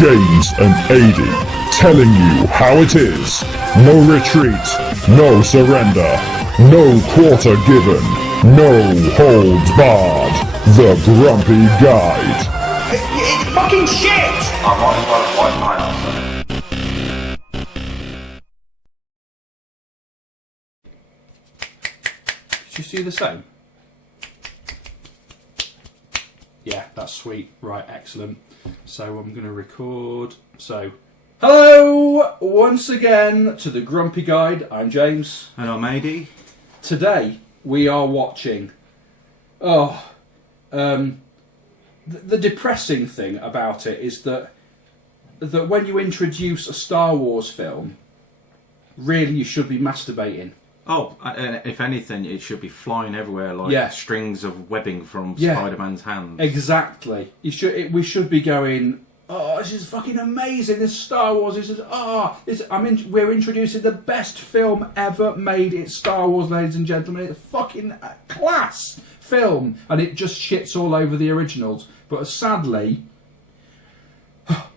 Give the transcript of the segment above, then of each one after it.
James and Adie, telling you how it is. No retreat, no surrender, no quarter given, no holds barred. The Grumpy Guide. It's fucking shit! I might as well wipe mine off. Did you see the same? Yeah, that's sweet. Right, excellent. So I'm going to record. So, hello once again to the Grumpy Guide. I'm James. And I'm Adie. Today we are watching. The depressing thing about it is that when you introduce a Star Wars film, really you should be masturbating. Oh, and if anything, it should be flying everywhere like strings of webbing from Spider-Man's hands. Exactly. We should be going, oh, this is fucking amazing. This Star Wars. We're introducing the best film ever made. It's Star Wars, ladies and gentlemen. It's a fucking class film, and it just shits all over the originals. But sadly,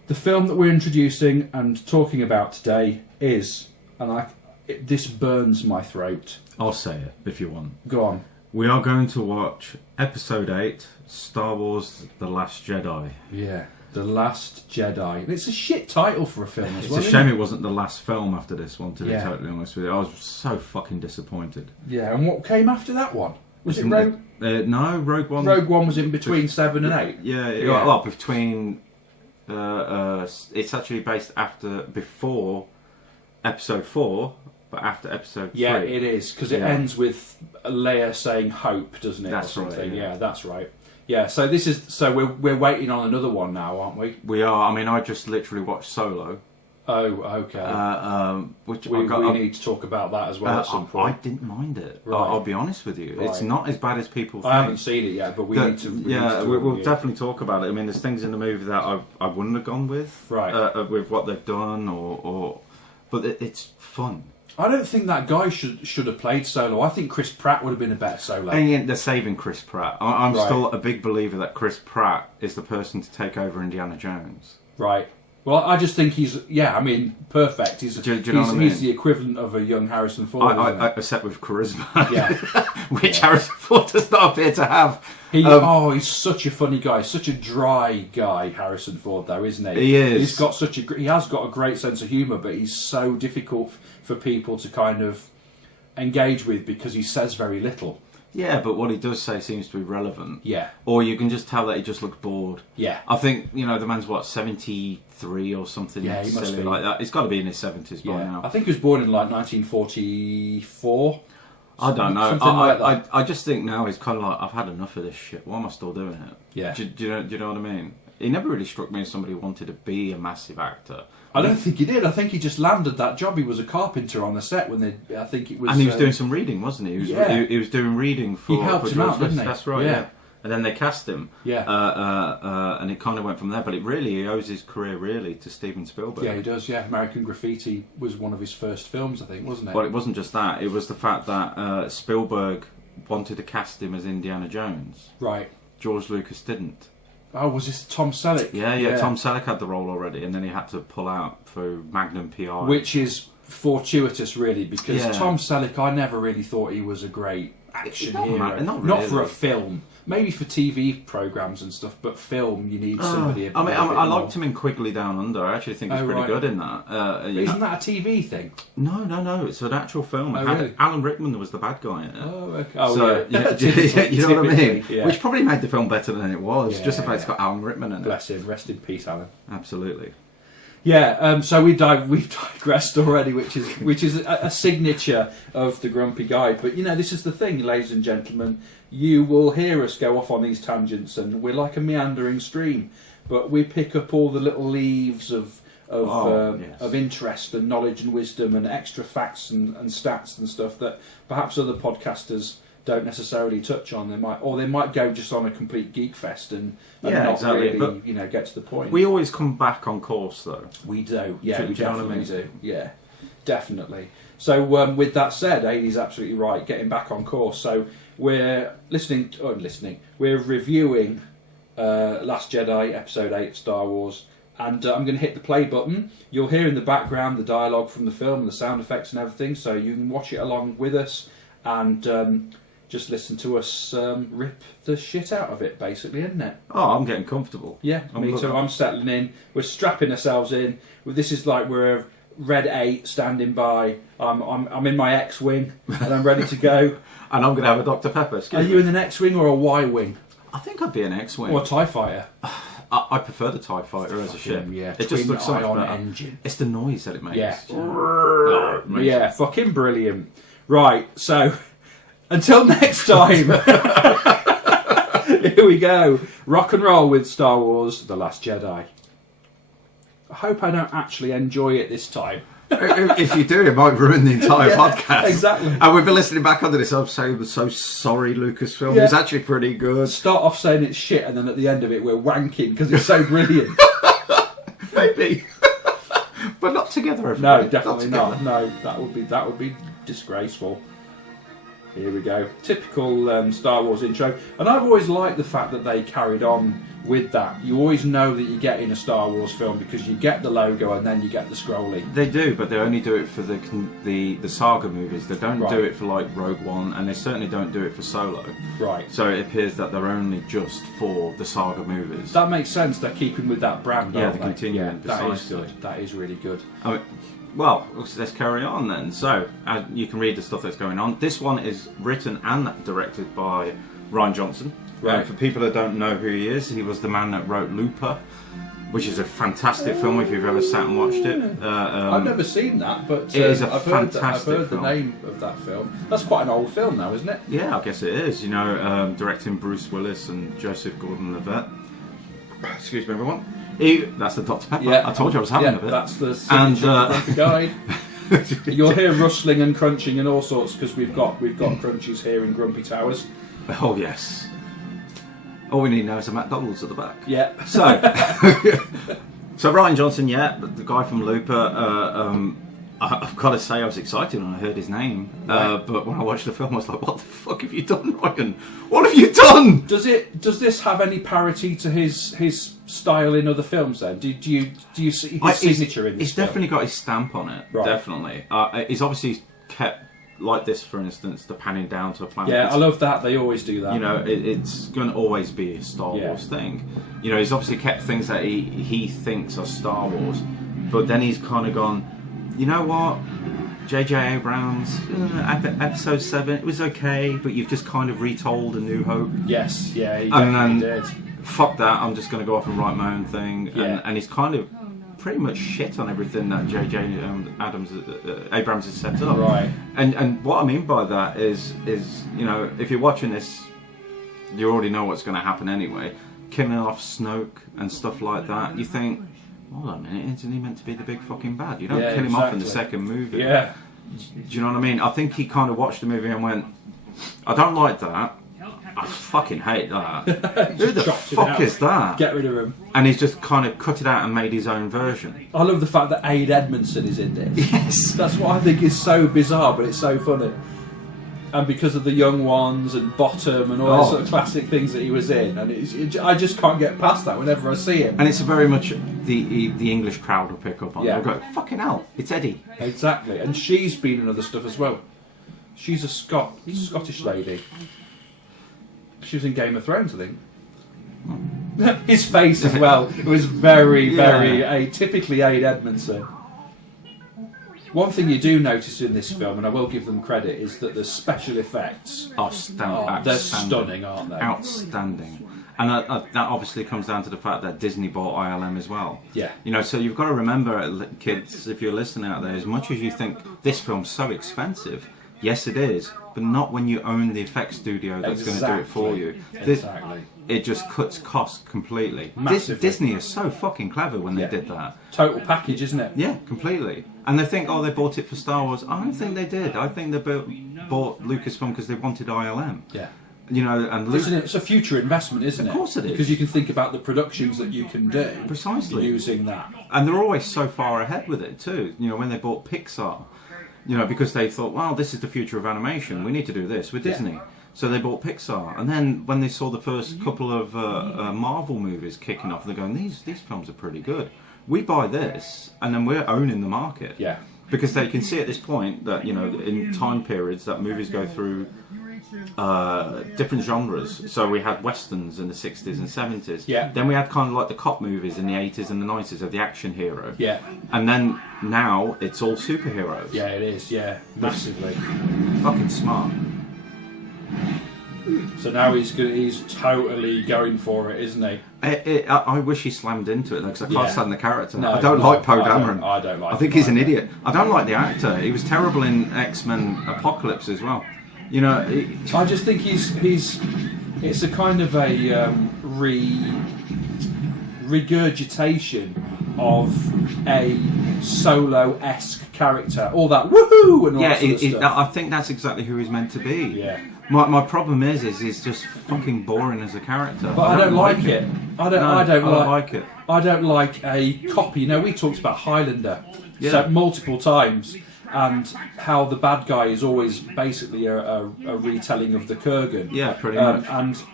the film that we're introducing and talking about today is, this burns my throat. I'll say it if you want. Go on. We are going to watch Episode 8, Star Wars The Last Jedi. Yeah, The Last Jedi. It's a shit title for a film as well. It's a shame it wasn't the last film after this one, to be totally honest with you. I was so fucking disappointed. Yeah, and what came after that one? Was it Rogue? No, Rogue One. Rogue One was in between 7 and 8. Yeah. Well, between. It's actually before Episode 4, but after Episode 3. Yeah, it is, because it ends with Leia saying "hope," doesn't it? That's or something. right. Yeah, that's right. Yeah, so we're waiting on another one now, aren't we? We are. I mean, I just literally watched Solo. Oh, okay. Which we need to talk about that as well at some point. I didn't mind it. Right. I'll be honest with you. Right. It's not as bad as people think. I haven't seen it yet, but we need to. We'll definitely talk about it. I mean, there's things in the movie that I wouldn't have gone with. Right. With what they've done, but it's fun. I don't think that guy should have played Solo. I think Chris Pratt would have been a better Solo. And they're saving Chris Pratt. I'm still a big believer that Chris Pratt is the person to take over Indiana Jones. Right. Well, I just think he's perfect. Do you know what I mean? He's the equivalent of a young Harrison Ford. Except with charisma, which Yeah. Harrison Ford does not appear to have. He's such a funny guy, such a dry guy, Harrison Ford, though, isn't he? He is. He has got a great sense of humour, but he's so difficult for people to kind of engage with because he says very little. Yeah, but what he does say seems to be relevant. Yeah. Or you can just tell that he just looks bored. Yeah. I think, the man's, 73 or something? Yeah, he must be. Like that. He's got to be in his 70s by now. I think he was born in, 1944. I don't know. Something like that. I just think now he's kind of like, I've had enough of this shit. Why am I still doing it? Yeah. Do you know what I mean? He never really struck me as somebody who wanted to be a massive actor. I don't think he did. I think he just landed that job. He was a carpenter on the set when I think it was... And he was doing some reading, wasn't he? He was doing reading for... He helped him out, didn't he? That's right, yeah. And then they cast him. Yeah. And it kind of went from there. But he owes his career, really, to Steven Spielberg. Yeah, he does, yeah. American Graffiti was one of his first films, I think, wasn't it? Well, it wasn't just that. It was the fact that Spielberg wanted to cast him as Indiana Jones. Right. George Lucas didn't. Oh, was this Tom Selleck? Yeah. Tom Selleck had the role already, and then he had to pull out for Magnum PI. Which is fortuitous, really, because Yeah. Tom Selleck, I never really thought he was a great action hero. Not Not for really. a film. Maybe for TV programmes and stuff, but film, you need somebody... I liked him in Quigley Down Under. I actually think he's pretty good in that. Isn't that a TV thing? No. It's an actual film. Really? Alan Rickman was the bad guy in it. Oh, okay. You know what I mean? Yeah. Which probably made the film better than it was. Yeah, just the fact it's got Alan Rickman in it. Bless him. Rest in peace, Alan. Absolutely. Yeah, so we've digressed already, which is a signature of the Grumpy Guide. But this is the thing, ladies and gentlemen. You will hear us go off on these tangents, and we're like a meandering stream. But we pick up all the little leaves of interest and knowledge and wisdom and extra facts and stats and stuff that perhaps other podcasters don't necessarily touch on. They might go just on a complete geek fest and not exactly. really get to the point. We always come back on course, though. We do, yeah, Do we you know what I definitely mean? do, yeah, definitely. So with that said, Adie's absolutely right, getting back on course. So we're we're reviewing Last Jedi, Episode 8 of Star Wars, And I'm going to hit the play button. You'll hear in the background the dialogue from the film and the sound effects and everything, so you can watch it along with us and just listen to us rip the shit out of it, basically, isn't it? Oh, I'm getting comfortable. Yeah, me too. I'm settling in. We're strapping ourselves in. This is like we're Red 8 standing by. I'm in my X-wing and I'm ready to go. And I'm going to have a Dr. Pepper. Are you in an X-wing or a Y-wing? I think I'd be an X-wing. Or a TIE fighter? I prefer the TIE fighter as a ship. Yeah, it just looks so much better. Engine. It's the noise that it makes. Yeah. Oh, Yeah, fucking brilliant. Right, so until next time. Here we go. Rock and roll with Star Wars: The Last Jedi. I hope I don't actually enjoy it this time. If you do, it might ruin the entire podcast. Exactly. And we've been listening back onto this. I'm so sorry, Lucasfilm. It was actually pretty good. Start off saying it's shit, and then at the end of it, we're wanking because it's so brilliant. Maybe, but not together. Everybody. No, definitely not. No, that would be disgraceful. Here we go. Typical Star Wars intro. And I've always liked the fact that they carried on with that. You always know that you're getting a Star Wars film because you get the logo and then you get the scrolling. They do, but they only do it for the saga movies. They don't do it for like Rogue One, and they certainly don't do it for Solo. Right. So it appears that they're only just for the saga movies. That makes sense. They're keeping with that brand, yeah, aren't they're they? continuing. Yeah, that is good. That is really good. I mean, well, let's carry on then. So, you can read the stuff that's going on. This one is written and directed by Rian Johnson. Right. For people that don't know who he is, he was the man that wrote Looper, which is a fantastic film if you've ever sat and watched it. I've never seen that, but it is a I've fantastic heard film. the name of that film. That's quite an old film now, isn't it? Yeah, I guess it is. You know, directing Bruce Willis and Joseph Gordon-Levitt. Excuse me, everyone. That's the Dr. Pepper. Yeah. I told you I was having a bit. That's the signature guide. You'll hear rustling and crunching and all sorts because we've got crunchies here in Grumpy Towers. Oh yes. All we need now is a McDonald's at the back. Yeah. So Rian Johnson, the guy from Looper. I've got to say, I was excited when I heard his name, but when I watched the film, I was like, "What the fuck have you done, Ryan? What have you done?" Does this have any parity to his style in other films? Then do you see his signature in this? He's definitely got his stamp on it. Right. Definitely. He's obviously kept like this, for instance, the panning down to a planet. Yeah, I love that. They always do that. You know, it's going to always be a Star Wars thing. You know, he's obviously kept things that he thinks are Star Wars, but then he's kind of gone, you know what, J.J. Abrams, Episode 7, it was okay, but you've just kind of retold A New Hope. Yes, yeah, he definitely did. Fuck that, I'm just going to go off and write my own thing. Yeah. And he's kind of pretty much shit on everything that J.J. Abrams has set up. Right. And what I mean by that is you know, if you're watching this, you already know what's going to happen anyway. Killing off Snoke and stuff like that, you think, hold on a minute, isn't he meant to be the big fucking bad? You don't kill him off in the second movie. Yeah. Do you know what I mean? I think he kind of watched the movie and went, I don't like that. I fucking hate that. Who the fuck is that? Get rid of him. And he's just kind of cut it out and made his own version. I love the fact that Aid Edmondson is in this. Yes. That's what I think is so bizarre, but it's so funny. And because of the Young Ones and Bottom and all those sort of classic things that he was in, and I just can't get past that whenever I see him. And it's very much the English crowd will pick up on. Yeah. They'll go, fucking hell, it's Eddie. Exactly, and she's been in other stuff as well. She's a Scottish lady. She was in Game of Thrones, I think. His face as well. It was very typically Aid Edmondson. One thing you do notice in this film, and I will give them credit, is that the special effects they're stunning, aren't they? Outstanding. And that obviously comes down to the fact that Disney bought ILM as well. Yeah. You know, so you've got to remember, kids, if you're listening out there, as much as you think this film's so expensive, yes it is, but not when you own the effects studio that's going to do it for you. Exactly. It just cuts costs completely. Massively. Disney is so fucking clever when they did that. Total package, isn't it? Yeah, completely. And they think, they bought it for Star Wars. I don't think they did. I think they bought Lucasfilm because they wanted ILM. Yeah. You know, and it's a future investment, isn't it? Of course it is. Because you can think about the productions that you can do precisely using that. And they're always so far ahead with it too. You know, when they bought Pixar, you know, because they thought, well, this is the future of animation. We need to do this with Disney. So they bought Pixar, and then when they saw the first couple of Marvel movies kicking off, they're going, these films are pretty good. We buy this, and then we're owning the market. Yeah. Because they can see at this point that, you know, in time periods that movies go through different genres. So we had westerns in the 60s and 70s. Yeah. Then we had kind of like the cop movies in the 80s and the 90s of the action hero. Yeah. And then now it's all superheroes. Yeah, it is. Yeah, massively. Fucking smart. So now he's totally going for it, isn't he? I wish he slammed into it because I can't stand the character. No, I don't like Poe Dameron. I don't like. I think he's an idiot. I don't like the actor. He was terrible in X-Men Apocalypse as well. You know, I just think he's. It's a kind of a regurgitation of a Solo-esque character. All that woohoo and all that sort of stuff. I think that's exactly who he's meant to be. Yeah. My problem is he's just fucking boring as a character. But I don't like it. I don't like it. I don't like a copy. You know, we talked about Highlander Yeah. multiple times, and how the bad guy is always basically a retelling of the Kurgan. Yeah, pretty much.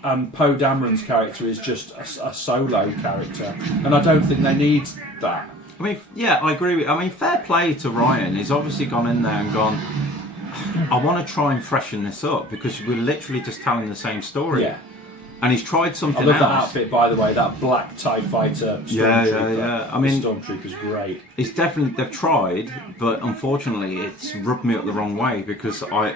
And Poe Dameron's character is just a solo character, and I don't think they need that. I mean, yeah, I agree with you. I mean, fair play to Ryan. He's obviously gone in there and gone, I want to try and freshen this up because we're literally just telling the same story. Yeah. And he's tried something I love else. that outfit, by the way, that black TIE fighter stormtrooper. Yeah. I mean, the stormtrooper's great. It's definitely, they've tried, but unfortunately it's rubbed me up the wrong way because I'm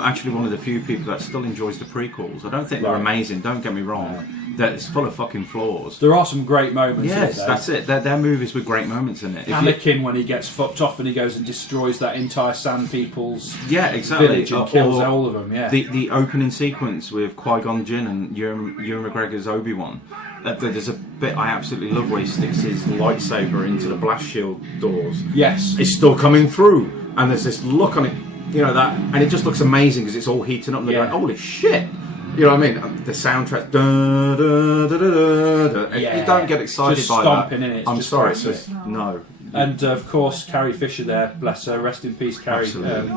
actually one of the few people that still enjoys the prequels. I don't think they're Right. amazing, don't get me wrong. It's full of fucking flaws. There are some great moments in it, Yes, though. that's it. They're movies with great moments in it. If you- Anakin, when he gets fucked off and he goes and destroys that entire Sand People's Yeah, exactly. village and kills all of them, yeah. The opening sequence with Qui-Gon Jinn and Ewan McGregor's Obi-Wan. There's a bit I absolutely love where he sticks his lightsaber into the blast shield doors. Yes. It's still coming through, and there's this look on it, you know, that, and it just looks amazing because it's all heating up. And they're Yeah. going, holy shit! You know what I mean? The soundtrack, da, da, da, da, da, da. Yeah. You don't get excited Just by stomping that. in it, it's I'm just sorry, it's classic. just no. And of course, Carrie Fisher there, bless her, rest in peace, Carrie. Absolutely.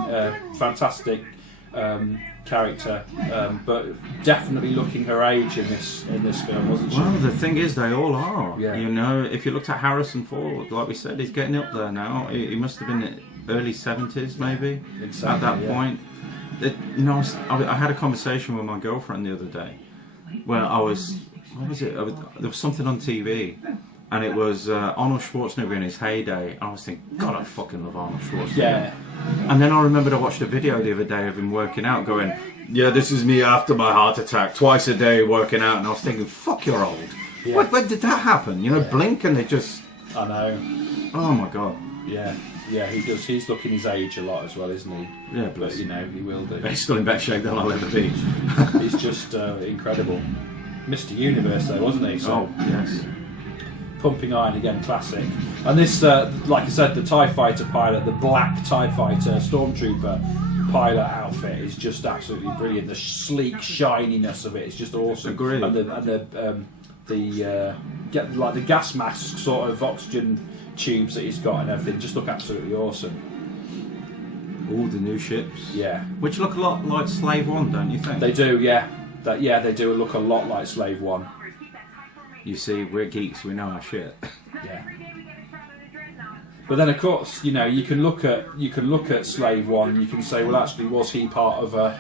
Fantastic character, but definitely looking her age in this film, wasn't she? Well, the thing is, they all are. Yeah. You know, if you looked at Harrison Ford, like we said, he's getting up there now. He must have been early 70s, maybe, Exactly, at that yeah. point. You know, I had a conversation with my girlfriend the other day where I was, what was it? There was something on TV, and it was Arnold Schwarzenegger in his heyday. I was thinking, God, I fucking love Arnold Schwarzenegger. Yeah. And then I remembered I watched a video the other day of him working out, going, yeah, this is me after my heart attack, twice a day working out. And I was thinking, fuck, you're old. Yeah. When did that happen? You know, blink and it just, I know. oh my God. Yeah, he does. He's looking his age a lot as well, isn't he? Yeah, But bless you him. know, he will do. He's still in better shape than I'll ever be. He's just incredible. Mr. Universe, though, wasn't he? So Oh, yes. Pumping Iron again, classic. And this, like I said, the TIE Fighter pilot, the black TIE Fighter Stormtrooper pilot outfit is just absolutely brilliant. The sleek shininess of it is just awesome. Agreed. And the gas mask sort of oxygen tubes that he's got and everything just look absolutely awesome. All the new ships. Yeah, Which look a lot like Slave One, don't you think? they do. Yeah, they do look a lot like Slave One. You see, we're geeks, we know our shit. Yeah. But then, of course, you know, you can look at Slave One and you can say, well, actually, was he part of a?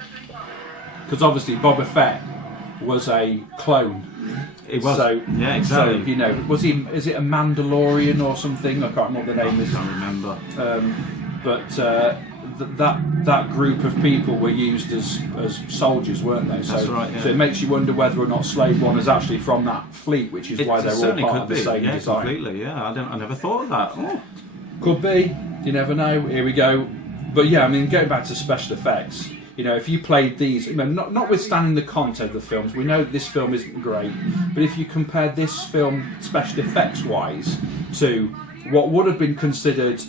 Because obviously, Boba Fett was a clone. It was. So, Yeah, exactly. So, you know, was he? Is it a Mandalorian or something? I can't remember what the name is. I can't remember. But that group of people were used as soldiers, weren't they? So, That's right, yeah. So it makes you wonder whether or not Slave One is actually from that fleet, which is why they're all certainly part could of the be. same Yeah, design. completely. Yeah, I never thought of that. Oh. Could be. You never know. Here we go. But yeah, I mean, going back to special effects, you know, if you played these, you know, notwithstanding the content of the films, we know that this film isn't great, but if you compare this film special effects wise to what would have been considered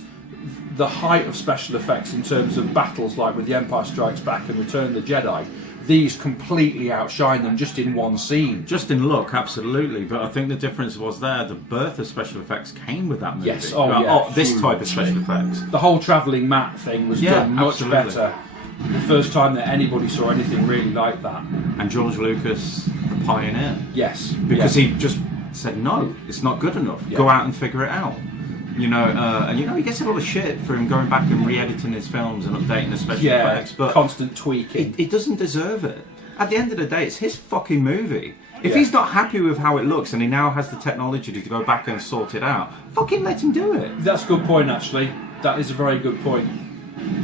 the height of special effects in terms of battles like with The Empire Strikes Back and Return of the Jedi, these completely outshine them just in one scene. Just in look, absolutely, but I think the difference was there, the birth of special effects came with that movie. Yes, oh, yeah, this huge. type of special effects. The whole travelling mat thing was Yeah, done much absolutely. better. the first time that anybody saw anything really like that. And George Lucas, the pioneer. Yes. Because he just said, no, it's not good enough. Yeah. Go out and figure it out. And he gets a lot of shit for him going back and re-editing his films and updating the special effects, but constant tweaking. He doesn't deserve it. At the end of the day, it's his fucking movie. If Yeah. he's not happy with how it looks and he now has the technology to go back and sort it out, fucking let him do it. That's a good point, actually. That is a very good point.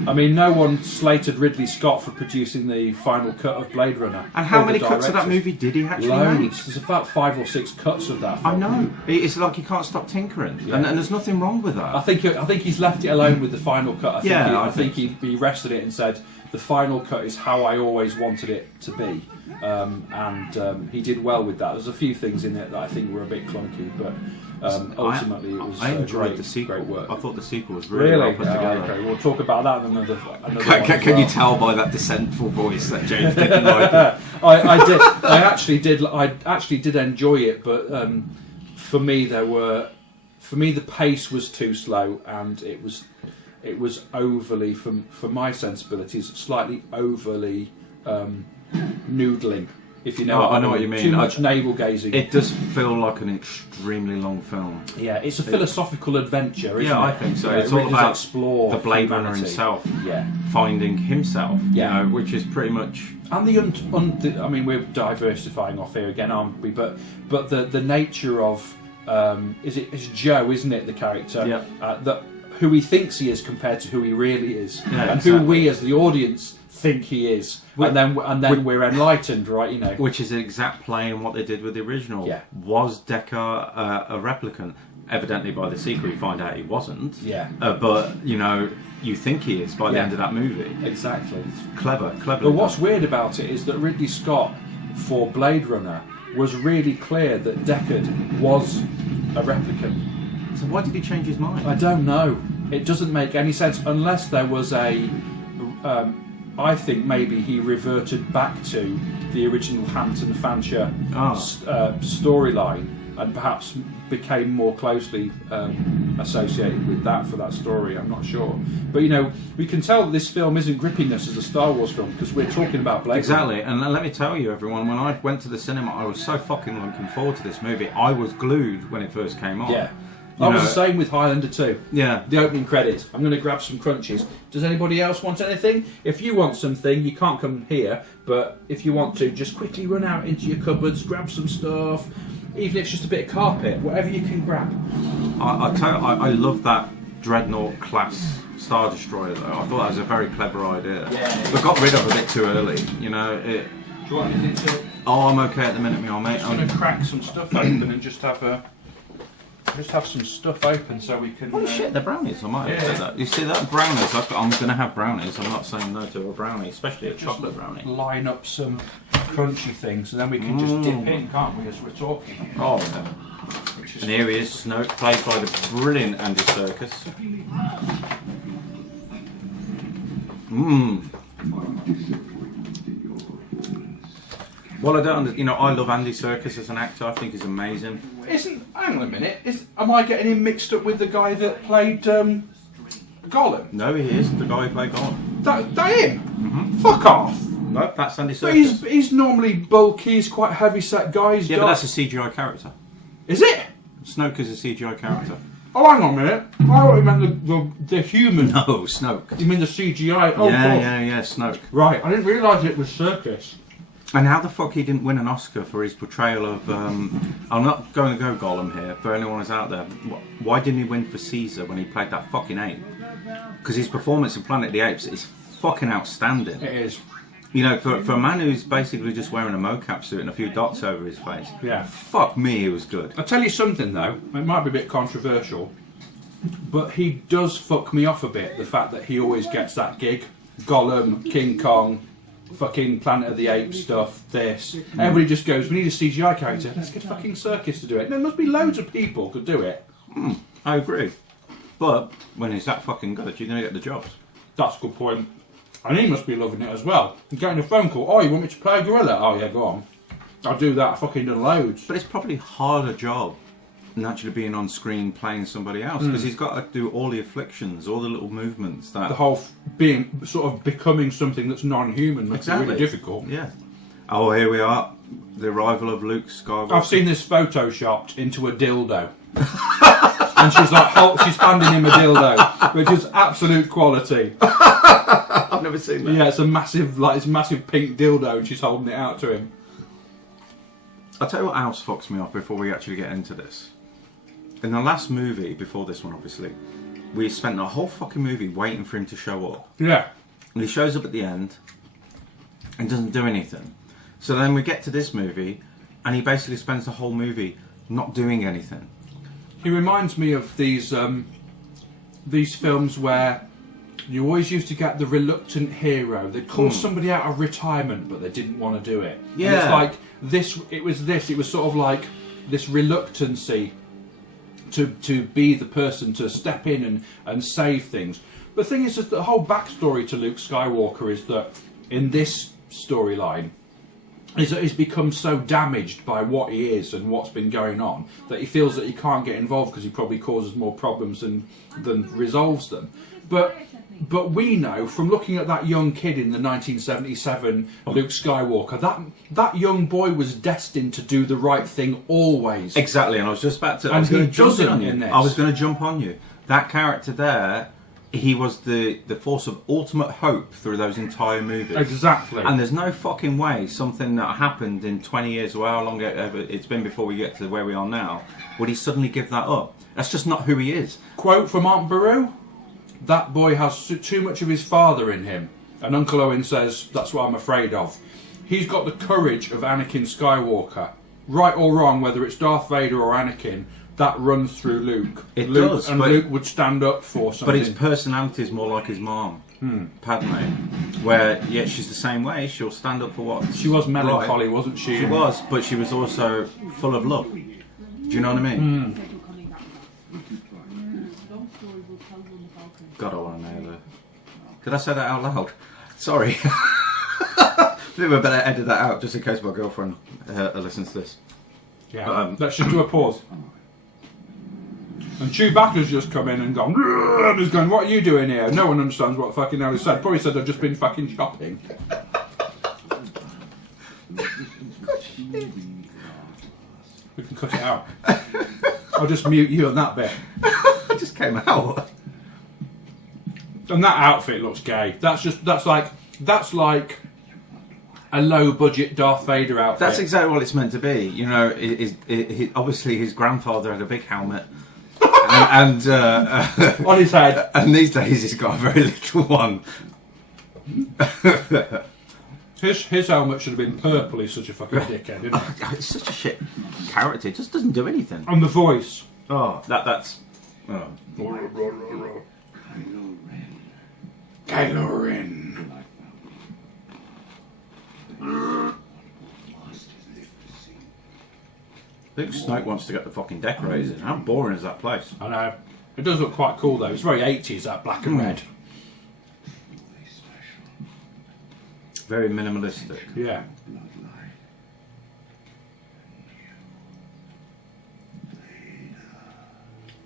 I mean, no one slated Ridley Scott for producing the final cut of Blade Runner. And how Or the many cuts of that directors. movie did he actually make? Loads. There's about 5 or 6 cuts of that film. I know. It's like he can't stop tinkering, Yeah. and there's nothing wrong with that. I think he's left it alone with the final cut. I think think he rested it and said the final cut is how I always wanted it to be, and he did well with that. There's a few things in it that I think were a bit clunky, but ultimately it was I enjoyed great, the sequel. Great work. I thought the sequel was really well put together. Okay, we'll talk about that in another Can one you as tell by that dissentful voice that James didn't like it? well. I did. I actually did enjoy it, but for me the pace was too slow, and it was overly, for my sensibilities, slightly overly noodling. If you know, I know what you mean. Too much navel gazing. It does feel like an extremely long film. Yeah, it's a philosophical adventure, isn't it? Yeah, I think so. Yeah, it's it really all does about explore the Blade Runner humanity. himself, Yeah. finding himself. Yeah. Which is pretty much. And I mean, we're diversifying off here again, aren't we? But the nature of it's Joe, isn't it? The character, Yeah. who he thinks he is compared to who he really is, Yeah, and exactly. who we as the audience think he is, and then we're enlightened, right? You know, Which is the exact play on what they did with the original. Yeah. Was Deckard a replicant? Evidently, by the sequel, you find out he wasn't. Yeah. But you think he is by the end of that movie. exactly. Clever. But what's weird about it is that Ridley Scott, for Blade Runner, was really clear that Deckard was a replicant. So why did he change his mind? I don't know. It doesn't make any sense unless there was a. I think maybe he reverted back to the original Hampton Fancher storyline and perhaps became more closely associated with that for that story. I'm not sure, but we can tell that this film isn't gripping us as a Star Wars film because we're talking about Blade Exactly, and let me tell you, everyone, when I went to the cinema, I was so fucking looking forward to this movie. I was glued when it first came on. Yeah. I was the same with Highlander 2. Yeah. The opening credits. I'm going to grab some crunchies. Does anybody else want anything? If you want something, you can't come here, but if you want to, just quickly run out into your cupboards, grab some stuff, even if it's just a bit of carpet, whatever you can grab. I love that Dreadnought class Star Destroyer, though. I thought that was a very clever idea. Yeah. But got rid of a bit too early, It, Do you want anything to... oh, I'm okay at the minute, me old mate. I'm just going to crack some stuff open and just have some stuff open so we can... Holy shit, they're brownies. I might have said that. You see that? Brownies. I'm going to have brownies. I'm not saying no to a brownie, especially a chocolate brownie. Line up some crunchy things and then we can just dip in, can't we, as we're talking? Oh, yeah. Which is And here he is, Snoke, played by the brilliant Andy Serkis. Well, I don't. I love Andy Serkis as an actor. I think he's amazing. Hang on a minute. Am I getting him mixed up with the guy that played Gollum? No, he is the guy who played Gollum. That him? Fuck off. No, that's Andy But Serkis. he's normally bulky. He's quite a heavy set guy. Yeah, but that's a CGI character. Is it? Snoke is a CGI character. Oh, hang on a minute. I thought you meant the human. No, Snoke. You mean the CGI? Oh, Yeah, Snoke. Right, I didn't realise it was Circus. And how the fuck he didn't win an Oscar for his portrayal of... I'm not going to go Gollum here, for anyone who's out there. Why didn't he win for Caesar when he played that fucking ape? Because his performance in Planet of the Apes is fucking outstanding. It is. For a man who's basically just wearing a mocap suit and a few dots over his face. Yeah. Fuck me, he was good. I'll tell you something though, it might be a bit controversial, but he does fuck me off a bit, the fact that he always gets that gig. Gollum, King Kong, fucking Planet of the Apes stuff, this. Everybody just goes, we need a CGI character, let's get fucking Circus to do it. There must be loads of people could do it. I agree. But when he's that fucking good, you're going to get the jobs. That's a good point. And he must be loving it as well. He's getting a phone call, oh, you want me to play a gorilla? Oh yeah, go on. I'll do that, I've fucking done loads. But it's probably a harder job naturally being on screen playing somebody else because he's got to do all the afflictions, all the little movements. That the whole being sort of becoming something that's non-human makes it really difficult. Yeah. Oh, here we are, the arrival of Luke Skywalker. I've seen this photoshopped into a dildo. And she's like, she's handing him a dildo, which is absolute quality. I've never seen that. Yeah, it's a massive pink dildo, and she's holding it out to him. I'll tell you what else fucks me off before we actually get into this. In the last movie, before this one obviously, we spent the whole fucking movie waiting for him to show up. Yeah. And he shows up at the end and doesn't do anything. So then we get to this movie and he basically spends the whole movie not doing anything. He reminds me of these films where you always used to get the reluctant hero. They'd call somebody out of retirement, but they didn't want to do it. Yeah. And it's like this. It was sort of like this reluctancy to be the person to step in and save things. But the thing is that the whole backstory to Luke Skywalker is that in this storyline is that he's become so damaged by what he is and what's been going on that he feels that he can't get involved because he probably causes more problems than resolves them. But we know from looking at that young kid in the 1977 Luke Skywalker that young boy was destined to do the right thing always. Exactly, and I was just about to. And I was going he to jump doesn't on you. in this. I was going to jump on you. That character there, he was the force of ultimate hope through those entire movies. Exactly. And there's no fucking way something that happened in 20 years or how long it's been before we get to where we are now, would he suddenly give that up? That's just not who he is. Quote from Aunt Beru: "That boy has too much of his father in him." And Uncle Owen says, "That's what I'm afraid of." He's got the courage of Anakin Skywalker. Right or wrong, whether it's Darth Vader or Anakin, that runs through Luke. It Luke, does, and but- Luke would stand up for something. But his personality is more like his mom, Padme, where she's the same way. She'll stand up for what She was melancholy, right. wasn't she? She was, but she was also full of love. Do you know what I mean? God, I want to nail her. Did I say that out loud? Sorry. I think we better edit that out just in case my girlfriend listens to this. Yeah. Let's just do a pause. And Chewbacca's just come in and gone, and he's going, "What are you doing here?" No one understands what fucking hell he said. Probably said, "I've just been fucking shopping." We can cut it out. I'll just mute you on that bit. It just came out. And that outfit looks gay. That's like a low budget Darth Vader outfit. That's exactly what it's meant to be. You know, obviously his grandfather had a big helmet. and on his head. And these days he's got a very little one. His helmet should have been purple. He's such a fucking dickhead, isn't he? It's such a shit character. It just doesn't do anything. And the voice. Oh, that's. Oh. Kylo Ren. I think Snoke wants to get the fucking decorators in. How boring is that place? I know. It does look quite cool though. It's very 80s, that black and red. Very minimalistic. Yeah.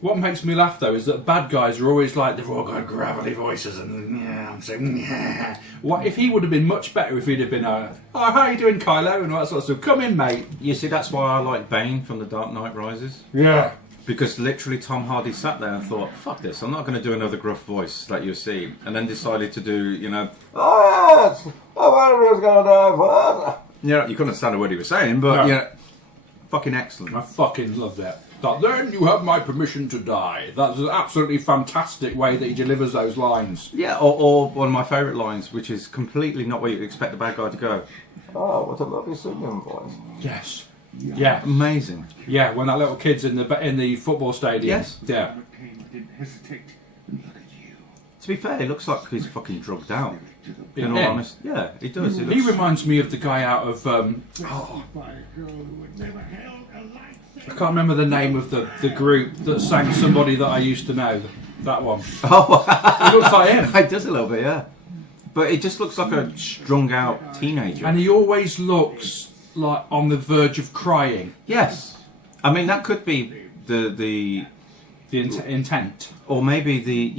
What makes me laugh though is that bad guys are always like, they've all got gravelly voices and I'm saying, yeah. What if he would have been much better if he'd have been oh, how you doing, Kylo, and all that sort of stuff. Come in, mate. You see, that's why I like Bane from The Dark Knight Rises. Yeah. Because literally Tom Hardy sat there and thought, fuck this, I'm not going to do another gruff voice that you see. And then decided to do, you know, yeah, you couldn't understand a word he was saying, but No. yeah, fucking excellent. I fucking loved it. That, "Then you have my permission to die." That's an absolutely fantastic way that he delivers those lines. Yeah, or one of my favourite lines, which is completely not where you'd expect the bad guy to go. Oh, what a lovely singing voice. Yes. Yeah. Amazing. Yeah, when that little kid's in the football stadium. Yes. Yeah. To be fair, he looks like he's fucking drugged out. In all Yeah. honesty. Yeah, he does. He He looks... reminds me of the guy out of I can't remember the name of the group that sang "Somebody That I Used to Know." That one. Oh, It looks like him. it does a little bit, yeah. But it just looks like a strung out teenager. And he always looks like on the verge of crying. Yes. I mean, that could be the intent. Or maybe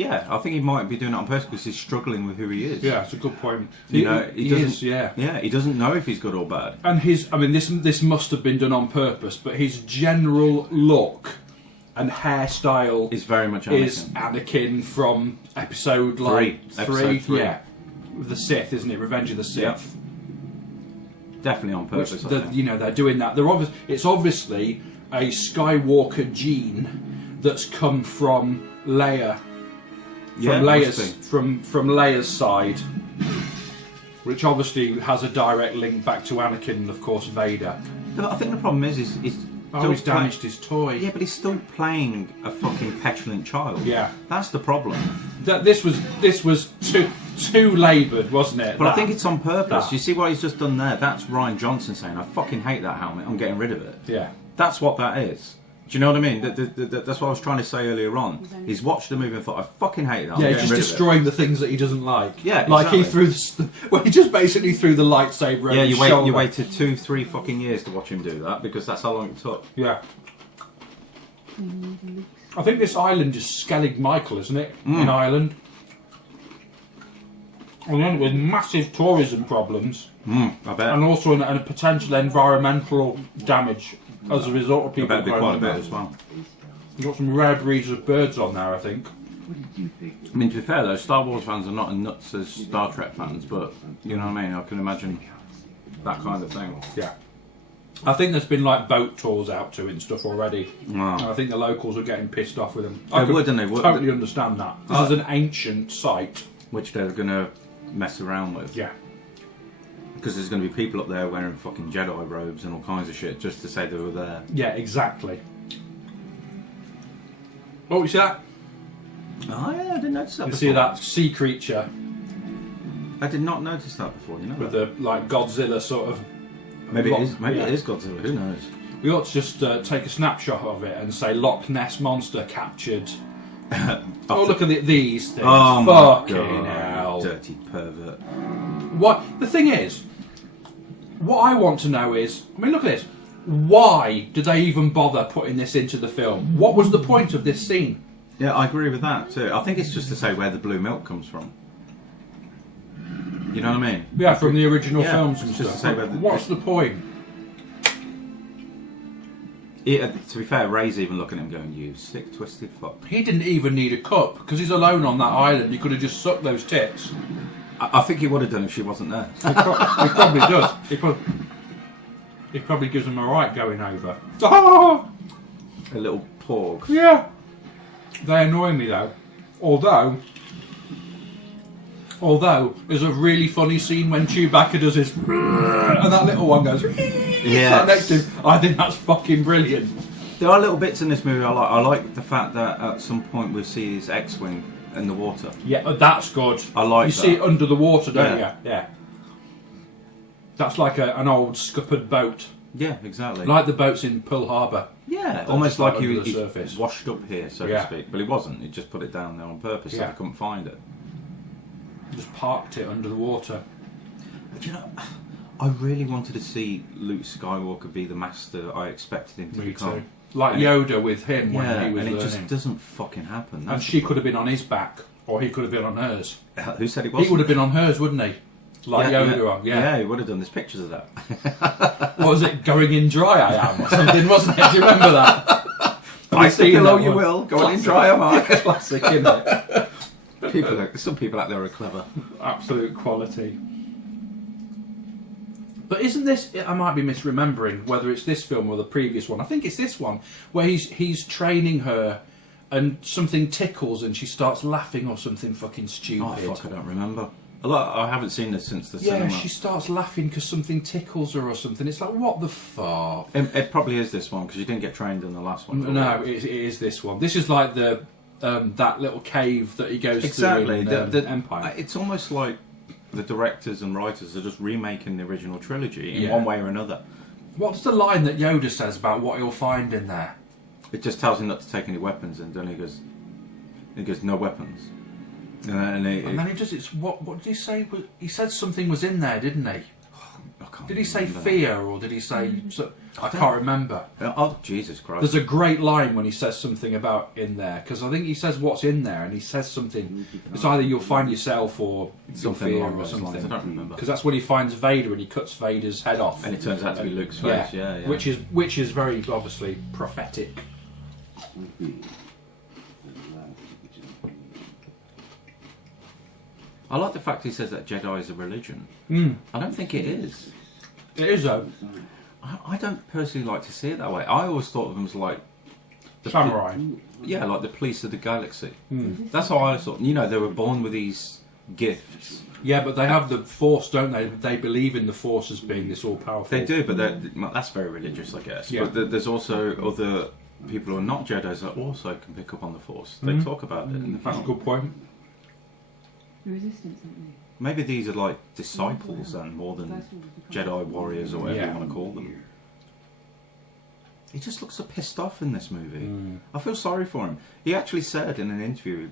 I think he might be doing it on purpose because he's struggling with who he is. Yeah, it's a good point. You know, he doesn't. Is, yeah. Yeah, he doesn't know if he's good or bad. And this must have been done on purpose, but his general look and hairstyle is very much Anakin. Is Anakin from episode three. Yeah, the Sith, isn't it? Revenge of the Sith. Yep. Definitely on purpose. They're doing that. It's obviously a Skywalker gene that's come from Leia. From Leia's side, which obviously has a direct link back to Anakin and of course Vader. I think the problem is he's damaged his toy. Yeah, but he's still playing a fucking petulant child. Yeah, that's the problem. This was too laboured, wasn't it? But I think it's on purpose. You see what he's just done there? That's Ryan Johnson saying, "I fucking hate that helmet. I'm getting rid of it." Yeah, that's what that is. Do you know what I mean? That's what I was trying to say earlier on. He's watched the movie and thought, I fucking hate that. Yeah, he's just destroying the things that he doesn't like. Yeah, like exactly. he just basically threw the lightsaber. Yeah, over you waited 2-3 fucking years to watch him do that because that's how long it took. Yeah. I think this island is Skellig Michael, isn't it? In Ireland. And with massive tourism problems. I bet. And also a potential environmental damage as a result of people. I bet it'd be quite a bit as well. You've got some rare breeds of birds on there, I think. I mean, to be fair though, Star Wars fans are not as nuts as Star Trek fans, but you know what I mean? I can imagine that kind of thing. Yeah. I think there's been like boat tours out to and stuff already. Wow. And I think the locals are getting pissed off with them. They would, and they would. Totally understand that. This is an ancient site. Which they're going to mess around with. Yeah. Because there's going to be people up there wearing fucking Jedi robes and all kinds of shit just to say they were there. Yeah, exactly. Oh, you see that? Oh yeah, I didn't notice that You before. see that sea creature? I did not notice that before, you know. With the like Godzilla sort of... Maybe it is Godzilla, who knows? We ought to just take a snapshot of it and say Loch Ness Monster captured. Oh, look at these things. Oh Fucking my God, hell. dirty pervert. What the thing is, what I want to know is, I mean, look at this. Why did they even bother putting this into the film? What was the point of this scene? Yeah, I agree with that too. I think it's just to say where the blue milk comes from. You know what I mean? Yeah, from the original films and it's just stuff. to say where What's the point? To be fair, Ray's even looking at him going, "You sick, twisted fuck." He didn't even need a cup because he's alone on that island. He could have just sucked those tits. I think he would have done if she wasn't there. He probably does. He probably gives him a right going over. A little porg. Yeah. They annoy me though. Although there's a really funny scene when Chewbacca does his and that little one goes yeah next to him. I think that's fucking brilliant. There are little bits in this movie I like. I like the fact that at some point we see his X-wing in the water. Yeah, that's good. I like you that. see it under the water, don't Yeah. you? Yeah. That's like an old scuppered boat. Yeah, exactly. Like the boats in Pearl Harbor. Yeah, almost like he surface. washed up here, so to speak. But he wasn't. He just put it down there on purpose so they couldn't find it. Just parked it under the water. But you know, I really wanted to see Luke Skywalker be the master I expected him to become. Too. Like Yoda with him when he was and it learning. just doesn't fucking happen. And she could have been on his back, or he could have been on hers. Who said he was? He would have been on hers, wouldn't he? Like Yoda on, Yeah, he would have done. There's pictures of that. What was it? Going in dry I am, or something, wasn't it? Do you remember that? Bite the pillow you will, going in dry am I. Classic, isn't it? Some people out there are clever. Absolute quality. But isn't this? I might be misremembering whether it's this film or the previous one. I think it's this one where he's training her, and something tickles and she starts laughing or something fucking stupid. Oh fuck! I don't remember. I haven't seen this since the cinema. Yeah, she starts laughing because something tickles her or something. It's like, what the fuck? It probably is this one because you didn't get trained in the last one. No, it is this one. This is like the that little cave that he goes through in the Empire. It's almost like the directors and writers are just remaking the original trilogy in one way or another. What's the line that Yoda says about what he'll find in there? It just tells him not to take any weapons, and then he goes, no weapons. And then he does. It's what did he say? He said something was in there, didn't he? I can't Did he say remember fear, or did he say I can't remember. Oh, Jesus Christ. There's a great line when he says something about in there, because I think he says what's in there, and he says something. It's either you'll find yourself or something fear along or those lines. something. I don't remember. Because that's when he finds Vader and he cuts Vader's head off. And it turns out to be Luke's face, yeah. Which is very obviously prophetic. I like the fact he says that Jedi is a religion. I don't think it is. It is though. I don't personally like to see it that way. I always thought of them as like the Samurai. Yeah, like the police of the galaxy. That's how I thought. You know, they were born with these gifts. Yeah, but they have the Force, don't they? They believe in the Force as being this all-powerful. They do, but that's very religious, I guess. Yeah. But there's also other people who are not Jedis that also can pick up on the Force. They talk about it in the film. That's a good point. The resistance, aren't they? Maybe these are like disciples then, more than Jedi warriors or whatever you want to call them. He just looks so pissed off in this movie. I feel sorry for him. He actually said in an interview,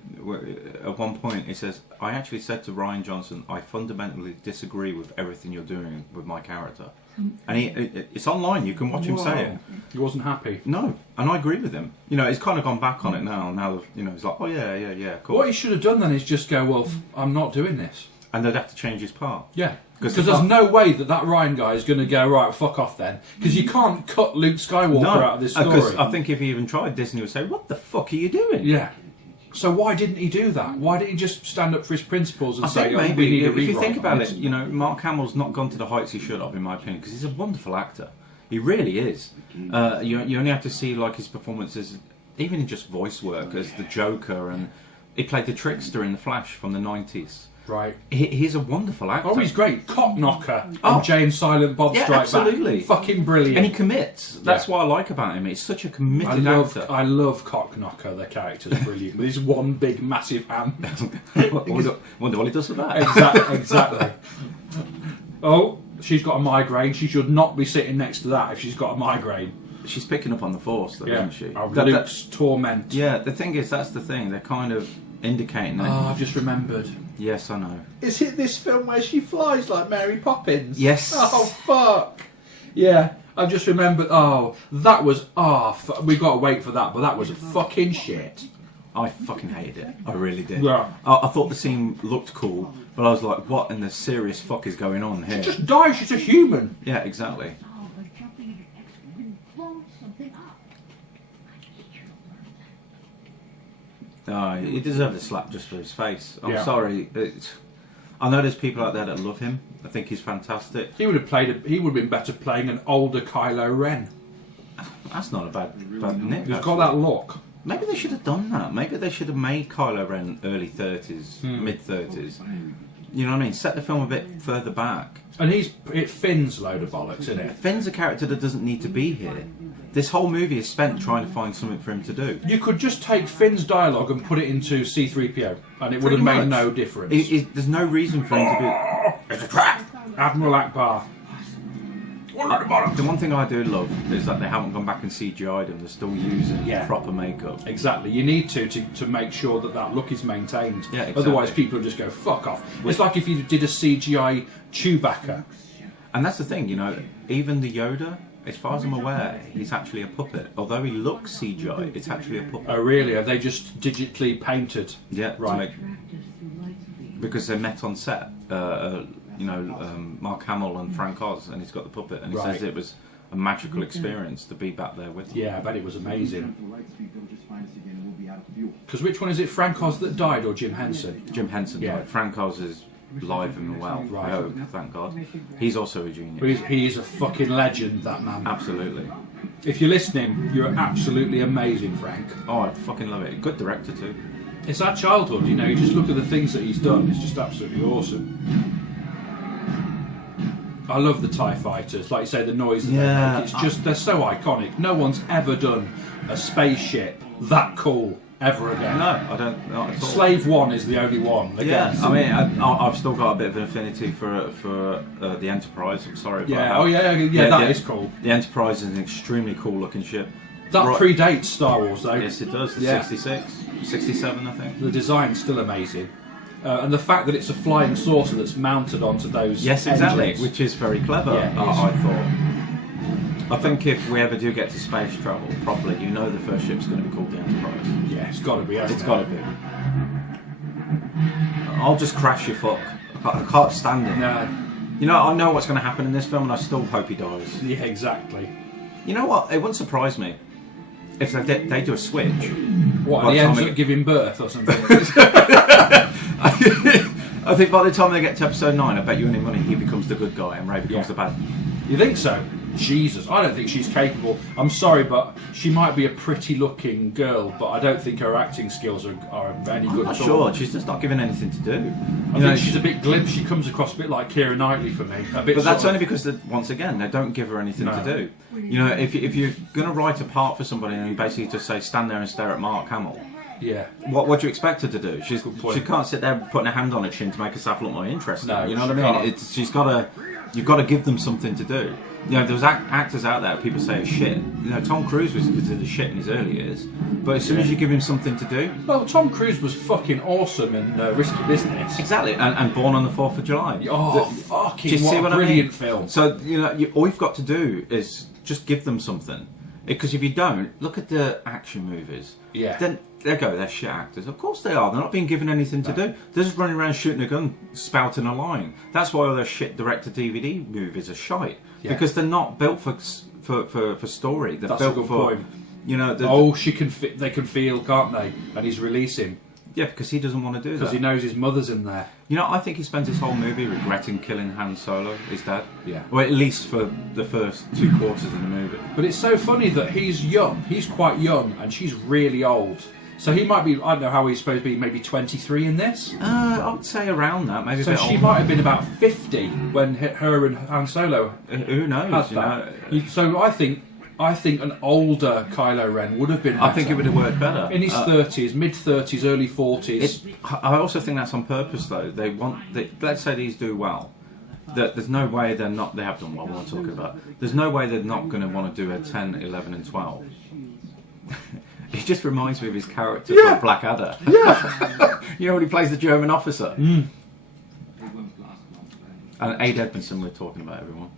at one point, he says, I actually said to Rian Johnson, I fundamentally disagree with everything you're doing with my character. And it's online, you can watch him say it. He wasn't happy. No, and I agree with him. You know, he's kind of gone back on it now. Now, you know, he's like, oh yeah, cool. What he should have done then is just go, well, I'm not doing this. And they'd have to change his part. Yeah. Because Because there's no way that Ryan guy is going to go, right, fuck off then. Because you can't cut Luke Skywalker out of this story. Because I think if he even tried, Disney would say, what the fuck are you doing? Yeah. So why didn't he do that? Why didn't he just stand up for his principles and I say, think oh, maybe, we need a if you rewrite think about on it, this? you know, Mark Hamill's not gone to the heights he should have, in my opinion, because he's a wonderful actor. He really is. You only have to see like his performances, even in just voice work, as the Joker, and he played the trickster in The Flash from the 90s. Right. He's a wonderful actor. Oh, he's great. Cockknocker. Oh. And Jay and Silent Bob Yeah, Strike absolutely. Back. Fucking brilliant. And he commits. That's Yeah. what I like about him. He's such a committed actor. I love Cockknocker, the character's brilliant. With his one big massive hand. Wonder what he does with that. Exactly. Oh, she's got a migraine. She should not be sitting next to that if she's got a migraine. She's picking up on the Force, though, isn't she? Of Luke's torment. Yeah, the thing is, that's the thing. They're kind of indicating that. Oh, I've just remembered. Yes, I know. Is it this film where she flies like Mary Poppins? Yes. Oh, fuck. Yeah, I've just remembered. Oh, that was... we've got to wait for that, but that was fucking shit. I fucking hated it. I really did. Yeah. I thought the scene looked cool, but I was like, what in the serious fuck is going on here? She just dies, she's a human. Yeah, exactly. Oh, but jumping into X-Men and blowing something up. He deserved a slap just for his face. I'm Yeah. sorry. I know there's people out there that love him. I think he's fantastic. He would have been better playing an older Kylo Ren. That's not a bad nick. He's actually. got that look. Maybe they should have done that. Maybe they should have made Kylo Ren early 30s, mid 30s. You know what I mean? Set the film a bit further back. And Finn's a load of bollocks, isn't it? Finn's a character that doesn't need to be here. This whole movie is spent trying to find something for him to do. You could just take Finn's dialogue and put it into C-3PO, and it would have Pretty made much. no difference. There's no reason for him to be... It's a trap! Admiral Akbar. The one thing I do love is that they haven't gone back and CGI'd him. They're still using proper makeup. Exactly. You need to make sure that look is maintained. Yeah, exactly. Otherwise, people will just go, fuck off. It's like if you did a CGI Chewbacca. And that's the thing, you know, even the Yoda, as far as I'm aware, he's actually a puppet. Although he looks CGI, it's actually a puppet. Oh, really? Are they just digitally painted? Yeah, Right. Because they met on set. Mark Hamill and Frank Oz, and he's got the puppet, and he says it was a magical experience to be back there with him. Yeah, I bet it was amazing. Because which one is it, Frank Oz that died or Jim Henson? Jim Henson died. Frank Oz is live and well. Right. I hope, thank God. He's also a genius. But he is a fucking legend, that man. Absolutely. If you're listening, you're absolutely amazing, Frank. Oh, I fucking love it. Good director too. It's our childhood, you know, you just look at the things that he's done, it's just absolutely awesome. I love the TIE fighters, like you say, the noise that they make. It's just, they're so iconic. No one's ever done a spaceship that cool ever again. No, I don't. Not at all. Slave One is the only one. Again. Yeah, I mean, I've still got a bit of an affinity for the Enterprise. I'm sorry about that. Oh yeah, that is cool. The Enterprise is an extremely cool looking ship. That predates Star Wars, though. Yes, it does. The 66, 67, I think. The design's still amazing. And the fact that it's a flying saucer that's mounted onto those Yes, exactly, engines. which is very clever, Yeah, I thought. I think if we ever do get to space travel properly, you know the first ship's going to be called the Enterprise. Yeah, it's got to be. It's got to be. I'll just crash your fuck. I can't stand it. No. You know, I know what's going to happen in this film, and I still hope he dies. Yeah, exactly. You know what? It wouldn't surprise me if they do a switch. What? By And he the time ends they up giving birth or something. I think by the time they get to episode 9, I bet you any money he becomes the good guy and Ray becomes the bad. You think so? Jesus, I don't think she's capable. I'm sorry, but she might be a pretty-looking girl, but I don't think her acting skills are any good I'm not at all. sure. She's just not given anything to do. I think she's a bit glib. She comes across a bit like Keira Knightley for me. A bit. But that's sort only because, once again, they don't give her anything No. to do. You know, if you're going to write a part for somebody and you basically just say, stand there and stare at Mark Hamill, Yeah. what do you expect her to do? She point. can't sit there putting her hand on her chin to make herself look more interesting. No, you know what she I mean? can't. You've got to give them something to do. You know, there's actors out there people say are shit. You know, Tom Cruise was considered shit in his early years, but as soon as you give him something to do, Well, Tom Cruise was fucking awesome in Risky Business. exactly, and Born on the 4th of July. Oh, fucking Do you see what a I mean? brilliant film. So you know, all you've got to do is just give them something. Because if you don't, look at the action movies. Yeah. Then there you go, they're shit actors. Of course they are. They're not being given anything to do. They're just running around shooting a gun, spouting a line. That's why all those shit direct-to-DVD movies are shite. Yeah. Because they're not built for story. They're That's a built good for point. you know. They can feel, can't they? And he's releasing Yeah, because he doesn't want to do that. because he knows his mother's in there. You know, I think he spent his whole movie regretting killing Han Solo, his dad. Yeah. Or at least for the first 2 quarters of the movie. But it's so funny that he's young. He's quite young, and she's really old. So he might be. I don't know how he's supposed to be. Maybe 23 in this. I would say around that, maybe So a bit she older. might have been about 50 when her and Han Solo Who knows? had You that. know? So I think an older Kylo Ren would have been better. I think it would have worked better. In his 30s, mid-30s, early 40s. I also think that's on purpose, though. Let's say these do well. There's no way they have done well. What I'm talking about. There's no way they're not going to want to do a 10, 11, and 12. He just reminds me of his character from Blackadder. Yeah. You know when he plays the German officer. Mm. And Ade Edmondson we're talking about, everyone.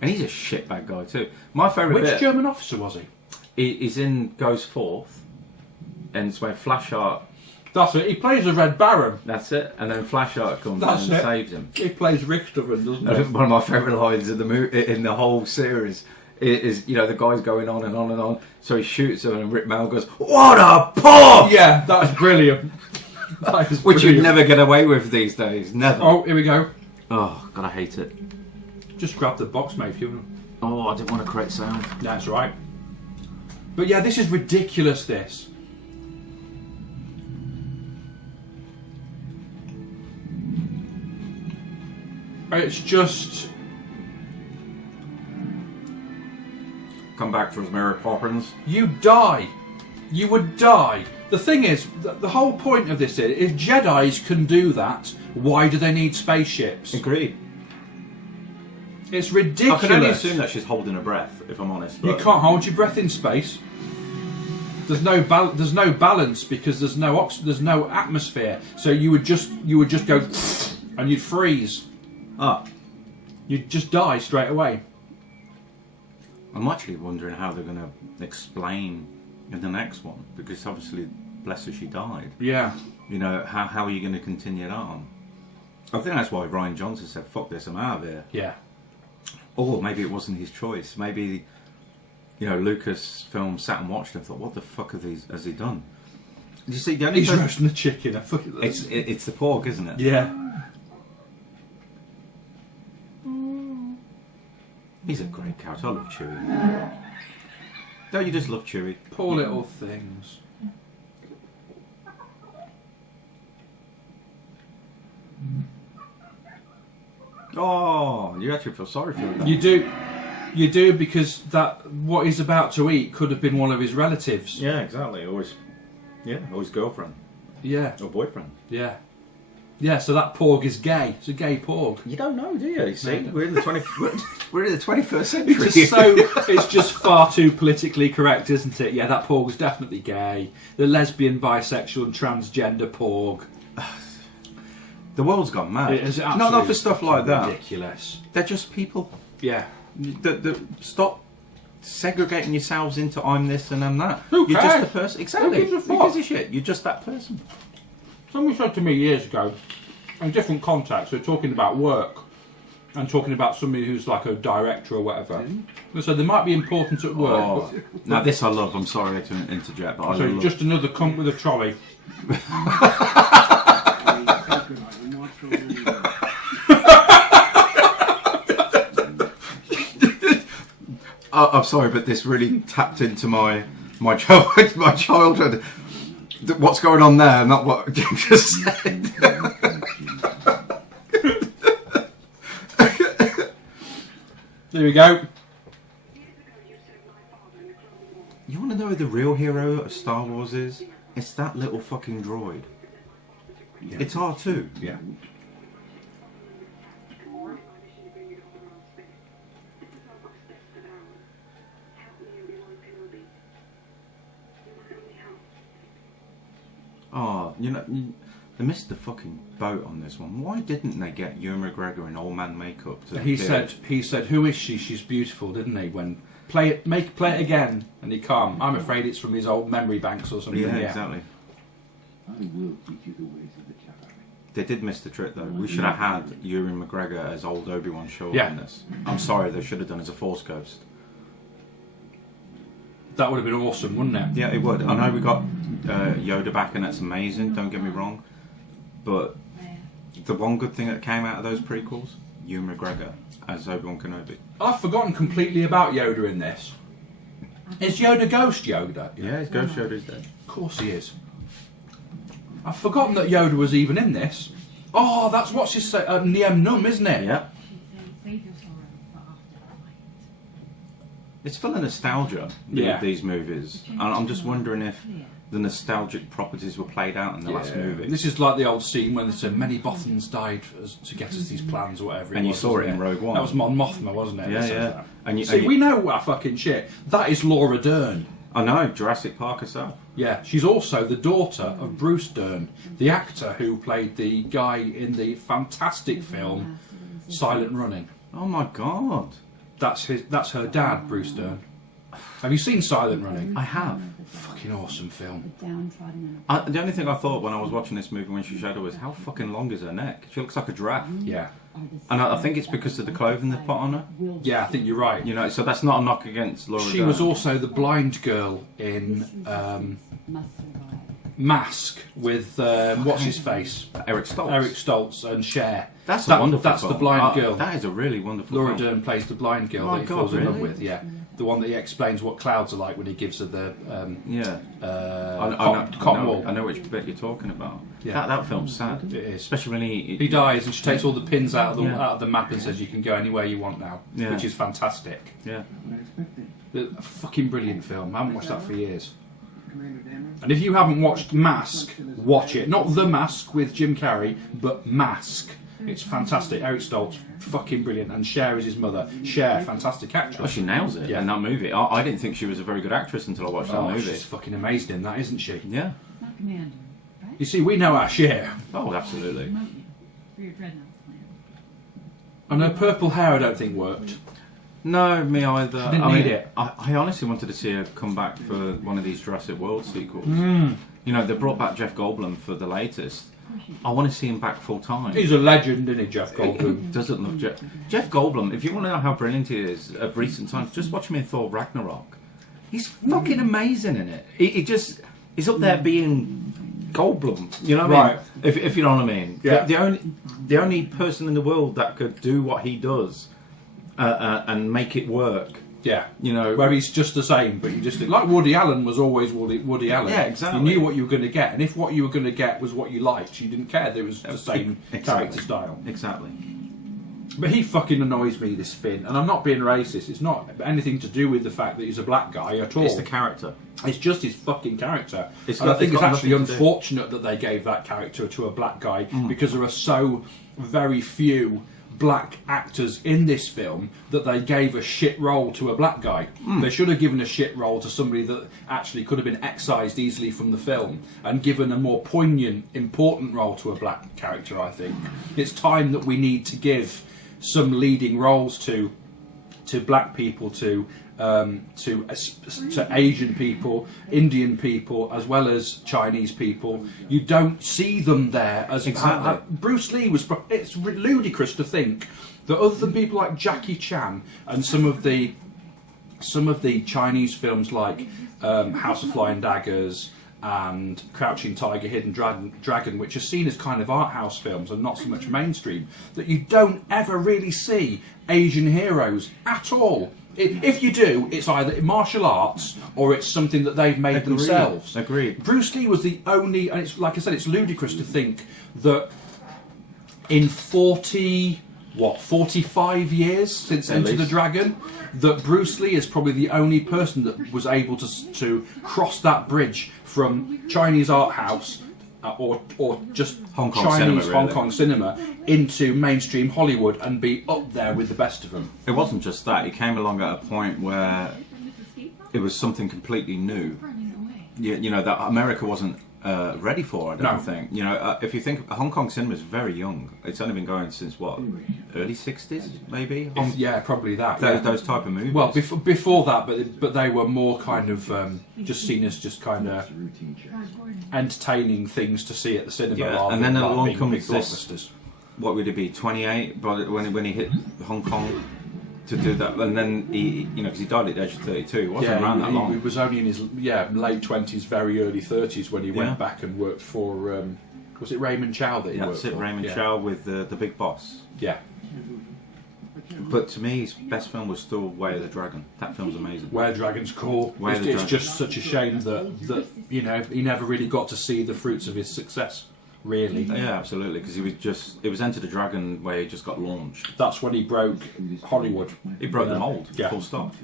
And he's a shitbag guy too. My favourite Which bit. German officer was he? He's in Goes Forth, and it's where Flashheart. That's it. He plays a Red Baron. That's it, and then Flashheart comes That's in and it. saves him. He plays Richthofen, doesn't he? One of my favourite lines in the whole series is you know the guy's going on and on and on, so he shoots him and Rick Mel goes, "What a pop!" Yeah, that's brilliant. That is Which brilliant. you'd never get away with these days. Never. Oh, here we go. Oh, God, I hate it. Just grab the box, mate, if you want. Oh, I didn't want to correct sound. That's right. But yeah, this is ridiculous, this. It's just... Come back for his Mary Poppins. You die. You would die. The thing is, the whole point of this is, if Jedis can do that, why do they need spaceships? Agreed. It's I ridiculous. can only assume that she's holding her breath, if I'm honest. You but- can't hold your breath in space. There's no balance because there's no atmosphere. So you would just go and you'd freeze. Ah, You'd just die straight away. I'm actually wondering how they're going to explain in the next one, because obviously, bless her, she died. Yeah. You know, how are you going to continue it on? I think that's why Ryan Johnson said, "Fuck this, I'm out of here." Yeah. Or maybe it wasn't his choice. Maybe, you know, Lucasfilm sat and watched and thought, "What the fuck has he done?" Did you see the only He's person- roasting the chicken. I fucking. It's the pork, isn't it? Yeah. He's a great character. I love Chewie. Don't you just love Chewie? Poor little things. Oh, you actually feel sorry for him. You do because that what he's about to eat could have been one of his relatives. Yeah, exactly. Or his girlfriend Yeah. or boyfriend. Yeah. Yeah. So that porg is gay. It's a gay porg. You don't know, do you? See, No. we're in the 21st century. It's just far too politically correct, isn't it? Yeah, that porg is definitely gay. The lesbian, bisexual, and transgender porg. The world's gone mad. It is Not for stuff like that. Ridiculous. They're just people. Yeah. Stop segregating yourselves into I'm this and I'm that. Who You're cares? just the person. Exactly. Who gives a Who fuck? gives a shit? You're just that person. Somebody said to me years ago, in different contexts, they're talking about work and talking about somebody who's like a director or whatever. They said they might be important at work. Oh, now this I love. I'm sorry to interject, but I So love. just another cunt with a trolley. I'm sorry, but this really tapped into my childhood. What's going on there? Not what Jim just said. There we go. You want to know who the real hero of Star Wars is? It's that little fucking droid. Yeah. It's R2. Yeah. Oh, you know, they missed the fucking boat on this one. Why didn't they get Ewan McGregor in old man makeup? He said, "Who is she? She's beautiful," didn't he? When play it again, and he can't. I'm afraid it's from his old memory banks or something. Yeah, Yeah, exactly. I will teach you the ways of the Jedi. They did miss the trick though. We should have had Ewan McGregor as old Obi-Wan Shaw Yeah. in this. I'm sorry, they should have done as a Force Ghost. That would have been awesome, wouldn't it? Yeah, it would. I know we got Yoda back, and that's amazing. Don't get me wrong, but the one good thing that came out of those prequels, Ewan McGregor as Obi-Wan Kenobi. I've forgotten completely about Yoda in this. Is Yoda Ghost Yoda? Yeah, his Ghost Yoda's dead. Of course he is. I've forgotten that Yoda was even in this. Oh, that's what's his Niem Num, isn't it? Yeah, Save your sorrow for after the fight. it's full of nostalgia. Yeah. These movies, and I'm just wondering if the nostalgic properties were played out in the last movie. This is like the old scene when they said many Bothans died to get us these plans or whatever. And you was, saw it wasn't in Rogue One. That was Mon Mothma, wasn't it? Yeah, That says yeah. that. And you, See, we know our fucking shit. That is Laura Dern. I know Jurassic Park herself. Yeah, she's also the daughter of Bruce Dern, the actor who played the guy in the fantastic film Silent Running. Oh my god, That's her dad, Bruce Dern. Have you seen Silent Running? I have. Fucking awesome film. Downtrodden and The only thing I thought when I was watching this movie when she showed her was how fucking long is her neck? She looks like a giraffe. Yeah. And I think it's because of the clothing they put on her. Yeah, I think you're right. You know, so that's not a knock against Laura She Dern. was also the blind girl in must survive. Mask with what's his face, Eric Stoltz. Eric Stoltz and Cher. That's a wonderful That's film. the blind girl. That is a really wonderful Laura film. Dern plays the blind girl Oh my that he God, falls in love really? with. Yeah, the one that he explains what clouds are like when he gives her the Yeah. cotton wool. I know which bit you're talking about. Yeah. That film's sad. It is. Especially when He dies and she takes all the pins out of Yeah. the map and says you can go anywhere you want now, Yeah. which is fantastic. Yeah. A fucking brilliant film. I haven't watched that for years. And if you haven't watched Mask, watch it. Not The Mask with Jim Carrey, but Mask. It's fantastic. Eric Stoltz, fucking brilliant. And Cher is his mother. Cher, fantastic Oh, actress. she nails it Yeah. in that movie. I didn't think she was a very good actress until I watched that Oh, movie. she's fucking amazing in that, isn't she? Yeah. My commander, right? You see, we know our Cher. Oh, absolutely. Promote you for your dreadnought plan. And her purple hair I don't think worked. No, me either. She didn't need it. I honestly wanted to see her come back for one of these Jurassic World sequels. Mm. You know, they brought back Jeff Goldblum for the latest. I want to see him back full time. He's a legend, isn't he, Jeff Goldblum? Who doesn't love Jeff Goldblum? If you want to know how brilliant he is of recent times, just watch him in Thor Ragnarok. He's fucking amazing in it. He's up there being Goldblum. You know what I mean? Right. If you know what I mean. Yeah. The only person in the world that could do what he does and make it work. Yeah. You know, Where he's just the same, but you just like Woody Allen was always Woody Allen. Yeah, exactly. You knew what you were going to get, and if what you were going to get was what you liked, you didn't care. There was the same character style. Exactly. But he fucking annoys me, this Finn, and I'm not being racist. It's not anything to do with the fact that he's a black guy at all. It's the character. It's just his fucking character. It's And got- I think it's it's got actually nothing to do. unfortunate that they gave that character to a black guy because there are so very few black actors in this film that they gave a shit role to a black guy. They should have given a shit role to somebody that actually could have been excised easily from the film and given a more poignant, important role to a black character, I think. It's time that we need to give some leading roles to to black people, to Asian people, Indian people, as well as Chinese people. You don't see them there as Exactly. Bruce Lee was. It's ludicrous to think that other than people like Jackie Chan and some of the Chinese films like House of Flying Daggers and Crouching Tiger, Hidden Dragon, which are seen as kind of art house films and not so much mainstream, that you don't ever really see Asian heroes at all. If you do, it's either martial arts or it's something that they've made themselves. Agreed. Bruce Lee was the only, and it's like I said, it's ludicrous to think that in 45 years since At Enter the least. Dragon, that Bruce Lee is probably the only person that was able to cross that bridge from Chinese art house or just Hong Kong Chinese cinema, Hong really. Kong cinema into mainstream Hollywood and be up there with the best of them. It wasn't just that. It came along at a point where it was something completely new. You know, that America wasn't ready for, I don't No. think. You know, if you think, Hong Kong cinema is very young. It's only been going since, what, early 60s, maybe? Yeah, probably that. Those, yeah. those type of movies. Well, before that, but they were more kind of just seen as just kind of entertaining things to see at the cinema. Yeah, rather and then than along being comes big this- blockbusters. What would it be, 28? But when he hit Hong Kong to do that, and then he, you know, because he died at the age of 32, he wasn't around that long. He was only in his late 20s, very early 30s when he Yeah. went back and worked for. Was it Raymond Chow that he worked That's it, for? Raymond yeah. Chow with the Big Boss. Yeah. But to me, his best film was still Way of the Dragon. That film's amazing. Where Dragons Call. Where It's, the it's Dragon- just such a shame that you know he never really got to see the fruits of his success. Really. Yeah, absolutely, because it was Enter the Dragon where he just got launched. That's when he broke Hollywood. He broke the Yeah. mould, Yeah. full stop.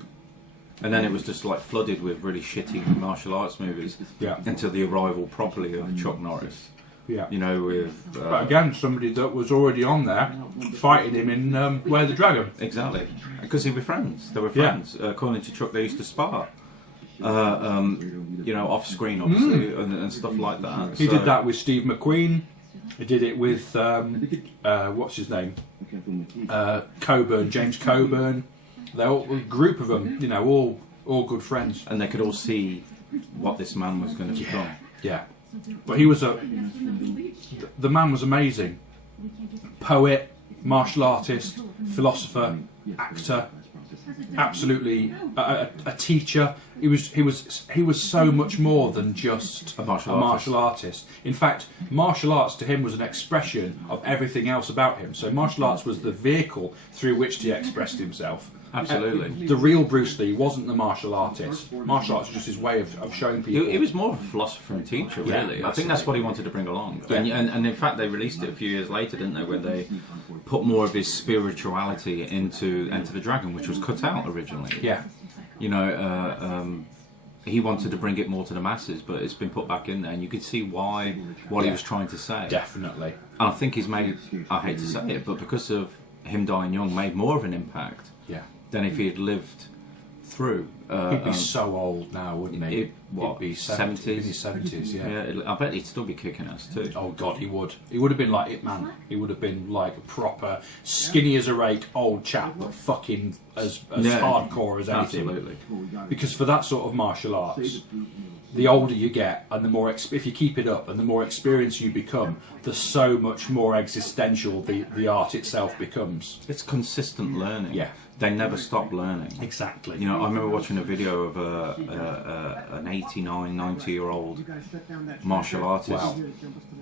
And then it was just like flooded with really shitty martial arts movies Yeah. until the arrival properly of Chuck Norris. Yeah. You know, with But again, somebody that was already on there fighting him in Where the Dragon. exactly, because they were friends. They were Yeah. friends. According to Chuck, they used to spar. You know, off screen, obviously, and stuff like that. He So- did that with Steve McQueen. He did it with what's his name? Coburn, James Coburn. They're all a group of them. You know, all good friends. and they could all see what this man was going to become. Yeah, but he was the man was amazing. Poet, martial artist, philosopher, actor, absolutely a teacher. He was so much more than just A martial artist. In fact, martial arts to him was an expression of everything else about him. So martial arts was the vehicle through which he expressed himself. Absolutely. The real Bruce Lee wasn't the martial artist. Martial arts was just his way of showing people. He was more of a philosopher and teacher, really. Yeah, I think absolutely. that's what he wanted to bring along. Yeah. And in fact, they released it a few years later, didn't they? Where they put more of his spirituality into Enter the Dragon, which was cut out originally. Yeah. You know, he wanted to bring it more to the masses, but it's been put back in there, and you could see what he Yeah. was trying to say. Definitely. And I think he's made, I hate to say it, but because of him dying young, made more of an impact Yeah. than if he had lived through. He'd be so old now, wouldn't he? What, He'd be 70s? in his 70s, yeah. Yeah, I bet he'd still be kicking us too. Oh God, he would. He would have been like Ip Man. He would have been like a proper skinny as a rake old chap, but fucking as Yeah, hardcore as anything. Absolutely. Because for that sort of martial arts, the older you get, and the more if you keep it up, and the more experienced you become, the so much more existential the art itself becomes. It's consistent learning. Yeah. They never stop learning. Exactly. You know, I remember watching a video of an 89, 90-year-old martial artist Wow.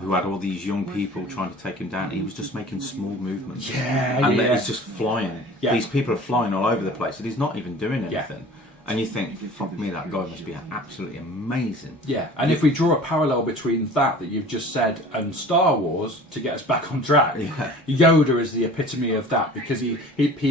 who had all these young people trying to take him down. He was just making small movements. Yeah, and yeah. he's just flying. Yeah. These people are flying all over the place, and he's not even doing Yeah. anything. And you think, fuck me, that guy must be absolutely amazing. Yeah, and if we draw a parallel between that you've just said and Star Wars to get us back on track, Yeah. Yoda is the epitome of that because he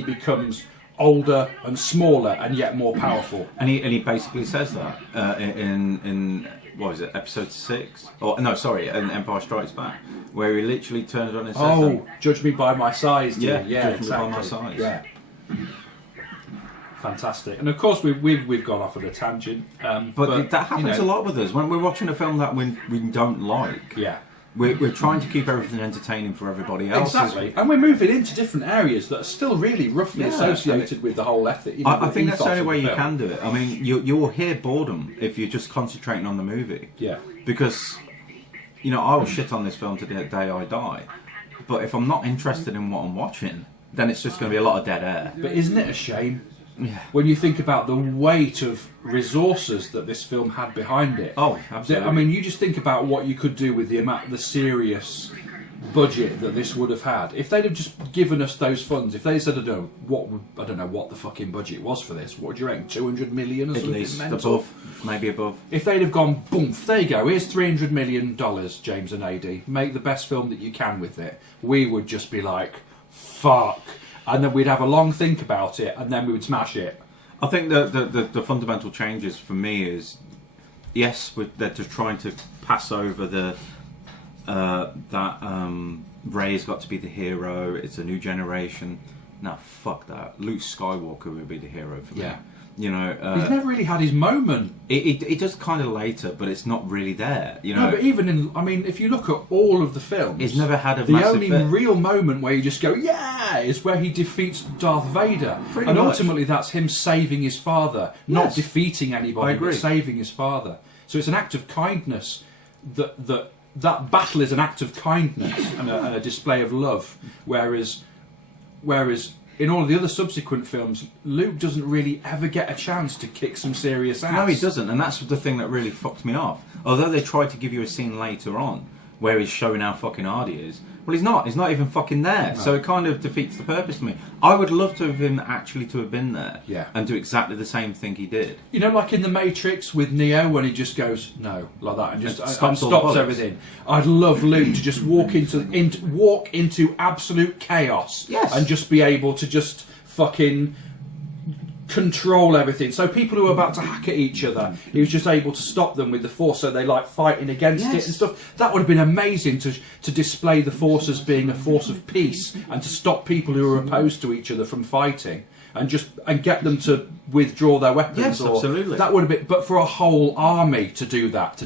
becomes older and smaller and yet more powerful. And he basically says that in what is it, episode 6? Or no, sorry, in Empire Strikes Back, where he literally turns around and says, Oh, judge me by my size, dear. Yeah, Yeah, judge me by my exactly. size. Yeah. Fantastic, and of course we've gone off on a tangent, But that happens you know, a lot with us when we're watching a film that we don't like. Yeah, we're trying to keep everything entertaining for everybody else. Exactly, and we're moving into different areas that are still really roughly associated with the whole ethic. You know, I think that's the only way you film. can do it. I mean, you'll hear boredom if you're just concentrating on the movie. Yeah. Because, you know, I will shit on this film to the day I die, but if I'm not interested in what I'm watching, then it's just going to be a lot of dead air. But isn't it a shame? Yeah. When you think about the weight of resources that this film had behind it. Oh, absolutely. I mean, you just think about what you could do with the serious budget that this would have had. If they'd have just given us those funds, if they said, I don't know what the fucking budget was for this. What do you reckon? 200 million or At something? least mental? above, maybe above. If they'd have gone, boom, there you go, here's $300 million, James and Adie, make the best film that you can with it, we would just be like, fuck. And then we'd have a long think about it, and then we would smash it. I think the fundamental changes for me is, yes, they're just trying to pass over that Rey's got to be the hero, it's a new generation. Nah, fuck that. Luke Skywalker would be the hero for me. Yeah. You know, He's never really had his moment. It does kind of later, but it's not really there. You know, No, but even in, I mean, if you look at all of the films, he's never had a the massive only bit. real moment where you just go, yeah, is where he defeats Darth Vader. Pretty and much. ultimately that's him saving his father, not Yes. defeating I anybody, agree. but saving his father. So it's an act of kindness. That battle is an act of kindness and a display of love. Whereas in all of the other subsequent films, Luke doesn't really ever get a chance to kick some serious ass. No, he doesn't, and that's the thing that really fucked me off. Although they tried to give you a scene later on where he's showing how fucking Adie is, well, he's not. He's not even fucking there. No. So it kind of defeats the purpose to me. I would love to have him actually to have been there, Yeah. and do exactly the same thing he did. You know, like in The Matrix with Neo, when he just goes no, like that, and just It and stops all the stops bullets. everything. I'd love Luke to just walk into absolute chaos, Yes. and just be able to just fucking control everything. So people who are about to hack at each other, he was just able to stop them with the Force, so they like fighting against it Yes. and stuff. That would have been amazing to display the Force as being a force of peace and to stop people who are opposed to each other from fighting. And get them to withdraw their weapons. Yes, absolutely. That would have been, but for a whole army to do that,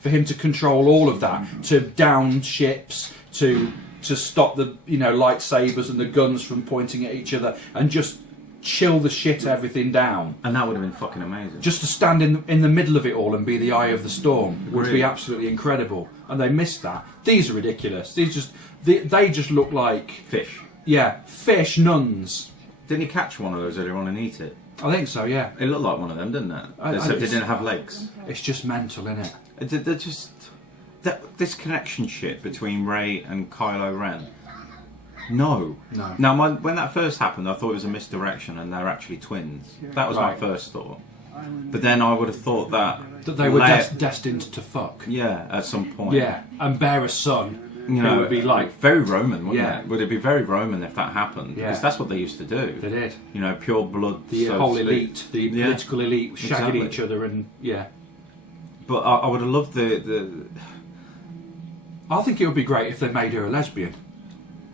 for him to control all of that, to down ships, to stop the lightsabers and the guns from pointing at each other, and just chill the shit everything down. And that would have been fucking amazing. Just to stand in the middle of it all and be the eye of the storm would be Really? absolutely incredible. And they missed that. These are ridiculous. They just look like fish. fish nuns. Didn't he catch one of those earlier on and eat it? I think so. Yeah. It looked like one of them, didn't it? Except they didn't have legs. It's just mental, isn't it? They're just this connection shit between Rey and Kylo Ren. No. Now, when that first happened, I thought it was a misdirection, and they're actually twins. That was my Right. first thought. But then I would have thought that That they were Leia- destined to fuck. yeah, at some point. Yeah, and bear a son. You know, who would be like, very Roman, wouldn't Yeah. it? Would it be very Roman if that happened? Yeah. Because that's what they used to do. they did. You know, pure blood. The so to whole speak. elite, the Yeah. political elite, shagging Exactly. each other, and yeah. But I would have loved the. I think it would be great if they made her a lesbian.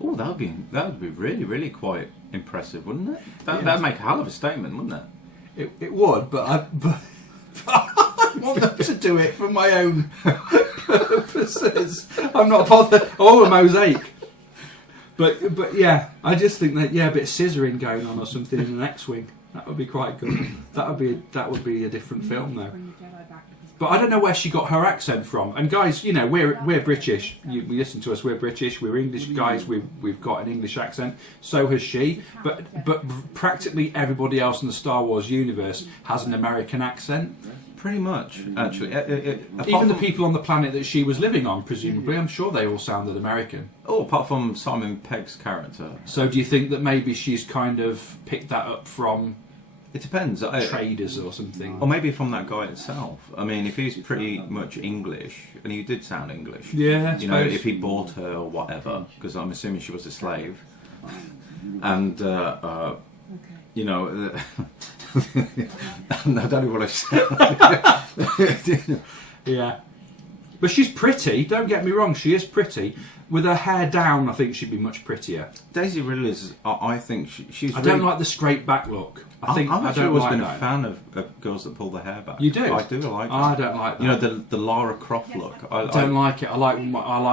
Oh, that would be really, really quite impressive, wouldn't it? Yeah. That'd make a hell of a statement, wouldn't it? It would, but I want them to do it for my own purposes. I'm not bothered. Oh, a mosaic. But yeah, I just think that a bit of scissoring going on or something in an X-wing. That would be quite good. That would be a different film though. But I don't know where she got her accent from. And guys, you know, we're British. You listen to us. We're British. We're English guys. We've got an English accent. So has she. But practically everybody else in the Star Wars universe has an American accent. Pretty much, actually. Even the people on the planet that she was living on, presumably, I'm sure they all sounded American. Oh, apart from Simon Pegg's character. So do you think that maybe she's kind of picked that up from It depends. traders or something? Or maybe from that guy itself. I mean, if he's pretty much English, and he did sound English. Yeah, I You know, suppose. if he bought her or whatever, because I'm assuming she was a slave. And, you know, I don't know what I said. Yeah. But she's pretty, don't get me wrong, she is pretty. With her hair down, I think she'd be much prettier. Daisy Ridley's, I think she's I really... don't like the straight back look. I've actually don't always like been that. a fan of girls that pull their hair back. You do? I do. I like that. I don't like that. You know, the Lara Croft look. I don't like it. I like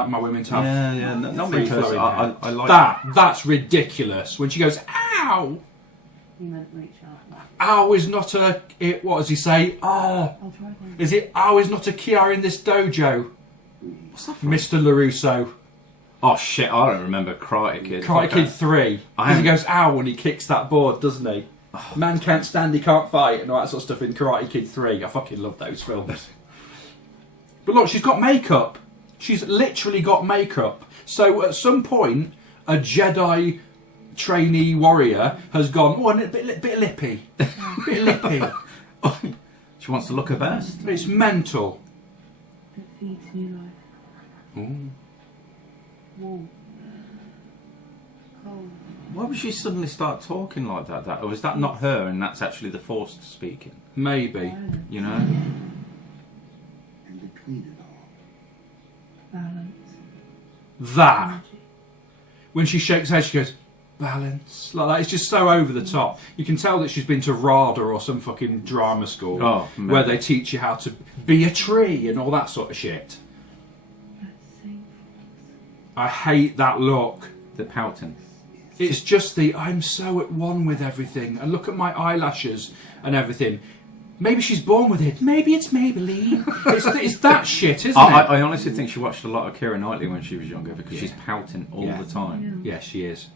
my women to have Yeah, not me free-flowing personally. hair. I like that. That's ridiculous. When she goes, ow! You meant reach out. Ow is not a... what does he say? Oh, I'll try again. is it ow is not a Kia in this dojo? What's that from? Mr. LaRusso. Oh shit! I don't remember Karate Kid. Karate Fuck Kid that. 3. I He am- goes ow when he kicks that board, doesn't he? Man can't stand, he can't fight, and all that sort of stuff in Karate Kid 3. I fucking love those films. But look, she's got makeup. She's literally got makeup. So at some point, a Jedi trainee warrior has gone, oh, a bit lippy. Bit lippy. She wants to look her best. It's mental. It feeds new life. Ooh. Warm. Cold. Why would she suddenly start talking like that? Or is that not her and that's actually the Force speaking? Maybe. Balance. You know? And between it all, Balance. That. Energy. When she shakes her head, she goes, balance. Like that. It's just so over the top. You can tell that she's been to RADA or some fucking drama school Oh, man. where they teach you how to be a tree and all that sort of shit. That same I hate that look. The pouting. It's just the I'm so at one with everything, and look at my eyelashes and everything. Maybe she's born with it. Maybe it's Maybelline. it's that shit, isn't it? I honestly think she watched a lot of Keira Knightley when she was younger because she's pouting all Yeah. the time. Yeah, she is.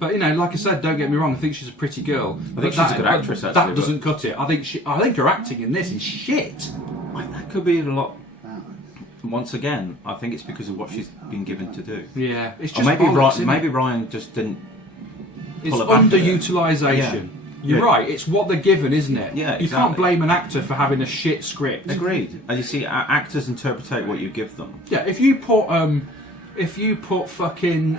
But you know, like I said, don't get me wrong. I think she's a pretty girl. I think she's a good actress, actually, That but- doesn't cut it. I think her acting in this is shit. That could be a lot. balance. Once again, I think it's because of what she's been given to do. Yeah, it's Or just maybe bollocks, isn't it? maybe Ryan just didn't. It's pull it back a bit. underutilisation. Yeah. You're Yeah. right. It's what they're given, isn't it? Yeah, You can't exactly. blame an actor for having a shit script. Agreed. And you see, actors interpret what you give them. Yeah, if you put fucking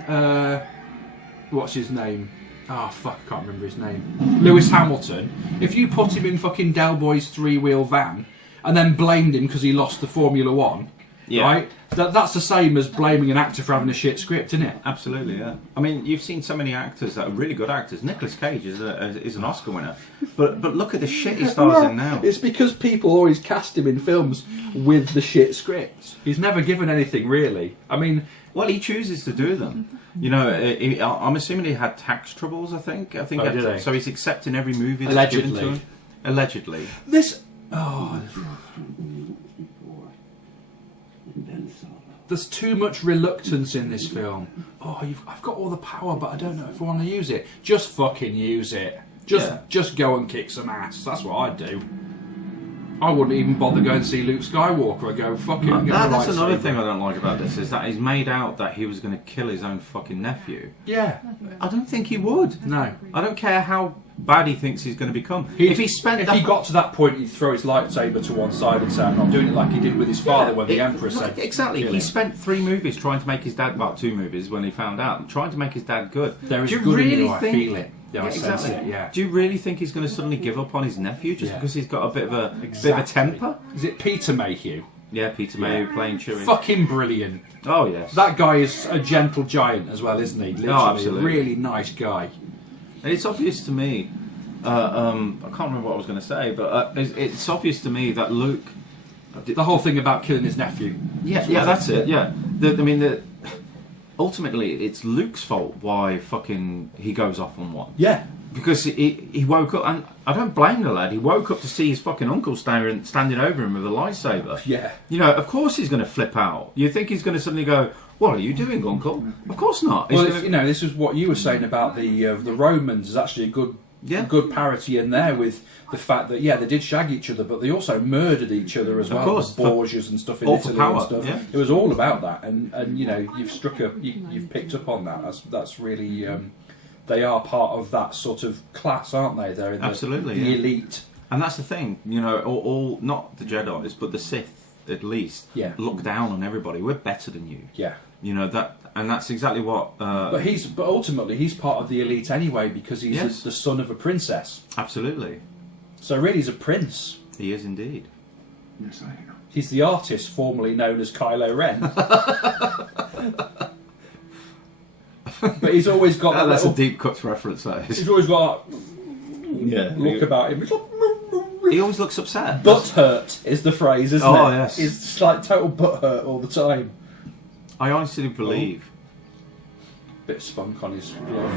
what's his name? Ah, fuck, I can't remember his name. Lewis Hamilton. If you put him in fucking Del Boy's three-wheel van and then blamed him because he lost the Formula One, Yeah. right? That's the same as blaming an actor for having a shit script, isn't it? Absolutely, yeah. I mean, you've seen so many actors that are really good actors. Nicolas Cage is an Oscar winner, but look at the shit he stars in now. It's because people always cast him in films with the shit scripts. He's never given anything really. I mean, Well, he chooses to do them. You know, I'm assuming he had tax troubles. I think. Oh, he had did he? So he's accepting every movie that's given to Allegedly. him. Allegedly. this. Oh, Before, and then sorrow. there's too much reluctance in this film. Oh, I've got all the power, but I don't know if I want to use it. Just fucking use it. Just go and kick some ass. That's what I'd do. I wouldn't even bother going to see Luke Skywalker. I'd go, fuck it. I'm getting That's the another lightsaber. thing I don't like about this is that he's made out that he was going to kill his own fucking nephew. Yeah. I don't think he would. No. I don't care how bad he thinks he's going to become. If if he got to that point, he'd throw his lightsaber to one side and say, I'm not doing it like he did with his father when the Emperor said. Exactly. kill He him. spent 3 movies trying to make his dad, well, 2 movies when he found out, trying to make his dad good. There is Do you good in really you, I think, feel it. Yeah, I sense exactly. it, yeah. Do you really think he's going to suddenly give up on his nephew just Yeah. because he's got a bit of a Exactly. temper? Is it Peter Mayhew? Yeah, Peter Mayhew playing Chewie. Fucking brilliant. Oh yes. That guy is a gentle giant as well, isn't he? Literally, absolutely. a really nice guy. And it's obvious to me. I can't remember what I was going to say, but it's obvious to me that Luke. The whole thing about killing his nephew. Yeah, that's it. Yeah, ultimately, it's Luke's fault why fucking he goes off on one. Yeah. Because he woke up, and I don't blame the lad. He woke up to see his fucking uncle standing over him with a lightsaber. Yeah. You know, of course he's going to flip out. You think he's going to suddenly go, "What are you doing, uncle?" Of course not. He's Well, gonna- you know, this is what you were saying about the Romans. Is actually a good parity in there with the fact that they did shag each other, but they also murdered each other as Of well. course, the Borgias and stuff in all for Italy power, and stuff. yeah. It was all about that, and you know, you've picked up on that. That's really. They are part of that sort of class, aren't they? They're in Absolutely, the yeah. elite. And that's the thing, you know, all not the Jedi's, but the Sith at least look down on everybody. We're better than you. Yeah. You know that, and that's exactly what. But ultimately he's part of the elite anyway because he's Yes. the son of a princess. Absolutely, So really, he's a prince. he is indeed. Yes, I am. He's the artist formerly known as Kylo Ren. But he's always got that That's a little, deep cuts reference. That he's is. always got look about him. He's like, He always looks upset. butt hurt is the phrase, isn't it? Oh, yes. He's just like total butt hurt all the time. I honestly believe. Bit of spunk on his glove.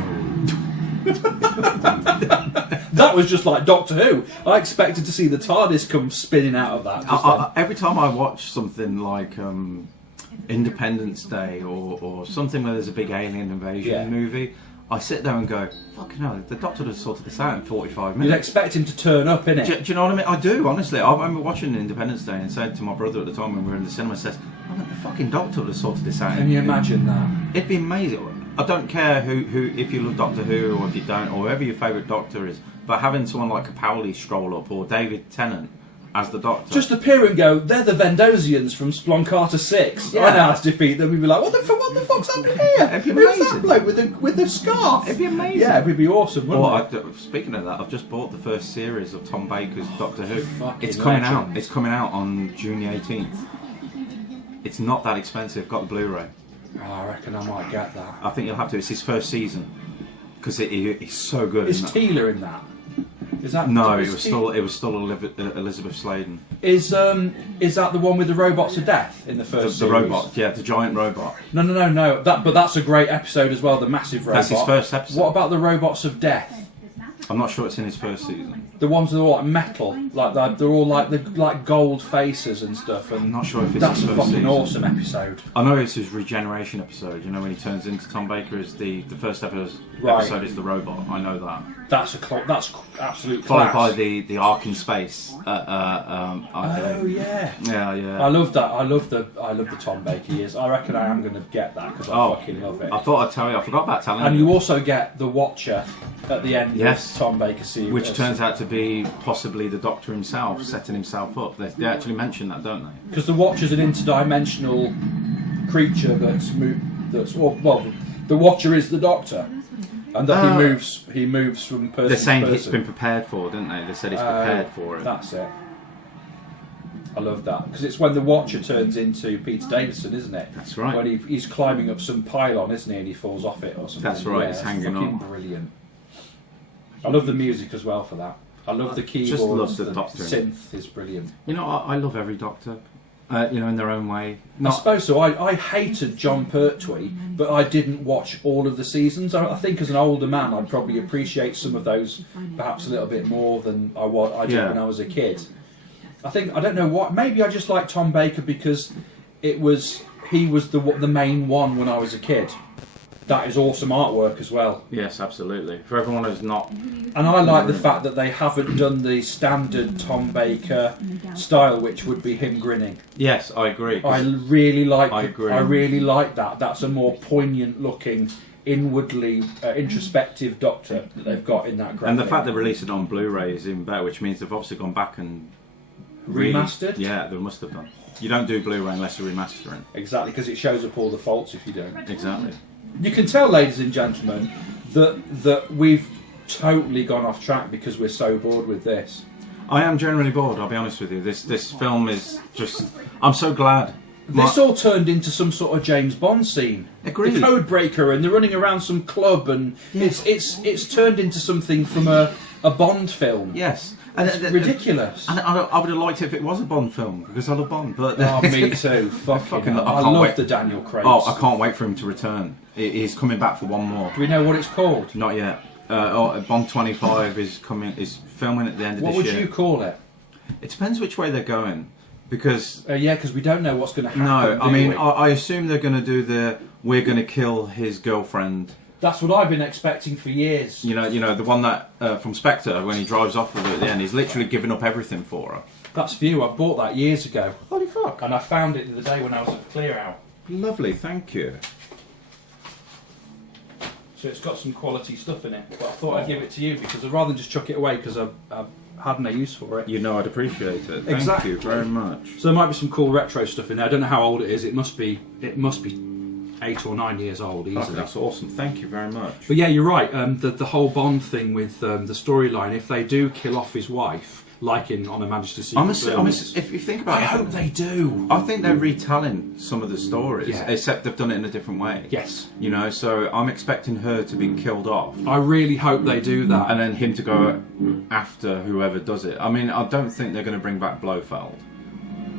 That was just like Doctor Who. I expected to see the TARDIS come spinning out of that. Every time I watch something like Independence Day or something where there's a big alien invasion movie, I sit there and go, fucking hell, the Doctor would have sorted this out in 45 minutes. You'd expect him to turn up, innit? Do you know what I mean? I do, honestly. I remember watching Independence Day and said to my brother at the time when we were in the cinema, says, oh, the fucking Doctor would have sorted this out. Can you imagine that? It'd be amazing. I don't care who if you love Doctor Who or if you don't, or whoever your favourite Doctor is, but having someone like Capaldi stroll up or David Tennant as the Doctor. Just appear and go, they're the Vendosians from Splonkata 6. Yeah. I know how to defeat them. We'd be like, what the fuck's happening here? It'd be Who's that amazing. bloke with the scarf? It'd be amazing. Yeah, it'd be awesome, wouldn't it? Speaking of that, I've just bought the first series of Tom Baker's Doctor Who. Fucking It's coming legend. out. It's coming out on June the 18th. It's not that expensive. Got the Blu-ray. Oh, I reckon I might get that. I think you'll have to. It's his first season because it's so good. Is isn't it? Teela in that? Is that No, it was still Elizabeth Sladen. Is that the one with the robots of death in the first The series? robot, yeah, the giant robot. No. But that's a great episode as well. The massive robot. That's his first episode. What about the robots of death? I'm not sure it's in his first season. The ones that are all like metal, like they're all like gold faces and stuff. And I'm not sure if it's that's his a first fucking season. awesome episode. I know it's his regeneration episode. You know when he turns into Tom Baker as the first episode is the robot. I know that. That's absolute Followed class. by the arc in space. Oh yeah. Yeah. I love that. I love the Tom Baker years. I reckon I am going to get that because I fucking love it. I thought I'd tell you. I forgot about telling And you. you also get the Watcher at the end Yes. of Tom Baker series, Which turns out to be possibly the Doctor himself setting himself up. They actually mention that, don't they? because the Watcher's an interdimensional creature that's the Watcher is the Doctor, and that he moves from person They're saying to it's person. been prepared for, didn't they? They said it's prepared for it. That's it. I love that because it's when the Watcher turns into Peter Davison, isn't it? That's right. When he's climbing up some pylon, isn't he, and he falls off it or something. That's right, Yeah, it's it's hanging fucking on. Brilliant. I love the music as well for that. I love the keyboards. Just love the the Doctor. synth is brilliant. You know, I love every Doctor. In their own way. I suppose so. I hated John Pertwee, but I didn't watch all of the seasons. I think as an older man, I'd probably appreciate some of those perhaps a little bit more than I did when I was a kid. I don't know what. Maybe I just like Tom Baker because he was the main one when I was a kid. That is awesome artwork as well. Yes, absolutely. For everyone who's not... And I like the fact that they haven't done the standard Tom Baker style, which would be him grinning. Yes, I agree. I really like. I agree. I really like that. That's a more poignant-looking, inwardly introspective Doctor that they've got in that graphic. And the fact they released it on Blu-ray is even better, which means they've obviously gone back and... Remastered? Yeah, they must have done. You don't do Blu-ray unless you're remastering. Exactly, because it shows up all the faults if you don't. Exactly. You can tell, ladies and gentlemen, that we've totally gone off track because we're so bored with this. I am generally bored, I'll be honest with you. This film is just... I'm so glad. This all turned into some sort of James Bond scene. Agreed. The Codebreaker, and they're running around some club, and it's turned into something from a Bond film. Yes. It's ridiculous. And I would have liked it if it was a Bond film, because I love Bond. But Oh, me too. Fucking hell. I can't love wait. the Daniel Craig. Oh, I can't wait for him to return. He's coming back for one more. Do we know what it's called? Not yet. Bond 25 is filming at the end of What this would year. you call it? It depends which way they're going, because Because we don't know what's going to happen. no, I do mean we? I assume they're going to do we're going to kill his girlfriend. That's what I've been expecting for years. You know the one that from Spectre when he drives off with her at the end. He's literally giving up everything for her. That's for you. I bought that years ago, Holy fuck! and I found it the day when I was at Clear Out. Lovely, thank you. So it's got some quality stuff in it. But I thought I'd give it to you because I'd rather than just chuck it away because I've had no use for it. You know I'd appreciate it. Thank Exactly. you very much. So there might be some cool retro stuff in there. I don't know how old it is. It must be 8 or 9 years old easily. Oh, that's awesome. Thank you very much. But yeah, you're right. The whole Bond thing with the storyline, if they do kill off his wife, like in On Her Majesty's Secret Service. If you think about I it, hope they do. I think they're retelling some of the stories, Yeah. except they've done it in a different way. Yes. You know, so I'm expecting her to be killed off. I really hope they do that. And then him to go after whoever does it. I mean, I don't think they're going to bring back Blofeld.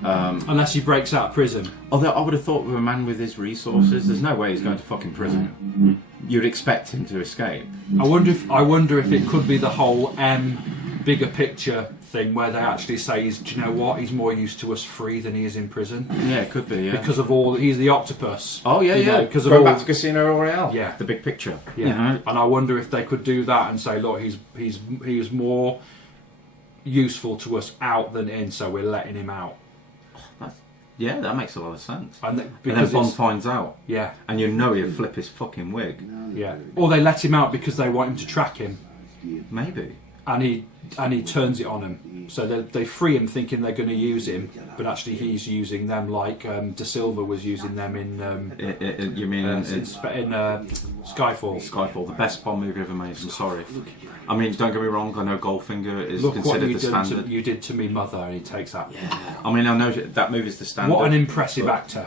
Unless he breaks out of prison. Although I would have thought with a man with his resources, there's no way he's going to fucking prison. You'd expect him to escape. I wonder if it could be the whole bigger picture thing where they actually say, do you know what? He's more used to us free than he is in prison. Yeah, it could be. Yeah. Because of all, he's the octopus. Oh yeah, you know, yeah. because of Going all, back to Casino Royale. Yeah. The big picture. Yeah. You know? And I wonder if they could do that and say, look, he's more useful to us out than in, so we're letting him out. Yeah, that makes a lot of sense. And And because then Bond finds out. yeah, And you know he'll flip his fucking wig. yeah. Or they let him out because they want him to track him, Maybe. and he turns it on him. So they free him thinking they're going to use him, but actually he's using them like De Silva was using them in You mean in Skyfall. Skyfall, the best Bond movie ever made? I'm sorry. I mean, don't get me wrong. I know Goldfinger is Look what considered you the did standard. you did to me, mother, and he takes that. I mean, I know that movie's the standard. What an impressive actor!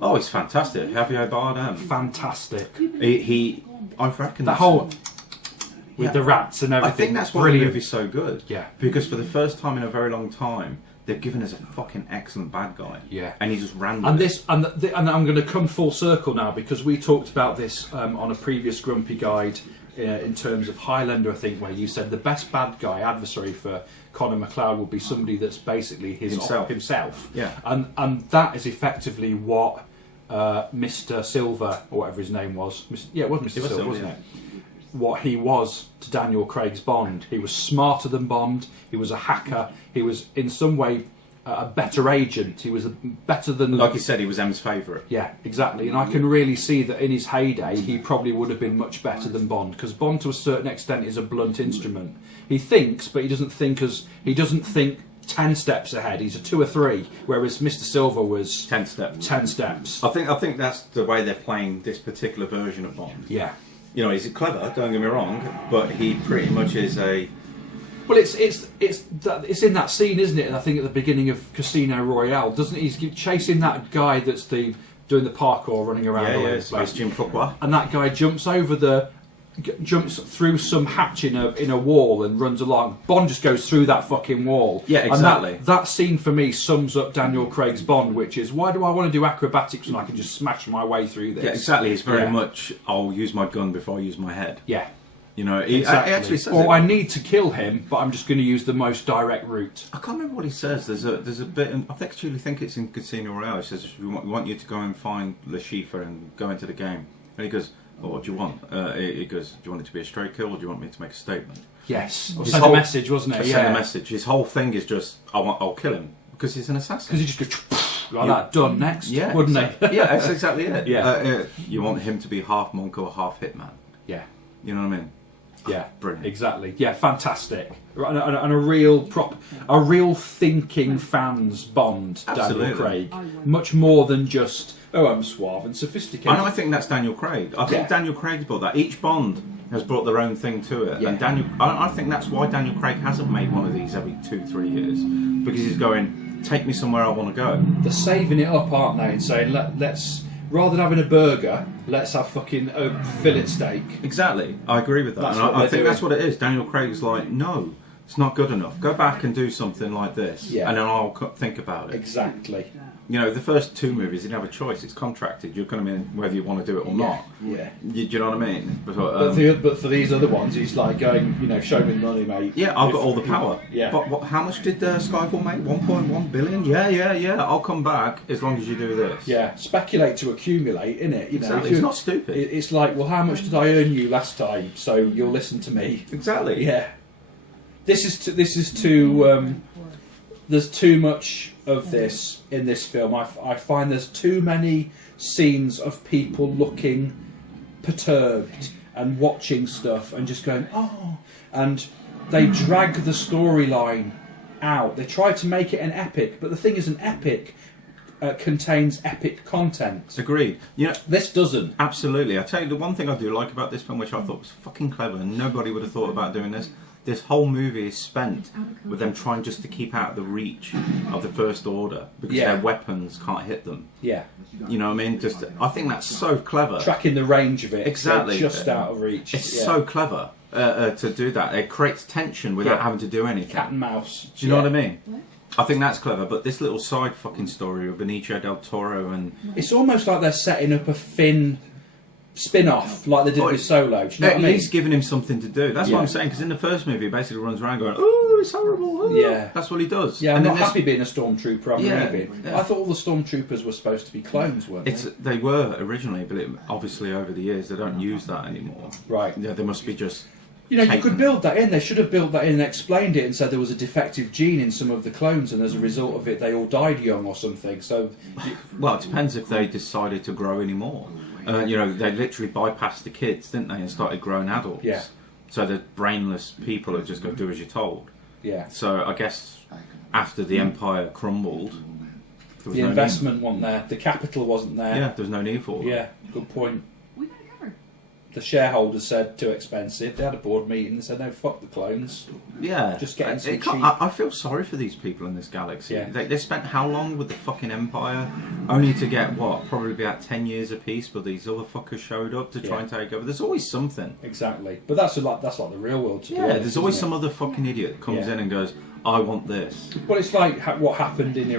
Oh, he's fantastic. Javier Bardem. Fantastic. I reckon That whole with the rats and I everything. think that's why the brilliant. movie's so good. Yeah. Because for the first time in a very long time, they've given us a fucking excellent bad guy. Yeah. And he just ran with And it. this, and I'm going to come full circle now because we talked about this on a previous Grumpy Guide in terms of Highlander, I think, where you said the best bad guy adversary for Conor McLeod would be somebody that's basically himself. Yeah. And that is effectively what Mr. Silver, or whatever his name was, it was Mr. Silver, wasn't it? What he was to Daniel Craig's Bond. He was smarter than Bond. He was a hacker. He was in some way a better agent. He was better than... Like you said, he was M's favourite. Yeah, exactly. And I can really see that in his heyday, he probably would have been much better than Bond, because Bond, to a certain extent, is a blunt instrument. He thinks, but he doesn't think 10 steps ahead. He's a 2 or 3, whereas Mr. Silver was 10 steps. 10 steps. I think that's the way they're playing this particular version of Bond. Yeah. You know, he's clever, don't get me wrong, but he pretty much is a... Well, it's in that scene, isn't it? And I think at the beginning of Casino Royale, doesn't he? He's chasing that guy that's doing the parkour, running around all over the place. Space Jim Fuqua. And that guy jumps through some hatch in a wall and runs along. Bond just goes through that fucking wall. Yeah, exactly. And that scene for me sums up Daniel Craig's Bond, which is, why do I want to do acrobatics when I can just smash my way through this? Yeah, exactly. It's very much, I'll use my gun before I use my head. Yeah. You know, he actually says or it. I need to kill him, but I'm just going to use the most direct route. I can't remember what he says. There's a bit. I actually think it's in Casino Royale. He says we want you to go and find Le Chiffre and go into the game. And he goes, "Oh, what do you want?" He goes, "Do you want it to be a straight kill, or do you want me to make a statement?" Yes, or His send whole- a message, wasn't it? Send a message. His whole thing is just, I'll kill him because he's an assassin. Because he just goes like that. Done next. Yeah, wouldn't exactly. he? Yeah, that's exactly it. Yeah. You want him to be half monk or half hitman. Yeah. You know what I mean? Yeah, Brilliant. Exactly. Yeah, fantastic. And a real thinking fans Bond, Absolutely. Daniel Craig, much more than just I'm suave and sophisticated. And I think that's Daniel Craig. I think Yeah. Daniel Craig's brought that. Each Bond has brought their own thing to it. Yeah. And I think that's why Daniel Craig hasn't made one of these every 2-3 years, because he's going, take me somewhere I want to go. They're saving it up, aren't they? And saying let's rather than having a burger, let's have fucking a fillet steak. Exactly, I agree with that. That's And what I they're think that's doing. what it is. Daniel Craig's like, no, it's not good enough. Go back and do something like this, Yeah. and then I'll think about it. Exactly. You know, the first 2 movies, you didn't have a choice. It's contracted. You're coming in whether you want to do it or not. Yeah. Do you know what I mean? But, But for these other ones, he's like going, show me the money, mate. yeah, I've got all the power. Yeah. But how much did Skyfall make? 1.1 billion? Yeah. I'll come back as long as you do this. Yeah, speculate to accumulate, innit? Exactly. It's not stupid. It's like, well, how much did I earn you last time? So you'll listen to me. Exactly. Yeah. This is too. There's too much of this in this film. I find there's too many scenes of people looking perturbed and watching stuff and just going, oh, and they drag the storyline out. They try to make it an epic, but the thing is, an epic contains epic content. Agreed. You know, This doesn't. absolutely. I tell you, the one thing I do like about this film, which I thought was fucking clever, and nobody would have thought about doing this. this whole movie is spent with them trying just to keep out of the reach of the First Order because Yeah. their weapons can't hit them. Yeah. You know what I mean? Just, I think that's so clever. Tracking the range of it. Exactly. So just out of reach. It's Yeah. so clever to do that. It creates tension without Yeah. having to do anything. Cat and mouse. Do you know what I mean? I think that's clever, but this little side fucking story of Benicio del Toro and It's almost like they're setting up a Finn spin-off, like they did with Solo. Do you know at what I mean? least giving him something to do. That's Yeah. what I'm saying. Because in the first movie, he basically runs around going, "Oh, it's horrible." Oh. Yeah. That's what he does. Yeah, I'm and not in this- happy being a stormtrooper. I'm Yeah, leaving. yeah. I thought all the stormtroopers were supposed to be clones, weren't It's they? they were originally, but obviously over the years they don't use that anymore. Right. Yeah, they must be just. You know, you taken. could build that in. They should have built that in and explained it and said there was a defective gene in some of the clones, and as a result of it, they all died young or something. So, Well, it depends if they decided to grow any more. You know, they literally bypassed the kids, didn't they, and started growing adults. Yeah. So the brainless people are just going to do as you're told. yeah, So I guess after the empire crumbled, there was the no investment wasn't there, the capital wasn't Need. there. Yeah, there's no need for it. Yeah, good point. We got it covered. The shareholders said too expensive. They had a board meeting and said no, fuck the clones. Yeah, Just getting some It can't- cheap- I feel sorry for these people in this galaxy. Yeah. They spent how long with the fucking Empire, only to get what, probably about 10 years apiece. But these other fuckers showed up to try Yeah. and take over. There's always something. Exactly, but that's like the real world. To be Yeah, honest, there's always isn't some it? other fucking idiot that comes Yeah. in and goes, "I want this." Well, it's like what happened in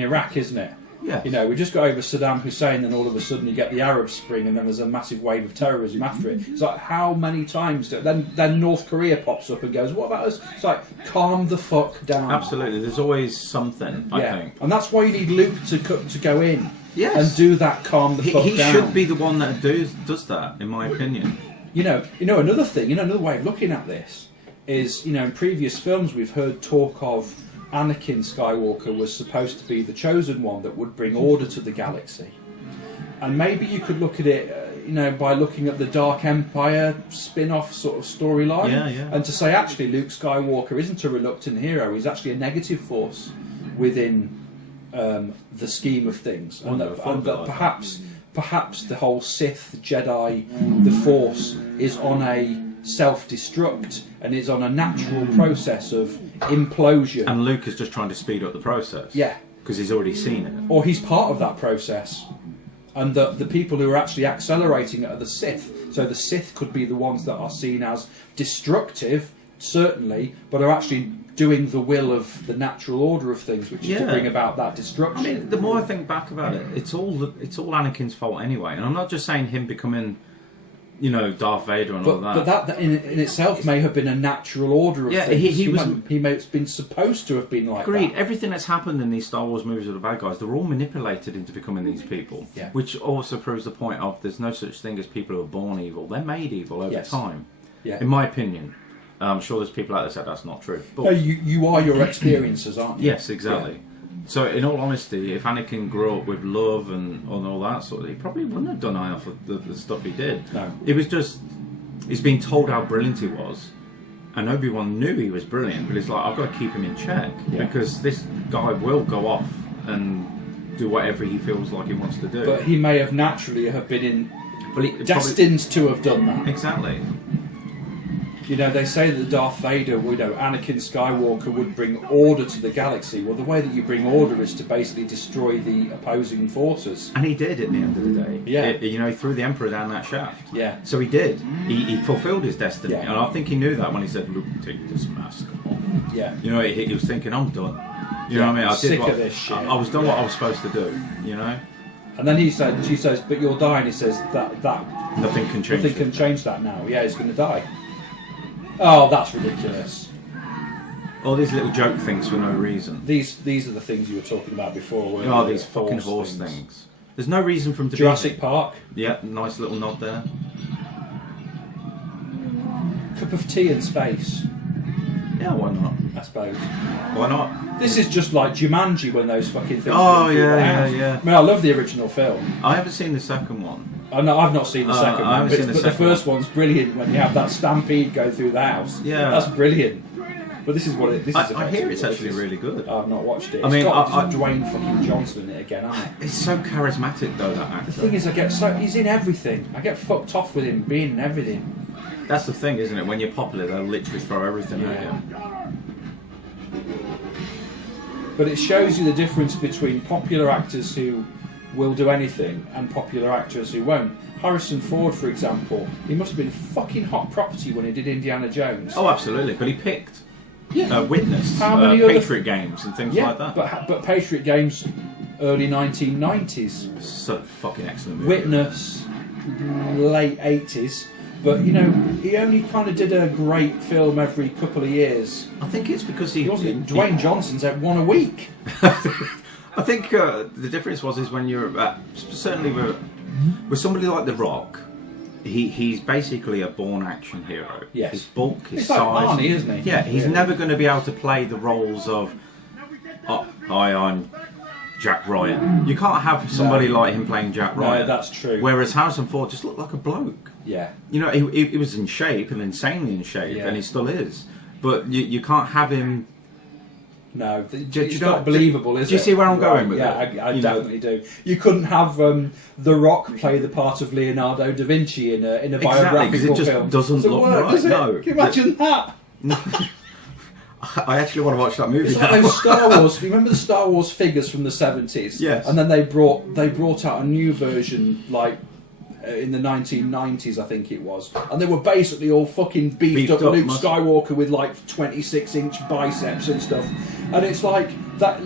Iraq, isn't it? Yeah, You know, we just got over Saddam Hussein, and all of a sudden you get the Arab Spring, and then there's a massive wave of terrorism after it. It's like, how many times then North Korea pops up and goes, "What about us?" It's like, calm the fuck down. absolutely. There's always something. I Yeah, think. and that's why you need Luke to go in Yes. and do that. Calm the fuck He down. should be the one that does that, in my opinion. You know, another thing, another way of looking at this is, in previous films we've heard talk of Anakin Skywalker was supposed to be the chosen one that would bring order to the galaxy. And maybe you could look at it, by looking at the Dark Empire spin-off sort of storyline. Yeah, yeah. And to say, actually, Luke Skywalker isn't a reluctant hero, he's actually a negative force within the scheme of things. And that perhaps the whole Sith, Jedi, the Force is on a self-destruct and is on a natural process of implosion. And Luke is just trying to speed up the process. Yeah. Because he's already seen it. Or he's part of that process. And the people who are actually accelerating it are the Sith. So the Sith could be the ones that are seen as destructive, certainly, but are actually doing the will of the natural order of things, which is to Yeah. bring about that I destruction. mean, the more I think back about it, it's all Anakin's fault anyway. And I'm not just saying him becoming, Darth Vader and all But that. that in itself may have been a natural order of Yeah, things. he was- he may have been supposed to have been like Agreed. that. Everything that's happened in these Star Wars movies with the bad guys, they're all manipulated into becoming these people. Yeah. Which also proves the point of there's no such thing as people who are born evil. They're made evil over Yes. time. Yeah. In my opinion. I'm sure there's people out there that say that's not true. But No, you are your experiences, aren't you? yes, exactly. So, in all honesty, if Anakin grew up with love and all that sort of, he probably wouldn't have done half of the stuff he did. No. It was just he's been told how brilliant he was, and Obi-Wan knew he was brilliant, but it's like I've got to keep him in check Yeah. because this guy will go off and do whatever he feels like he wants to do. But he may have naturally have been But he destined to have done that. exactly. They say that Darth Vader, Anakin Skywalker would bring order to the galaxy. Well, the way that you bring order is to basically destroy the opposing forces. And he did at the end of the day. Yeah. He threw the Emperor down that shaft. Yeah. So he did. He fulfilled his destiny. Yeah. And I think he knew that when he said, "Luke, take this mask off." Yeah. He was thinking, "I'm done." You know what I mean? I Sick did what of this shit. I was done what Yeah. I was supposed to do. And then she says, "But you'll die." And he says, "That Nothing can change. nothing it. can change that now." Yeah, he's going to die. Oh, that's ridiculous. All these little joke things for no reason. These are the things you were talking about before. weren't Oh, they? these The fucking horse things. There's no reason for them to Jurassic be. Park. Yeah, nice little nod there. Cup of tea in space, Yeah, why not? I suppose. Why not? This is just like Jumanji when those fucking things. Oh, run through yeah, the yeah, house. yeah. I mean, I love the original film. I haven't seen the second one. I've not seen the second I one, haven't but, seen the but the second first one's brilliant when you have that stampede go through the house. Yeah. That's brilliant. But this is what it. This is. I hear it's effectively actually what it is. really good. I've not watched it. I mean, it's got I- Dwayne fucking Johnson in it again, hasn't it? It's so charismatic though, that actor. The thing is, he's in everything. I get fucked off with him being in everything. That's the thing, isn't it? When you're popular, they'll literally throw everything at Yeah. you. But it shows you the difference between popular actors who will do anything and popular actors who won't. Harrison Ford, for example, he must have been fucking hot property when he did Indiana Jones. Oh, absolutely. But he picked Yeah. Witness, How many other Patriot Games and things Yeah, like that. but Patriot Games, early 1990s. So fucking excellent movie. Witness, late 80s. But, you know, he only kind of did a great film every couple of years. I think it's because he Wasn't it? Dwayne Johnson's had one a week. I think the difference is when you're certainly with somebody like The Rock, he's basically a born action hero. Yes. His bulk, his He's like size. Arnie, isn't he? Yeah, he's Yeah. never going to be able to play the roles of, oh, hi, I'm Jack Ryan. You can't have somebody like him playing Jack Ryan. No, that's true. Whereas Harrison Ford just looked like a bloke. Yeah. You know, he was in shape and insanely in shape, Yeah. and he still is. But you can't have him. No, Do it's you not know- believable, is it? do you see where I'm going with yeah, it? I You know- definitely do. You couldn't have The Rock play the part of Leonardo da Vinci in a Exactly, 'cause biographical it just film. doesn't look work, right, does it? no. Can you imagine that? I actually want to watch that movie It's like now. those Star Wars. You remember the Star Wars figures from the 70s? Yes. And then they brought out a new version, like in the 1990s, I think it was, and they were basically all fucking beefed up Luke muscle. Skywalker with like 26-inch biceps and stuff. And it's like that.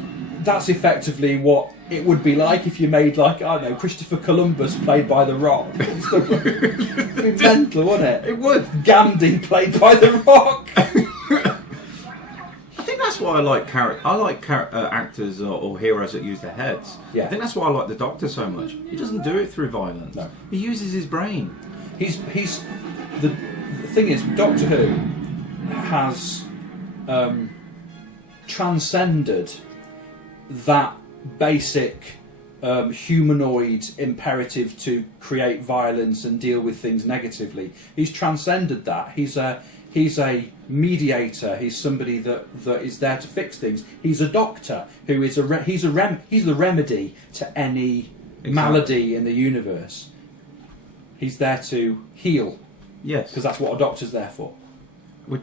That's effectively what it would be like if you made, like, I don't know, Christopher Columbus played by The Rock. It'd be mental, wouldn't it? It would. Gandhi played by The Rock. I think that's why I like actors or heroes that use their heads. Yeah. I think that's why I like the Doctor so much. He doesn't do it through violence. No. He uses his brain. He's the thing is, Doctor Who has transcended that basic humanoid imperative to create violence and deal with things negatively. He's transcended that. He's a mediator. He's somebody that is there to fix things. He's a doctor who is he's the remedy to any malady in the universe. He's there to heal, Yes. because that's what a doctor's there for. Which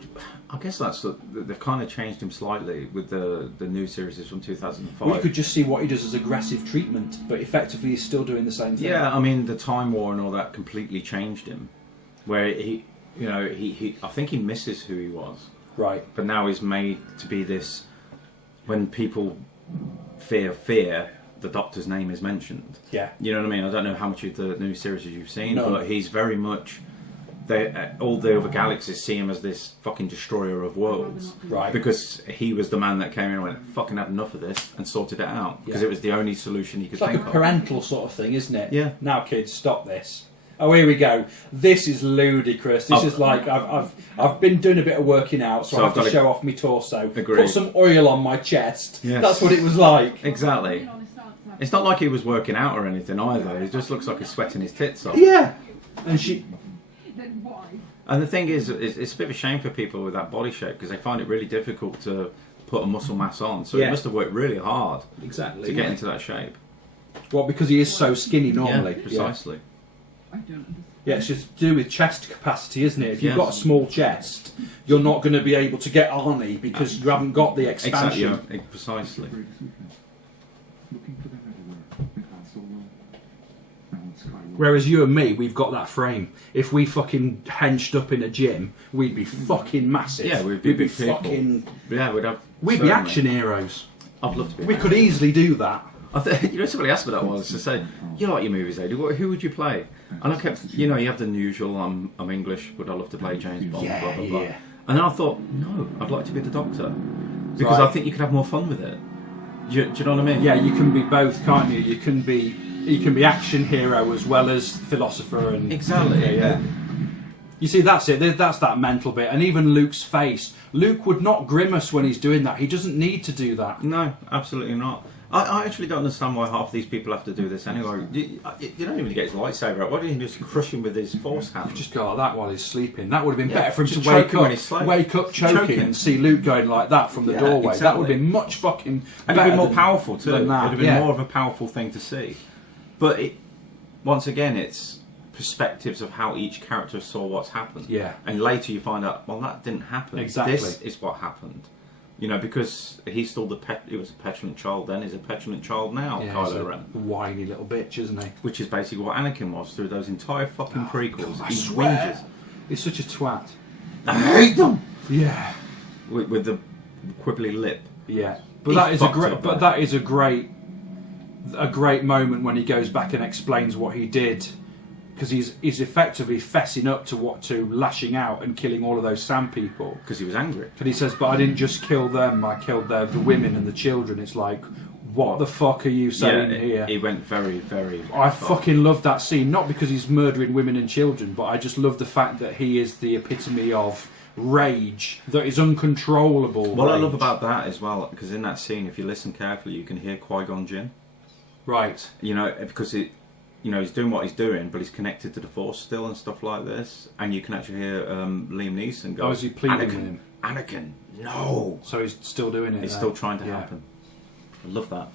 I guess they've kind of changed him slightly with the new series from 2005. Well, you could just see what he does as aggressive treatment, but effectively he's still doing the same thing. Yeah, I mean the Time War and all that completely changed him. Where he I think he misses who he was. Right. But now he's made to be this. When people fear, the Doctor's name is mentioned. Yeah. You know what I mean? I don't know how much of the new series you've seen, No. but he's very much. All the other galaxies see him as this fucking destroyer of worlds. Right. Because he was the man that came in and went, fucking had enough of this, and sorted it out. Because Yeah. it was the only solution he could It's like think a of. parental sort of thing, isn't it? Yeah. Now, kids, stop this. Oh, here we go. This is ludicrous. This Oh. is like I've been doing a bit of working out, so I So have I've to gotta- show off my torso. Agreed. Put some oil on my chest. Yes. That's what it was like. Exactly. It's not like he was working out or anything either. It just looks like he's sweating his tits off. Yeah. And she. Then why? And the thing is, it's a bit of a shame for people with that body shape because they find it really difficult to put a muscle mass on. So Yeah. he must have worked really hard Exactly. to get into that shape. Well, because he is so skinny normally. Yeah, precisely. I don't understand. Yeah, it's just to do with chest capacity, isn't it? If you've Yes. got a small chest, you're not going to be able to get Arnie because you haven't got the expansion. Exactly. Yeah, precisely. Looking for them everywhere. We've had so long. Now it's Skywalker. Whereas you and me, we've got that frame. If we fucking henched up in a gym, we'd be fucking massive. Yeah, we'd be big people. fucking. Yeah, we'd have. We'd be certainly. action heroes. I'd love to be. We could easily do that. You know, somebody asked me that once to say, "You like your movies, Adie? Who would you play?" And I kept, you know, you have the usual. I'm English, but I love to play James Bond. Yeah, blah blah blah. yeah. And then I thought, no, I'd like to be the Doctor because Right. I think you could have more fun with it. Do you know what I mean? Yeah, you can be both, can't you? You can be action hero as well as philosopher and Exactly. Yeah. You see, that's it. That's that mental bit. And even Luke's face. Luke would not grimace when he's doing that. He doesn't need to do that. No, absolutely not. I actually don't understand why half these people have to do this anyway. You don't even get his lightsaber out. Why don't you just crush him with his force hand? Just go like that while he's sleeping. That would have been Yeah, better for him just to wake choke him when up, he's sleeping. wake up choking, and see Luke going like that from the Yeah, doorway. That would have exactly. been much fucking And better it'd be more than- powerful too. than that, It'd have been yeah. more of a powerful thing to see. But once again, it's perspectives of how each character saw what's happened. Yeah. And later you find out, well, that didn't happen. Exactly. This is what happened. You know, because he's still he was a petulant child then, he's a petulant child now, Yeah, Kylo he's a Ren. whiny little bitch, isn't he? Which is basically what Anakin was through those entire fucking prequels. I He swear. whinges. He's such a twat. I hate them! Yeah. With the quibbly lip. Yeah. But He that is a fucked great. up But there. that is a great moment when he goes back and explains what he did, because he's effectively fessing up to lashing out and killing all of those Sand people. Because he was angry. And he says, "But I didn't just kill them. I killed the women and the children." It's like, what the fuck are you saying here? He went very, very... I fucking love that scene, not because he's murdering women and children, but I just love the fact that he is the epitome of rage that is uncontrollable. What I rage. love about that as well, because in that scene, if you listen carefully, you can hear Qui-Gon Jinn. Right. You know, because he's doing what he's doing, but he's connected to the Force still and stuff like this. And you can actually hear Liam Neeson go, Oh, is he pleading Anakin, with him? Anakin, no! So he's still doing it. It's then. still trying to Yeah. happen. I love that.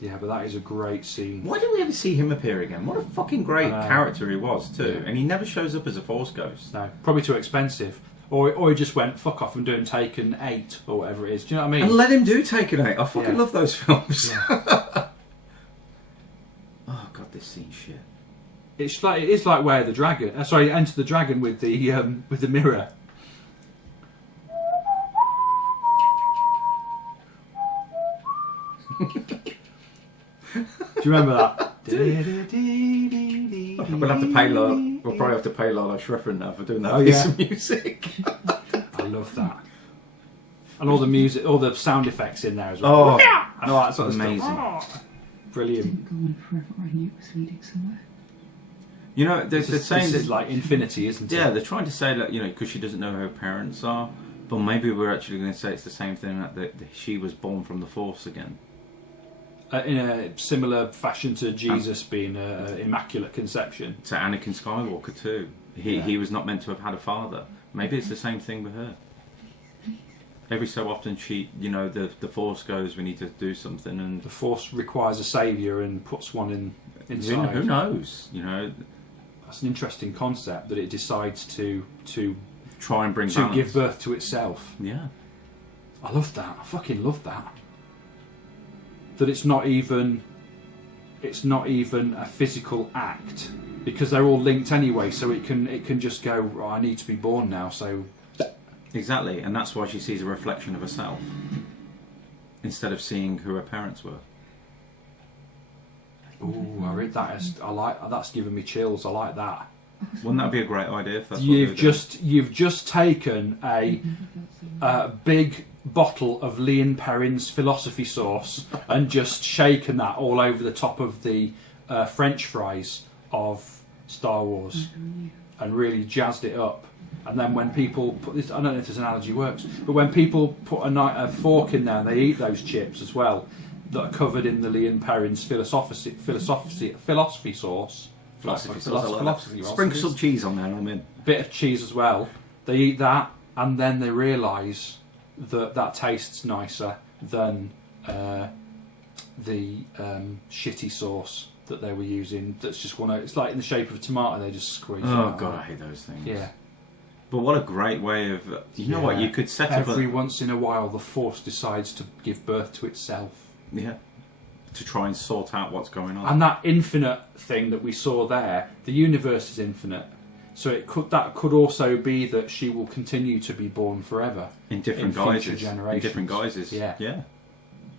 Yeah, but that is a great scene. Why didn't we ever see him appear again? What a fucking great character he was too. Yeah. And he never shows up as a Force ghost. No, probably too expensive. Or he just went, fuck off, I'm doing Taken 8 or whatever it is. Do you know what I mean? And let him do Taken 8. I fucking Yeah. love those films. Yeah. Oh god, this scene's shit. It is like Where the Dragon. Enter the Dragon with the mirror. Do you remember that? We'll have to pay Lala. We'll probably have to pay Lala Schriffen now for doing that Oh, piece yeah. of music. I love that. And all the music, all the sound effects in there as well. Oh, And all that sort of amazing. stuff. Brilliant. Go on forever. I knew it was leading somewhere. You know, they're saying this is that, like infinity, isn't it? yeah, they're trying to say that, you know, because she doesn't know who her parents are, but maybe we're actually going to say it's the same thing, that she was born from the Force again. In a similar fashion to Jesus being an immaculate conception. To Anakin Skywalker too. He was not meant to have had a father. Maybe it's the same thing with her. Every so often the Force goes, we need to do something, and The Force requires a saviour and puts one inside. who knows? You know, That's an interesting concept that it decides to try and bring balance. give birth to itself. Yeah. I love that. I fucking love that. That it's not even a physical act, because they're all linked anyway. So it can just go, oh, I need to be born now. So Exactly, and that's why she sees a reflection of herself instead of seeing who her parents were. ooh, I read that. That's giving me chills. I like that. Wouldn't that be a great idea if that's what they were doing? You've just taken a big bottle of Leon Perrin's philosophy sauce and just shaken that all over the top of the French fries of Star Wars and really jazzed it up. And then when people put this, I don't know if this analogy works, but when people put a fork in there and they eat those chips as well, that are covered in the Leon Perrin's philosophy sauce. Philosophy Sprinkle some cheese on there and I'm in. Bit of cheese as well. They eat that and then they realise that tastes nicer than the shitty sauce that they were using. That's just it's like in the shape of a tomato. They just squeeze. Oh it god, I hate those things. Yeah. But what a great way of... You know what, you could set up Every once in a while the Force decides to give birth to itself. Yeah. To try and sort out what's going on. And that infinite thing that we saw there, the universe is infinite. So that could also be that she will continue to be born forever. In different future guises. generations. In different guises. Yeah. Yeah.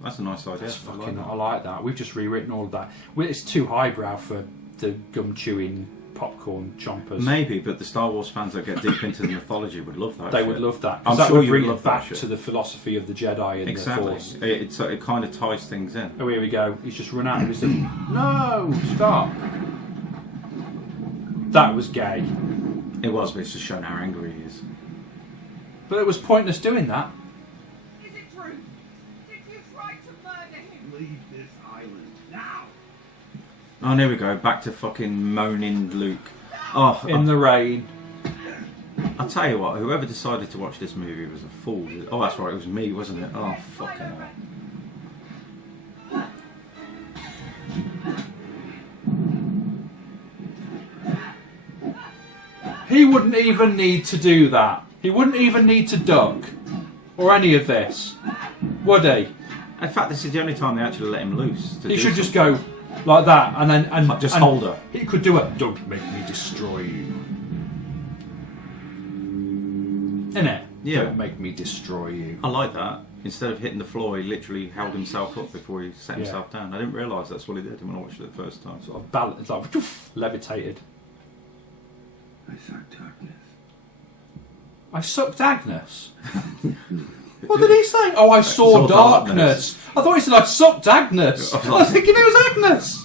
That's a nice idea. That's I like fucking, that. I like that. We've just rewritten all of that. Well, it's too highbrow for the gum chewing popcorn chompers. Maybe, but the Star Wars fans that get deep into the mythology would love that. They shit. would love that. I'm That sure would you bring would it love that back shit. to the philosophy of the Jedi and Exactly. the Force. It kind of ties things in. Oh, here we go. He's just run out of his... No! Stop! That was gay. It was, but it's just showing how angry he is. But it was pointless doing that. Is it true? Did you try to murder him? Leave this island now. Oh, and there we go. Back to fucking moaning Luke. Oh, In the rain. I'll tell you what. Whoever decided to watch this movie was a fool. Oh, that's right. It was me, wasn't it? Oh, fucking hell. He wouldn't even need to do that. He wouldn't even need to duck or any of this, would he? In fact, this is the only time they actually let him loose. He should just go like that and then Just and hold her. He could do it. Don't make me destroy you. Innit? Yeah. Don't make me destroy you. I like that. Instead of hitting the floor, he literally held himself up before he set himself down. I didn't realise that's what he did when I watched it the first time. Sort of balance, like woof, levitated. I saw darkness. I sucked Agnes. What did he say? Oh, I saw darkness. I thought he said I sucked Agnes. I was thinking it was Agnes.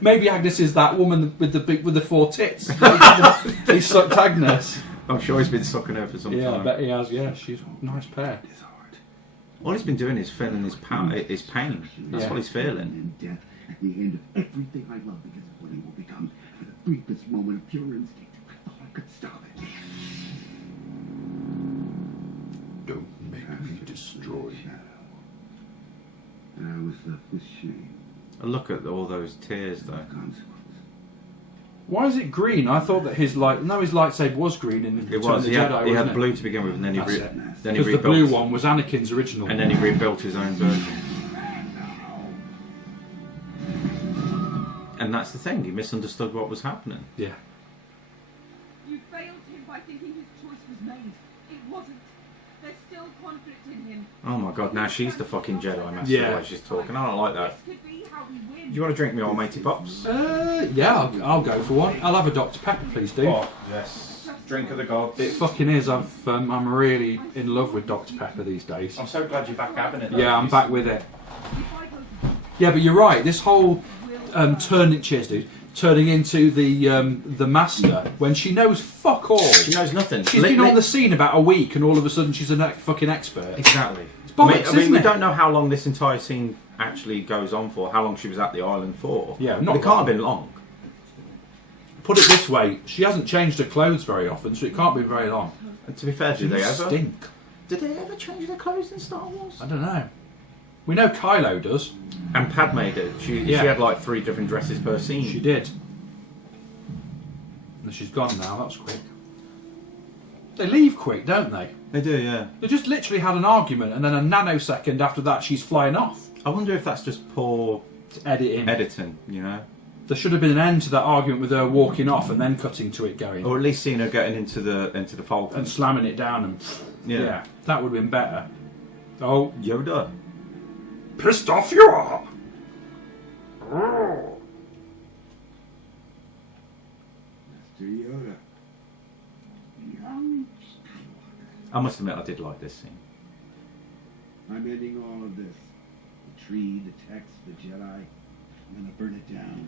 Maybe Agnes is that woman with the 4 tits. He sucked Agnes. I'm sure he's been sucking her for some time. Yeah, I bet he has. Yeah, she's a nice pair. His heart. All he's been doing is feeling his pain. That's Yeah. what he's feeling. And death at the end of everything I love because of what he will become. For the briefest moment of pure instinct, I thought I could stop it. Don't make me destroy you. And I was left with shame. Look at all those tears, though. Consequence. Why is it green? I thought that his lightsaber was green in It Return of was. the He Jedi. had wasn't it? blue to begin with, and then he That's it. then he Because the rebuilt. blue one was Anakin's original. And then he rebuilt his own version. And that's the thing. He misunderstood what was happening. Yeah. You failed him by thinking his choice was made. It wasn't. There's still conflict in him. Oh my god! Now she's the fucking Jedi master. Yeah. The way she's talking. I don't like that. This could be how we win. Do you want to drink me, old matey pops? Yeah, I'll go for one. I'll have a Dr Pepper, please, do. Oh yes. Drink of the gods. It fucking is. I'm really in love with Dr Pepper these days. I'm so glad you're back having it. Yeah, I'm back with it. Yeah, but you're right. This whole turning into the master when she knows fuck all. She knows nothing. She's been on the scene about a week, and all of a sudden she's a fucking expert. Exactly. It's bollocks, I mean isn't we it? don't know how long this entire scene actually goes on for. How long she was at the island for? Yeah, But not it can't have long. been long. Put it this way: she hasn't changed her clothes very often, so it can't be very long. And to be fair, did they ever? Stink. Did they ever change their clothes in Star Wars? I don't know. We know Kylo does. And Padme did. She had like 3 different dresses per scene. She did. And she's gone now. That was quick. They leave quick, don't they? They do, yeah. They just literally had an argument, and then a nanosecond after that, she's flying off. I wonder if that's just poor Editing. you know? There should have been an end to that argument with her walking off and then cutting to it going. Or at least seeing her getting into the Falcon. And slamming it down and... Yeah. That would have been better. Oh, Yoda. pissed off you are! Mr. Yoda. Young I must admit, I did like this scene. I'm ending all of this. The tree, the text, the Jedi. I'm gonna burn it down.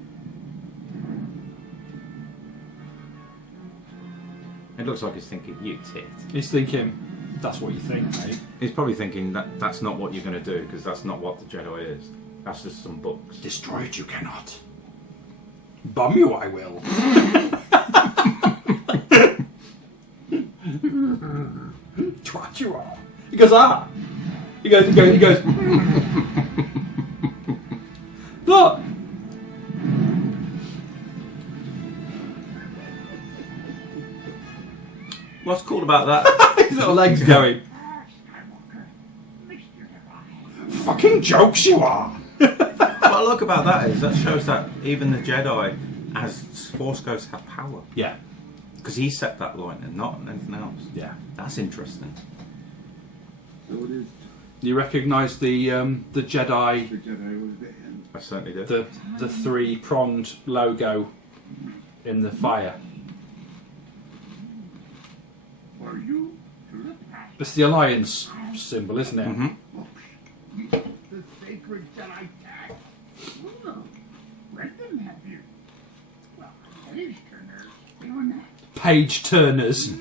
It looks like he's thinking, you tit. He's thinking, that's what you think, mate. He's probably thinking that's not what you're going to do, because that's not what the Jedi is. That's just some books. Destroy it you cannot. Bum you I will. Twat you are. He goes, ah! He goes. Look! What's cool about that? His little legs going. Skywalker, Mr. Jedi. Fucking jokes you are! What I like about that is that shows that even the Jedi, as Force ghosts, have power. Yeah. Because he set that line and not anything else. Yeah. That's interesting. So it is. You recognise the Jedi, The Jedi was the end. I certainly do. the 3-pronged logo in the fire. For you to the past. It's the Alliance symbol, isn't it? Mm-hmm. The sacred Jedi tag. Oh, no. Let them have you. Well, page turners doing that. Page turners. Yes.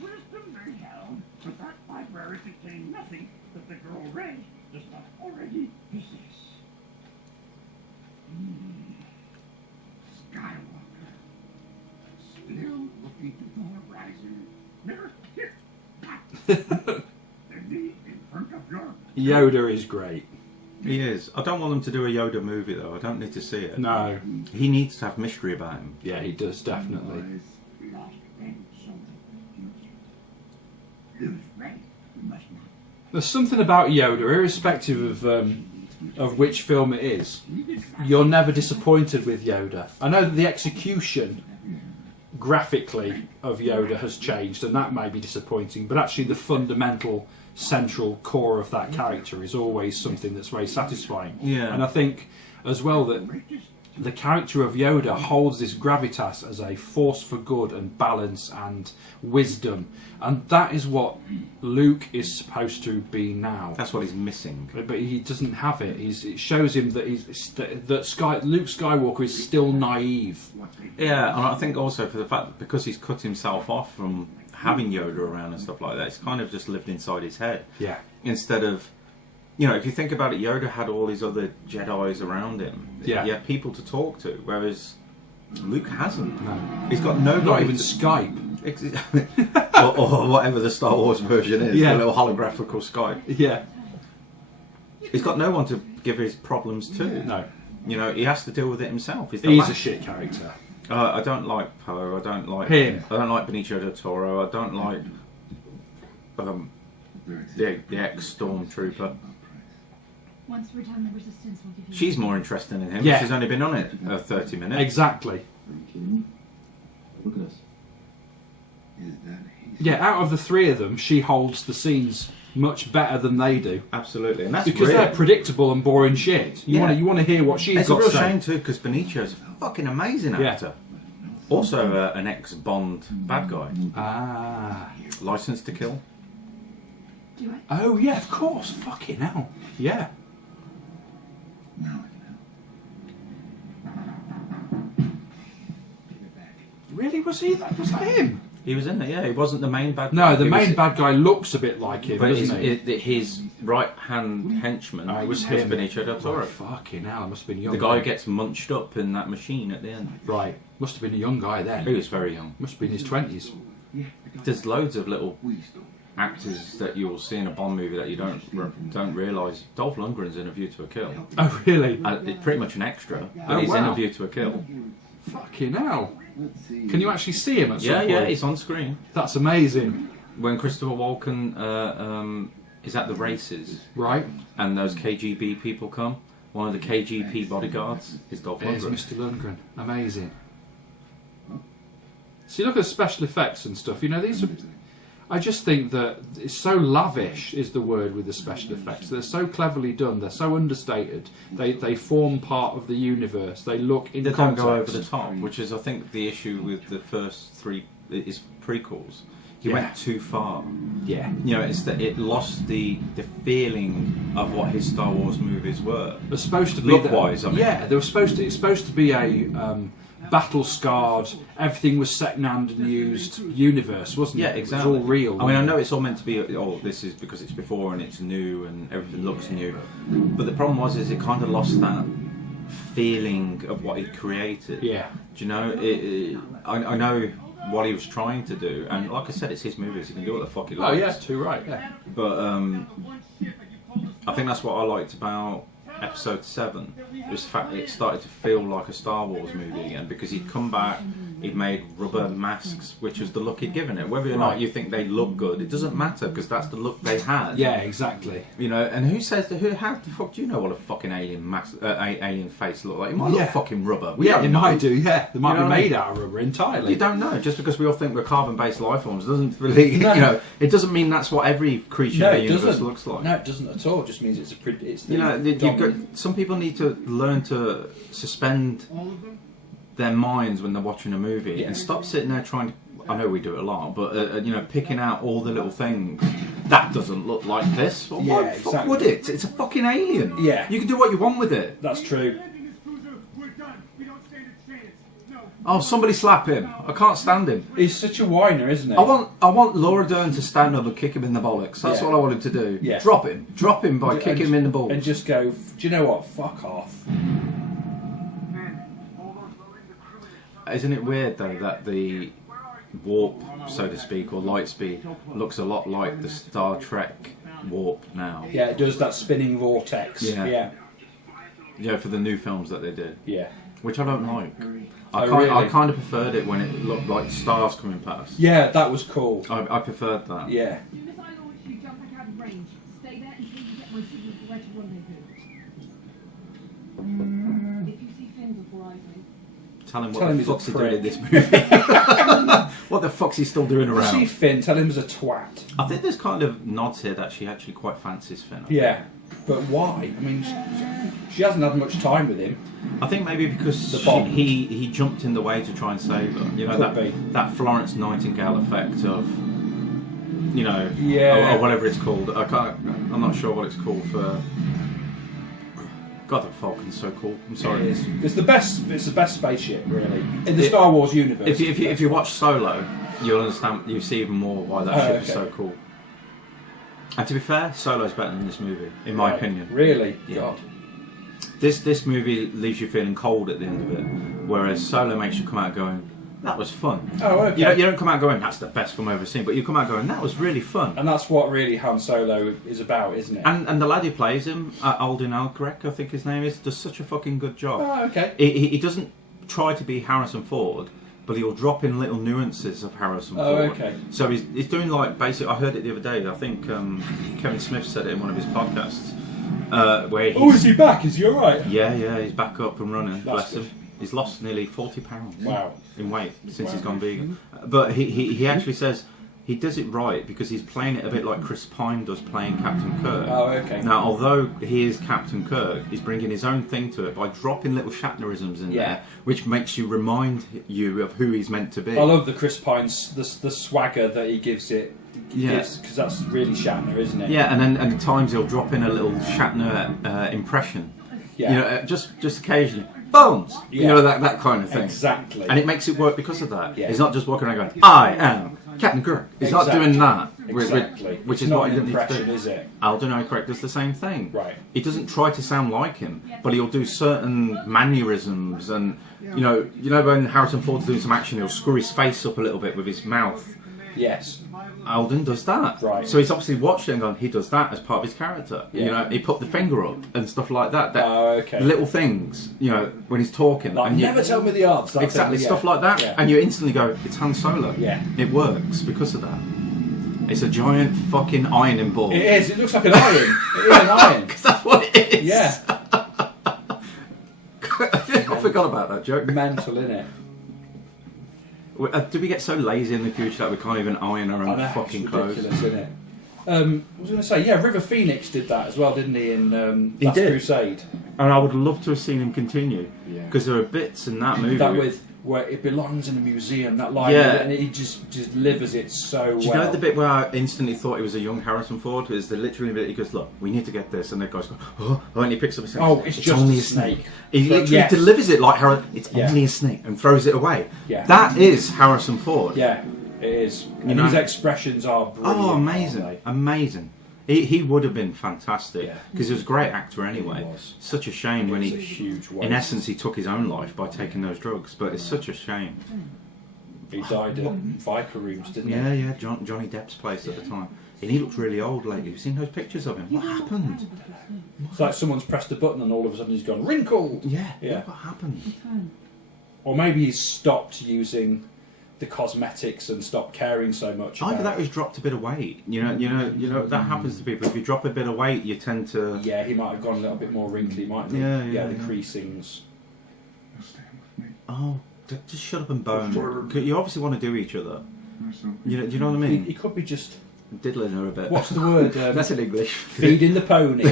Wisdom they held, but that library contained nothing that the girl Rey does not already possess. Skywalker. Still looking to the horizon. They're here. They're in front of your... Yoda is great. He is. I don't want them to do a Yoda movie though. I don't need to see it. No. He needs to have mystery about him. Yeah, he does, definitely. Lost and sold. Lose Ray. We must not. There's something about Yoda, irrespective of which film it is, you're never disappointed with Yoda. I know that the execution graphically of Yoda has changed, and that may be disappointing, but actually the fundamental central core of that character is always something that's very satisfying. Yeah. And I think as well that the character of Yoda holds this gravitas as a force for good and balance and wisdom, and that is what Luke is supposed to be now. That's what he's missing. But he doesn't have it. It shows him that Luke Skywalker is still naive. Yeah, and I think also for the fact that because he's cut himself off from having Yoda around and stuff like that, it's kind of just lived inside his head. Yeah. Instead of, you know, if you think about it, Yoda had all these other Jedis around him. Yeah. He had people to talk to, whereas Luke hasn't. No. He's got nobody. Not even Skype. or whatever the Star Wars version is, Yeah. the little holographical Skype. Yeah. He's got no one to give his problems to. No. You know, he has to deal with it himself. He's the He's last- a shit character. I don't like Poe. I don't like Him. I don't like Benicio del Toro. I don't like the ex-stormtrooper. Once we're done, the resistance will give you. She's more interesting in him. Yeah. She's only been on it 30 minutes. Exactly. Are you kidding me? Look at us. Is that hasty? Yeah, out of the three of them, she holds the scenes much better than they do. Absolutely, and that's Because great. they're predictable and boring shit. You Yeah. want to hear what she's It's got a real to say. shame too, because Benicio's a fucking amazing Yeah. actor. Also an ex-Bond bad guy. Ah. License to Kill. Do it. Oh yeah, of course. Fucking hell. Yeah. Now I can help. Give it back. Really? Was that him? He was in there, yeah. He wasn't the main bad guy. No, the He main was- bad guy looks a bit like him, But doesn't he? his right-hand henchman Oh, it was him. Benicio del Oh, Toro. fucking hell, it must have been a young The guy gets munched up in that machine at the end. Right. Must have been a young guy then. He was very young. Must have been his 20s. There's loads of little We stole. actors that you'll see in a Bond movie that you don't realise. Dolph Lundgren's in A View to a Kill. Oh, really? It's pretty much an extra, but Oh, he's in wow. A View to a Kill. Fucking hell. Let's see. Can you actually see him at some Yeah, point? yeah, he's on screen. That's amazing. When Christopher Walken is at the races Right? and those KGB people come, one of the KGB bodyguards is Dolph There's Lundgren. Mr. Lundgren. Amazing. See, look at special effects and stuff. You know, these are... I just think that it's so lavish is the word with the special effects. They're so cleverly done. They're so understated. They form part of the universe. They look in They don't go over context. the top, which is, I think, the issue with the first three is prequels. He Yeah. went too far. Yeah. You know, it's that it lost the feeling of what his Star Wars movies were. They're supposed to be Look-wise, I mean. Yeah, they were supposed to. It's supposed to be a battle scarred. Everything was second-hand and used universe, wasn't Yeah, it? exactly. It was all real. I mean, I know it's all meant to be. Oh, this is because it's before and it's new and everything looks new. But the problem is it kind of lost that feeling of what it created. Yeah. Do you know? I know what he was trying to do, and like I said, it's his movies. He can do what the fuck he Oh likes. yeah, too right. Yeah. But I think that's what I liked about Episode 7. Was the fact that it started to feel like a Star Wars movie again, because he'd come back, he'd made rubber masks, which was the look he'd given it. Whether or not Right. you think they look good, it doesn't matter, because that's the look they had. Yeah, exactly. You know, and who says that? How the fuck do you know what a fucking alien alien face look like? It might Yeah. look fucking rubber. We Yeah, don't it know. might do. Yeah, they might You know be what I made mean? out of rubber entirely. You don't know. Just because we all think we're carbon-based life forms doesn't really, No. you know, it doesn't mean that's what every creature No, in it the universe doesn't. looks like. No, it doesn't at all. It just means it's it's the You know, you've dominant- got, some people need to learn to suspend their minds when they're watching a movie Yeah. and stop sitting there trying to. I know we do it a lot, but you know, picking out all the little things that doesn't look like this. Well, Yeah, why the fuck exactly. would it? It's a fucking alien. Yeah. You can do what you want with it. That's true. We're done. We don't stand a chance. No. Oh, somebody slap him! I can't stand him. He's such a whiner, isn't he? I want Laura Dern to stand up and kick him in the bollocks. That's Yeah. what I want him to do. Yeah. Drop him by kicking him in the balls. and just go. Do you know what? Fuck off. Isn't it weird though that the warp, so to speak, or light speed looks a lot like the Star Trek warp now. Yeah, it does that spinning vortex. Yeah. Yeah. Yeah, for the new films that they did, Yeah. which I don't like. Oh, I really? kind of preferred it when it looked like stars coming past. Yeah, that was cool. I preferred that. Yeah. As soon as I launch you, jump back out of range. Stay there until you get my signal for where to rendezvous. If you see Finn before I do, Tell him Tell what him the he's a fuck's he doing in prick. this movie. What the fuck's he still doing See around? Finn, tell him he's a twat. I think there's kind of nods here that she actually quite fancies Finn. Yeah. But why? I mean, she hasn't had much time with him. I think maybe because The bond. he jumped in the way to try and save her. You know, Could be. that Florence Nightingale effect of, you know, Yeah. or whatever it's called. I'm not sure what it's called for. God, that Falcon's so cool. I'm sorry. It is. It's the best. It's the best spaceship, really, in the Star Wars universe. If you watch Solo, you'll understand. You see even more why that ship is okay. so cool. And to be fair, Solo's better than this movie, in my Right. opinion. Really, Yeah. God. This movie leaves you feeling cold at the end of it, whereas Solo makes you come out going, "That was fun." Oh, okay. You don't come out going, "That's the best film I've ever seen," but you come out going, "That was really fun." And that's what really Han Solo is about, isn't it? And the lad who plays him, Alden Ehrenreich, I think his name is, does such a fucking good job. Oh, okay. He doesn't try to be Harrison Ford, but he'll drop in little nuances of Harrison Oh, Ford. okay. So he's doing like basic. I heard it the other day. I think Kevin Smith said it in one of his podcasts. Where Oh, is he back? Is he alright? Yeah, he's back up and running. Bless good. him. He's lost nearly 40 pounds. Wow. In weight since he's gone vegan. But he actually says he does it right because he's playing it a bit like Chris Pine does playing Captain Kirk. Oh, okay. Now, although he is Captain Kirk, he's bringing his own thing to it by dropping little Shatnerisms in Yeah. there, which makes you remind you of who he's meant to be. I love the Chris Pine's the swagger that he gives it. Yeah. Because that's really Shatner, isn't it? Yeah, and then at times he'll drop in a little Shatner impression. Yeah. You know, just occasionally. Bones! You Yeah. know, that kind of thing. Exactly. And it makes it work because of that. Yeah. He's not just walking around going, "I am Captain Kirk." He's not Exactly. doing that. Exactly. Which It's is not what an he needs to impression, do. is it? Alden Ehrenreich does the same thing. Right. He doesn't try to sound like him, but he'll do certain mannerisms and, you know when Harrison Ford's doing some action, he'll screw his face up a little bit with his mouth. Yes. Alden does that. Right. So he's obviously watched it and gone, he does that as part of his character. Yeah. You know, he put the finger up and stuff like that. Oh, okay. Little things, you know, when he's talking. Like, and you- never tell me the odds. that Exactly, thing, yeah. stuff like that. Yeah. And you instantly go, it's Han Solo. Yeah. It works because of that. It's a giant fucking ironing board. It is. It looks like an iron. It is an iron. Because that's what it is. Yeah. I forgot about that joke. Mental, innit? Do we get so lazy in the future that we can't even iron our I own know, fucking it's clothes? ridiculous, isn't it? I was going to say, yeah, River Phoenix did that as well, didn't he? In He Last did. Crusade. And I would love to have seen him continue. Yeah. Because there are bits in that movie. That with where it belongs in a museum. That line, Yeah. and he just delivers it so Do you well. know the bit where I instantly thought it was a young Harrison Ford? Is the literally bit he goes, "Look, we need to get this," and the guy's going, "Oh," and he picks up a snake. Oh, it's just only a snake. He But literally yes. delivers it like Harrison. It's Yeah. only a snake, and throws it away. Yeah. That is Harrison Ford. Yeah, it is. And know- his expressions are brilliant. Oh, aren't amazing, they? amazing. He would have been fantastic Yeah. because he was a great actor anyway. He was. Such a shame when It's he, a huge in waste. essence, he took his own life by taking those drugs. But it's such a shame. He died at Viper Rooms, didn't Yeah, he? yeah. Johnny Depp's place at the time, and he looks really old lately. You've seen those pictures of him? What happened? It's like someone's pressed a button and all of a sudden he's gone wrinkled. Yeah, Yeah. What happened? Or maybe he's stopped using the cosmetics and stopped caring so much. Either about that or he's dropped a bit of weight. You know that happens to people. If you drop a bit of weight, you tend to. Yeah, he might have gone a little bit more wrinkly, mightn't he? Yeah, the yeah. creasings. Oh, just shut up and bone. You obviously want to do each other. Do you know what I He mean? could be just, Diddling her a bit. what's the word? That's in English. Feeding the pony.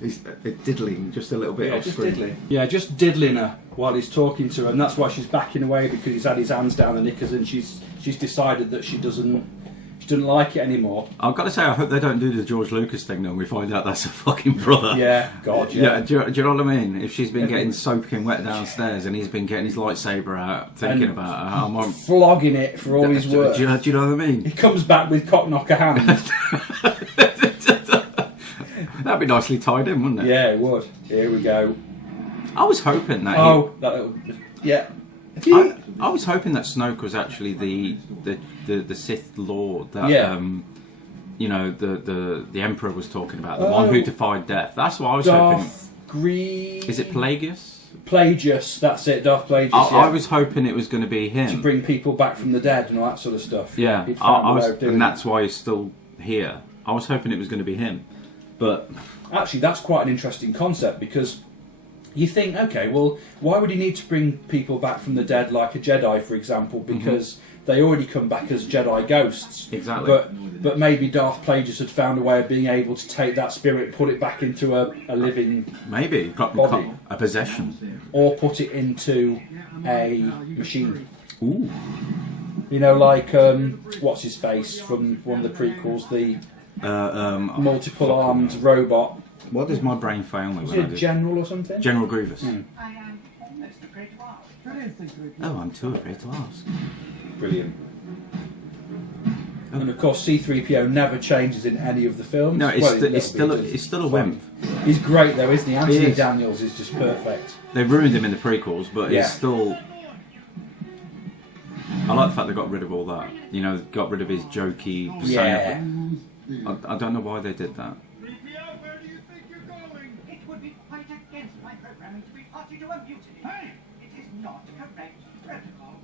He's diddling just a little bit Yeah, off just screen. diddling. Yeah, just diddling her while he's talking to her, and that's why she's backing away because he's had his hands down the knickers, and she's decided that she doesn't like it anymore. I've got to say, I hope they don't do the George Lucas thing now. And we find out that's a fucking brother. Yeah, God, yeah. Do you know what I mean? If she's been getting soaking wet downstairs and he's been getting his lightsaber out, thinking And about her, I'm on. Flogging it for all his work. Do you know what I mean? He comes back with cock knocker hands. That'd be nicely tied in, wouldn't it? Yeah, it would. Here we go. I was hoping that. Oh, yeah. Have you- I was hoping that Snoke was actually the Sith Lord that Yeah. you know, the Emperor was talking about, the one who defied death. That's what I was hoping. Is it Plagueis? Plagueis, that's it, Darth Plagueis. I was hoping it was going to be him. To bring people back from the dead and all that sort of stuff. Yeah, and that's why he's still here. I was hoping it was going to be him. But actually, that's quite an interesting concept, because you think, okay, well, why would he need to bring people back from the dead like a Jedi, for example? Because they already come back as Jedi ghosts. Exactly. But maybe Darth Plagueis had found a way of being able to take that spirit, put it back into a living body. A possession. Or put it into a machine. Ooh. You know, like, what's his face from one of the prequels, the multiple-armed robot. What does my brain fail me? Was it a general or something? General Grievous. I am Mr. Great Wall. Oh, I'm too afraid to ask. Brilliant. And of course, C-3PO never changes in any of the films. No, it's still a wimp. He's great though, isn't he? Anthony Daniels is just perfect. They ruined him in the prequels, but he's still. I like the fact they got rid of all that. You know, got rid of his jokey persona. Yeah. I don't know why they did that. Where do you think you're going? It would be quite against my programming to be party to a mutiny. Hey! It is not correct protocol.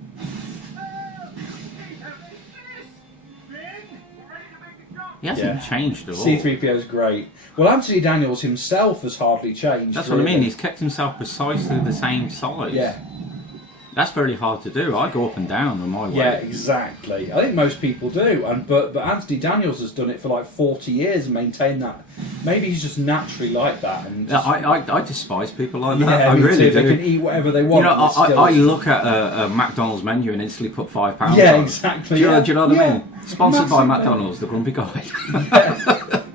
He hasn't changed at all. C-3PO's great. Well, Anthony Daniels himself has hardly changed. That's what I mean. He's kept himself precisely the same size. Yeah. That's very hard to do. I go up and down on my way. Yeah, exactly. I think most people do, but Anthony Daniels has done it for like 40 years and maintained that. Maybe he's just naturally like that. And just, I despise people like that. yeah, I really do. They can eat whatever they want. You know, I look at a McDonald's menu and instantly put £5 on. Yeah, exactly. Do you know what I mean? Sponsored by massively. McDonald's, the Grumpy Guy.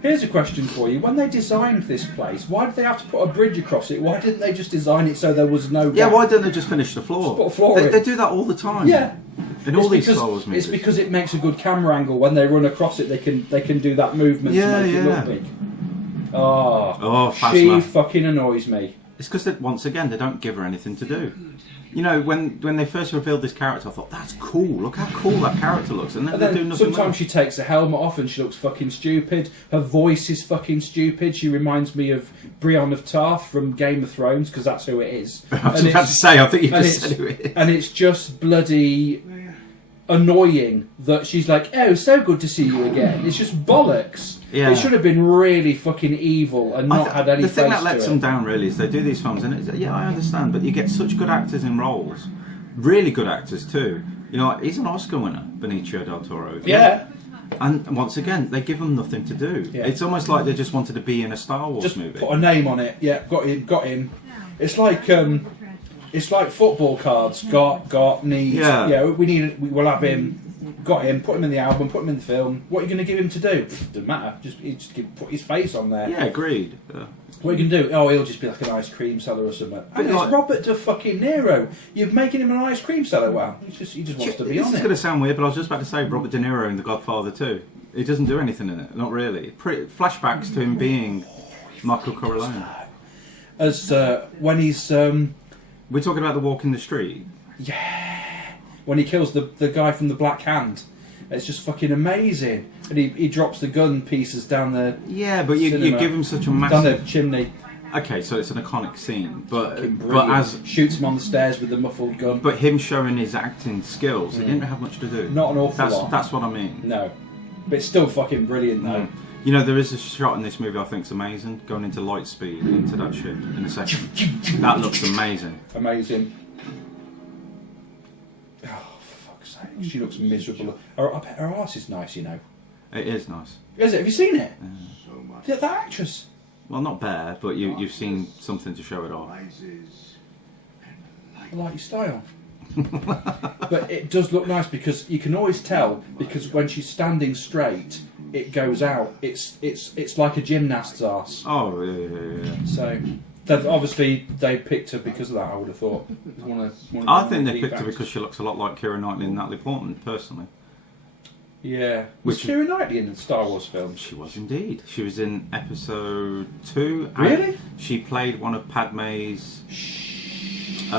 Here's a question for you. When they designed this place, why did they have to put a bridge across it? Why didn't they just design it so there was no gap? Yeah, why didn't they just finish the floor? Just put a floor in. They do that all the time. Yeah. In all these Star Wars movies. It's because it makes a good camera angle. When they run across it, they can do that movement to make it look big. Oh, she Phasma. fucking annoys me. It's because, once again, they don't give her anything to do. You know, when they first revealed this character, I thought, that's cool. Look how cool that character looks. And then they do nothing. Sometimes she takes the helmet off and she looks fucking stupid. Her voice is fucking stupid. She reminds me of Brienne of Tarth from Game of Thrones, because that's who it is. I was about to say, I think you just said who it is. And it's just bloody annoying that she's like, oh, so good to see you again. It's just bollocks. Yeah. It should have been really fucking evil and not had any The thing face that lets to them it. down really is they do these films, and I understand, but you get such good actors in roles, really good actors too. You know, he's an Oscar winner, Benicio del Toro. Yeah. And once again, they give him nothing to do. Yeah. It's almost like they just wanted to be in a Star Wars Just movie. put a name on it. Yeah, got him. It's like football cards. Got, need. Yeah. We'll have him. Got him. Put him in the album. Put him in the film. What are you going to give him to do? Doesn't matter. Just put his face on there. Yeah, agreed. What are you going to do? Oh, he'll just be like an ice cream seller or something. But it's Robert De fucking Niro. You're making him an ice cream seller. Well, he just wants to be on This is it. going to sound weird, but I was just about to say Robert De Niro in The Godfather 2. He doesn't do anything in it. Not really. Flashbacks to him being Marco Corleone. As when he's We're talking about The Walk in the Street. when he kills the guy from the Black Hand. It's just fucking amazing. And he drops the gun pieces down the But you give him such a massive... down the chimney. Okay, so it's an iconic scene, but Brilliant. Shoots him on the stairs with the muffled gun. But him showing his acting skills, he didn't have much to do. Not an awful lot. That's what I mean. No, but it's still fucking brilliant though. You know, there is a shot in this movie I think's amazing, going into light speed into that ship in a second. That looks amazing. Amazing. Oh, for fuck's sake! She looks miserable. Her arse is nice, you know. It is nice. Is it? Have you seen it? So much. That actress. Well, not bare, but you've seen something to show it off. Rises I like your style. But it does look nice because you can always tell, because when she's standing straight, it goes out. It's like a gymnast's arse. Oh, yeah. So obviously they picked her because of that. I would have thought. I think they picked her because she looks a lot like Keira Knightley and Natalie Portman, personally. Yeah. Was Keira Knightley in the Star Wars films? She was indeed. She was in episode 2. Really? She played one of Padme's... she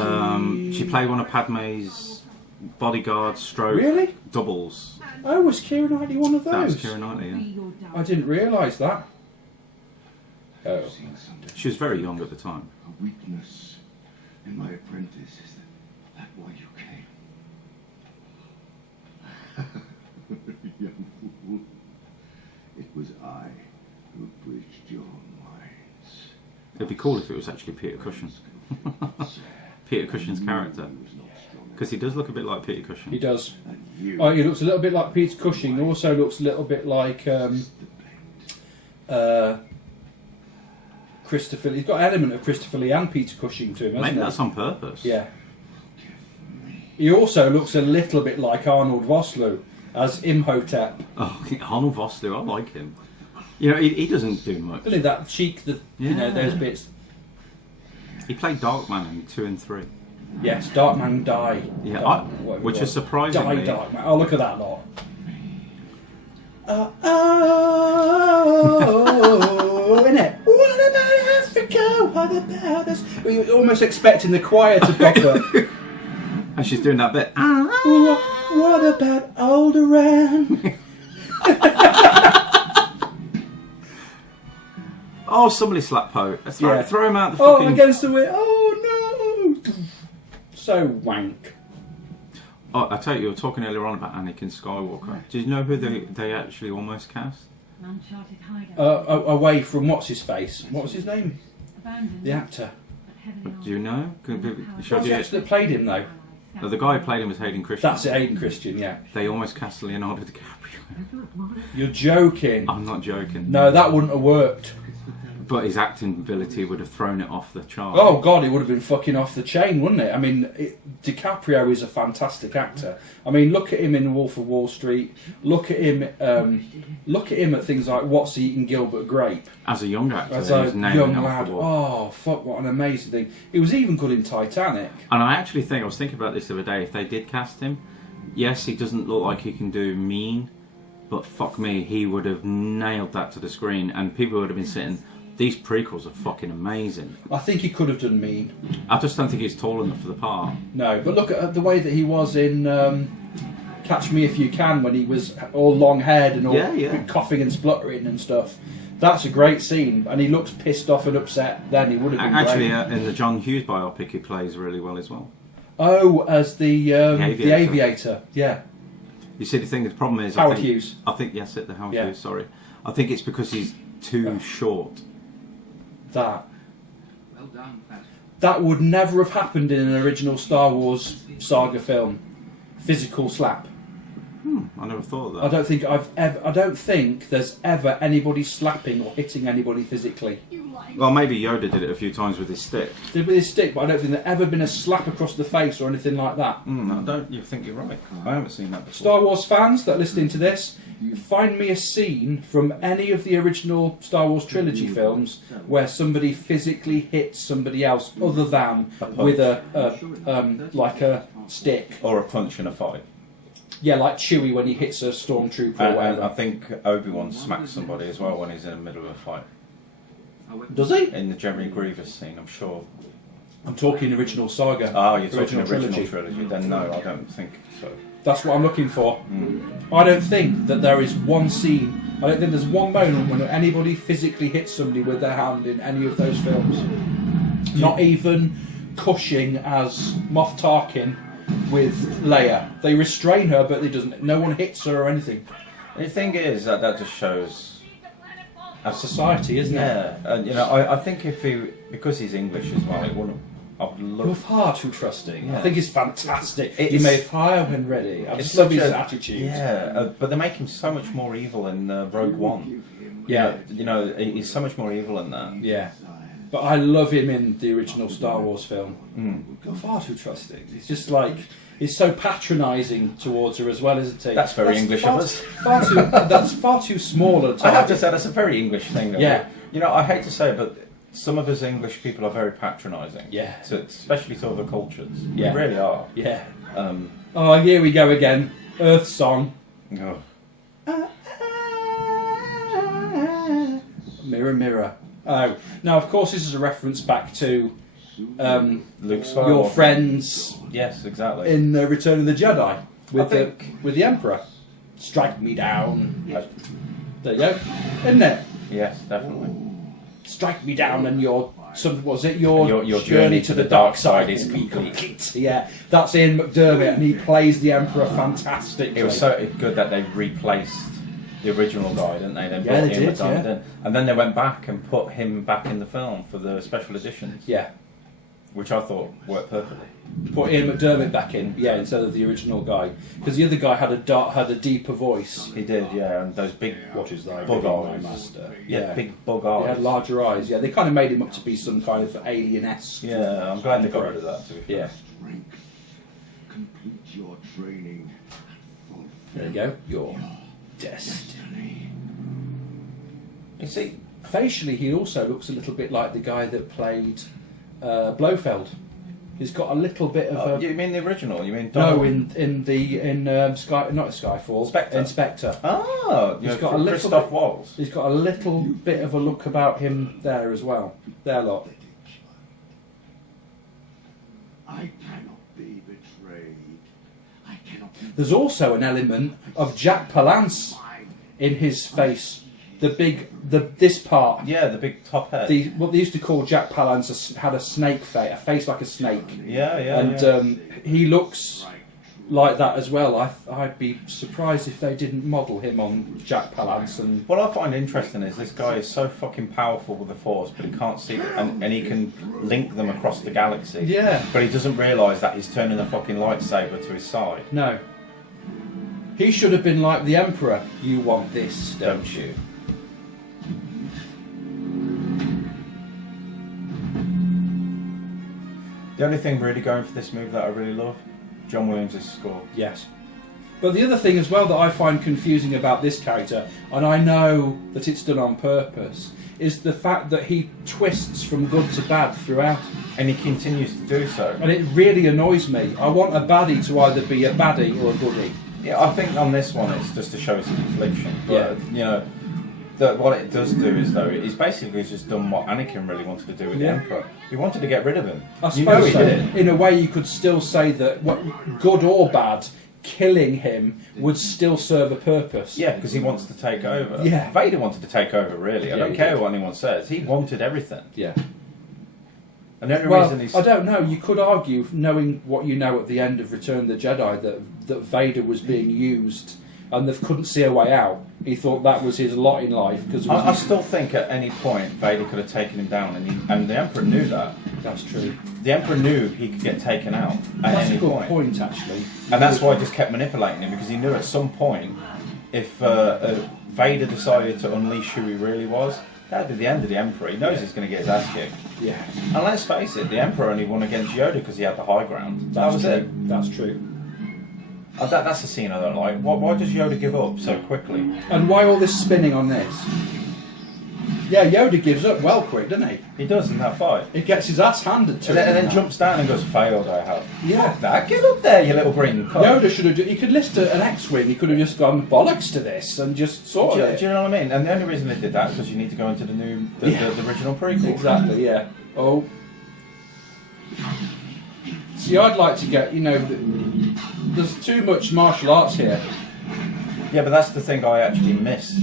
played one of Padme's bodyguard stroke Really? doubles. Oh, was Keira Knightley one of those? That was Keira Knightley, Be yeah. your dad. I didn't realise that. Oh. She was very young at the time. A weakness in my apprentice. Is that why you came? Young fool. It was I who bridged your minds. It'd be cool if it was actually Peter Cushing. Peter Cushing's character. Because he does look a bit like Peter Cushing. He does. And you Oh, he looks a little bit like Peter Cushing. He also looks a little bit like Christopher. He's got an element of Christopher Lee and Peter Cushing to him, hasn't Maybe he? that's on purpose. Yeah. He also looks a little bit like Arnold Vosloo as Imhotep. Oh, Arnold Vosloo, I like him. You know, he doesn't do much. Isn't he that cheek, you know, Yeah. those bits. He played Darkman in 2 and 3. Yes, Darkman Die. Yeah, Whatever which it is was. surprisingly... Die Darkman. Oh, look at that lot. Oh, innit? What about Africa? What about us? Well, you're almost expecting the choir to pop up. And she's doing that bit. What about Alderaan? Oh, somebody slap Poe. Yeah. Throw him out the Oh, fucking... against the wind. Oh, no. So wank. Oh, I tell you were talking earlier on about Anakin Skywalker. Did you know who they actually almost cast? An uncharted hideout. Away from what's his face? What was his name? Abandoned, The actor. but heavily Do you know? What's the actor that played him though? No, the guy who played him was Hayden Christensen. That's it, Hayden Christian. Yeah. They almost cast Leonardo DiCaprio. You're joking. I'm not joking. No, that wouldn't have worked. But his acting ability would have thrown it off the chart. Oh God, it would have been fucking off the chain, wouldn't it? I mean, DiCaprio is a fantastic actor. I mean, look at him in Wolf of Wall Street. Look at him. Look at him at things like What's Eating Gilbert Grape As a young actor, as he a was nailing young it off lad. the wall. Oh fuck! What an amazing thing. He was even good in Titanic. And I actually think, I was thinking about this the other day, if they did cast him, yes, he doesn't look like he can do mean, but fuck me, he would have nailed that to the screen, and people would have been sitting, these prequels are fucking amazing. I think he could have done mean. I just don't think he's tall enough for the part. No, but look at the way that he was in Catch Me If You Can when he was all long haired and all Yeah. coughing and spluttering and stuff. That's a great scene, and he looks pissed off and upset. Then he would have been Actually, great. in the John Hughes biopic, he plays really well as well. Oh, as the Aviator. aviator. Yeah, You see, the problem is... Howard I think, Hughes. I think, yes, the Howard Yeah. Hughes, sorry. I think it's because he's too Yeah. short. That Well done, Master. that would never have happened in an original Star Wars saga film. Physical slap. I never thought of that. I don't think there's ever anybody slapping or hitting anybody physically. Well, maybe Yoda did it a few times with his stick. Did with his stick, but I don't think there's ever been a slap across the face or anything like that. I don't. You think you're right? I haven't seen that before. Star Wars fans that are listening to this, find me a scene from any of the original Star Wars trilogy films where somebody physically hits somebody else other than with like a stick. Or a punch in a fight. Yeah, like Chewie when he hits a stormtrooper or And whatever. I think Obi-Wan smacks somebody as well when he's in the middle of a fight. Does he? In the Jeremy Grievous scene, I'm sure. I'm talking original saga. Oh, you're talking original trilogy. trilogy. Then no, I don't think so. That's what I'm looking for. I don't think that there is one scene, I don't think there's one moment when anybody physically hits somebody with their hand in any of those films. Not even Cushing as Moff Tarkin with Leia. They restrain her, but no one hits her or anything. The thing is that just shows That's society, isn't it? Yeah, and I think because he's English as well, it wouldn't. I'd You're love. far too trusting. Yeah. I think he's fantastic. He It's- made fire when ready. I It's just love such his a- attitude. Yeah, but they make him so much more evil in Rogue One. Yeah. He's so much more evil in that. Yeah. But I love him in the original Star Wars film. Mm. You're far too trusting. It's just like he's so patronising towards her as well, isn't he? That's very English far, of us. That's far too small a I have target. to say that's a very English thing. Though. Yeah. I hate to say it, but some of us English people are very patronising. Yeah. Especially to other cultures. Yeah. We really are. Yeah. Um, Oh, here we go again. Earth Song. oh. Mirror, mirror. Oh, now of course this is a reference back to Luke Skywalker. your friends Yes, exactly. in Return of the Jedi with think- with the Emperor. Strike me down. There you go, isn't it? Yes, definitely. Strike me down, and your your journey to the dark side is complete. Yeah, that's Ian McDermott, and he plays the Emperor fantastically. It was so good that they replaced the original guy, didn't they? They Yeah, brought they Ian did, McDermott yeah. in. And then they went back and put him back in the film for the special editions, Yeah, which I thought worked perfectly. put Ian McDermott back in, yeah, instead of the original guy, because the other guy had a deeper voice. He did, yeah, and those big What is thy bug bidding, my eyes. master? Yeah, big bug He eyes. had larger eyes. Yeah, they kind of made him up to be some kind of alien-esque. Yeah, I'm glad they got rid of that too. Yeah. Strength. Complete your training. There you go. Your destiny. You see, Facially, he also looks a little bit like the guy that played Blofeld. He's got a little bit of a you mean the original? You mean no Donald? in Sky, not Skyfall, Spectre. in Spectre. Oh, He's got a little Christoph bit- Waltz. He's got a little bit of a look about him there as well. There, lot. I cannot be betrayed. I cannot be There's also an element of Jack Palance in his face. This part. Yeah, the big top head. What they used to call Jack Palance had a snake face, a face like a snake, yeah, yeah, and yeah. he looks like that as well. I'd be surprised if they didn't model him on Jack Palance. And What I find interesting is this guy is so fucking powerful with the Force, but he can't see, and he can link them across the galaxy. yeah, But he doesn't realise that he's turning a fucking lightsaber to his side. no, he should have been like the Emperor. You want this, don't you? The only thing really going for this movie that I really love, John Williams' score. Yes. But the other thing as well that I find confusing about this character, and I know that it's done on purpose, is the fact that he twists from good to bad throughout. And he continues to do so. And it really annoys me. I want a baddie to either be a baddie or a goodie. Yeah, I think on this one it's just to show his confliction. But, Yeah. you know, what it does do is, though, it's basically just done what Anakin really wanted to do with Yeah. the Emperor. He wanted to get rid of him. I You know suppose he so. did. In a way, you could still say that, good or bad, killing him would still serve a purpose. Yeah, because he wants to take over. Yeah. Vader wanted to take over, really. I Yeah, don't he care did. what anyone says. He wanted everything. Yeah. And the only Well, reason he's... I don't know. You could argue, knowing what you know at the end of Return of the Jedi, that Vader was being used and they couldn't see a way out. He thought that was his lot in life. Because I still think at any point Vader could have taken him down, and the Emperor knew that. that's true. The Emperor knew he could get taken out at That's any a good point. point, actually. And that's why I just kept manipulating him, because he knew at some point, if Vader decided to unleash who he really was, that'd be the end of the Emperor. He knows he's going to get his ass kicked. Yeah, And let's face it, the Emperor only won against Yoda because he had the high ground. That was true. it. That's true. That's a scene I don't like. Why does Yoda give up so quickly? And why all this spinning on this? Yeah, Yoda gives up well quick, doesn't he? He does in that fight. He gets his ass handed to And him. then jumps down and goes, failed, I have. Yeah. Fuck that, get up there, you little green cunt. Yoda should have. He could list an X-wing. He could have just gone bollocks to this and just Do you, sorted do you know what I mean? And the only reason they did that is because you need to go into the original prequel. Exactly. Yeah. Oh. See, I'd like to get. There's too much martial arts here. Yeah, but that's the thing I actually missed.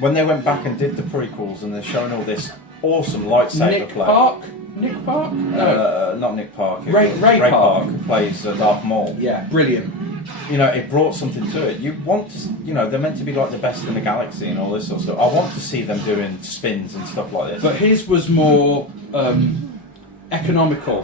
When they went back and did the prequels and they're showing all this awesome lightsaber Nick play. Park. Nick Park. No. Not Nick Park. Ray Park. Who plays Darth Maul. Yeah. Brilliant. It brought something to it. You want to, they're meant to be like the best in the galaxy and all this sort of stuff. I want to see them doing spins and stuff like this. But his was more economical,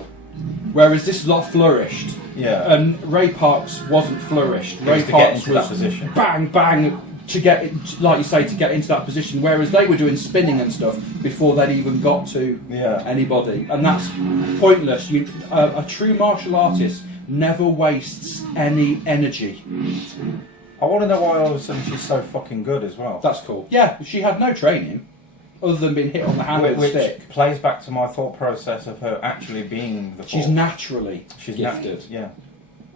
whereas this lot flourished. Yeah. And Ray Park's wasn't flourished. Ray was to get Park's into that position. bang bang to get, like you say, to get into that position. Whereas they were doing spinning and stuff before they'd even got to anybody, and that's pointless. A true martial artist never wastes any energy. I want to know why all of a sudden she's so fucking good as well. That's cool. Yeah, she had no training other than being hit on the hand with a Which stick. plays back to my thought process of her actually being the She's Force. naturally gifted. Yeah.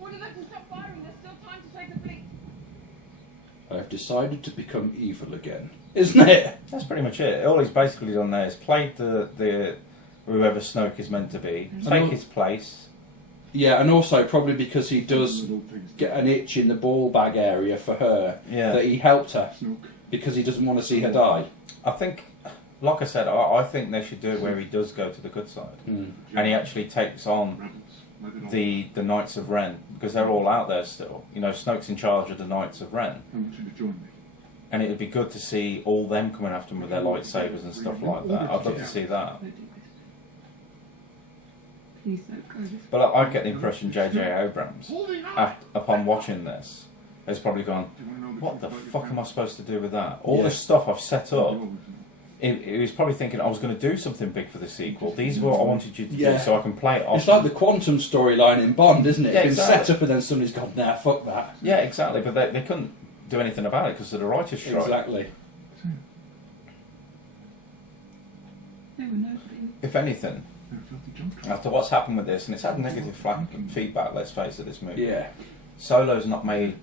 Order them to stop firing. There's still time to save the fleet. I've decided to become evil again. Isn't it? That's pretty much it. All he's basically done there is played the whoever Snoke is meant to be, take his place. Yeah, and also probably because he does get an itch in the ball bag area for her, that he helped her because he doesn't want to see her die. I think, like I said, I think they should do it where he does go to the good side, and he actually takes on the Knights of Ren, because they're all out there still. You know, Snoke's in charge of the Knights of Ren, and it'd be good to see all them coming after him with their lightsabers and stuff like that. I'd love to see that. But I get the impression J.J. Abrams, upon watching this, has probably gone, what the fuck am I supposed to do with that? All this stuff I've set up, he was probably thinking I was going to do something big for the sequel. These are what I wanted you to do so I can play it off. It's like the Quantum storyline in Bond, isn't it? Yeah, It's been exactly. set up and then somebody's gone, nah, fuck that. Yeah, exactly, but they couldn't do anything about it because of the writer's strike. Exactly. If anything, after what's happened with this, and it's had negative feedback, let's face it, this movie. Yeah. Solo's not made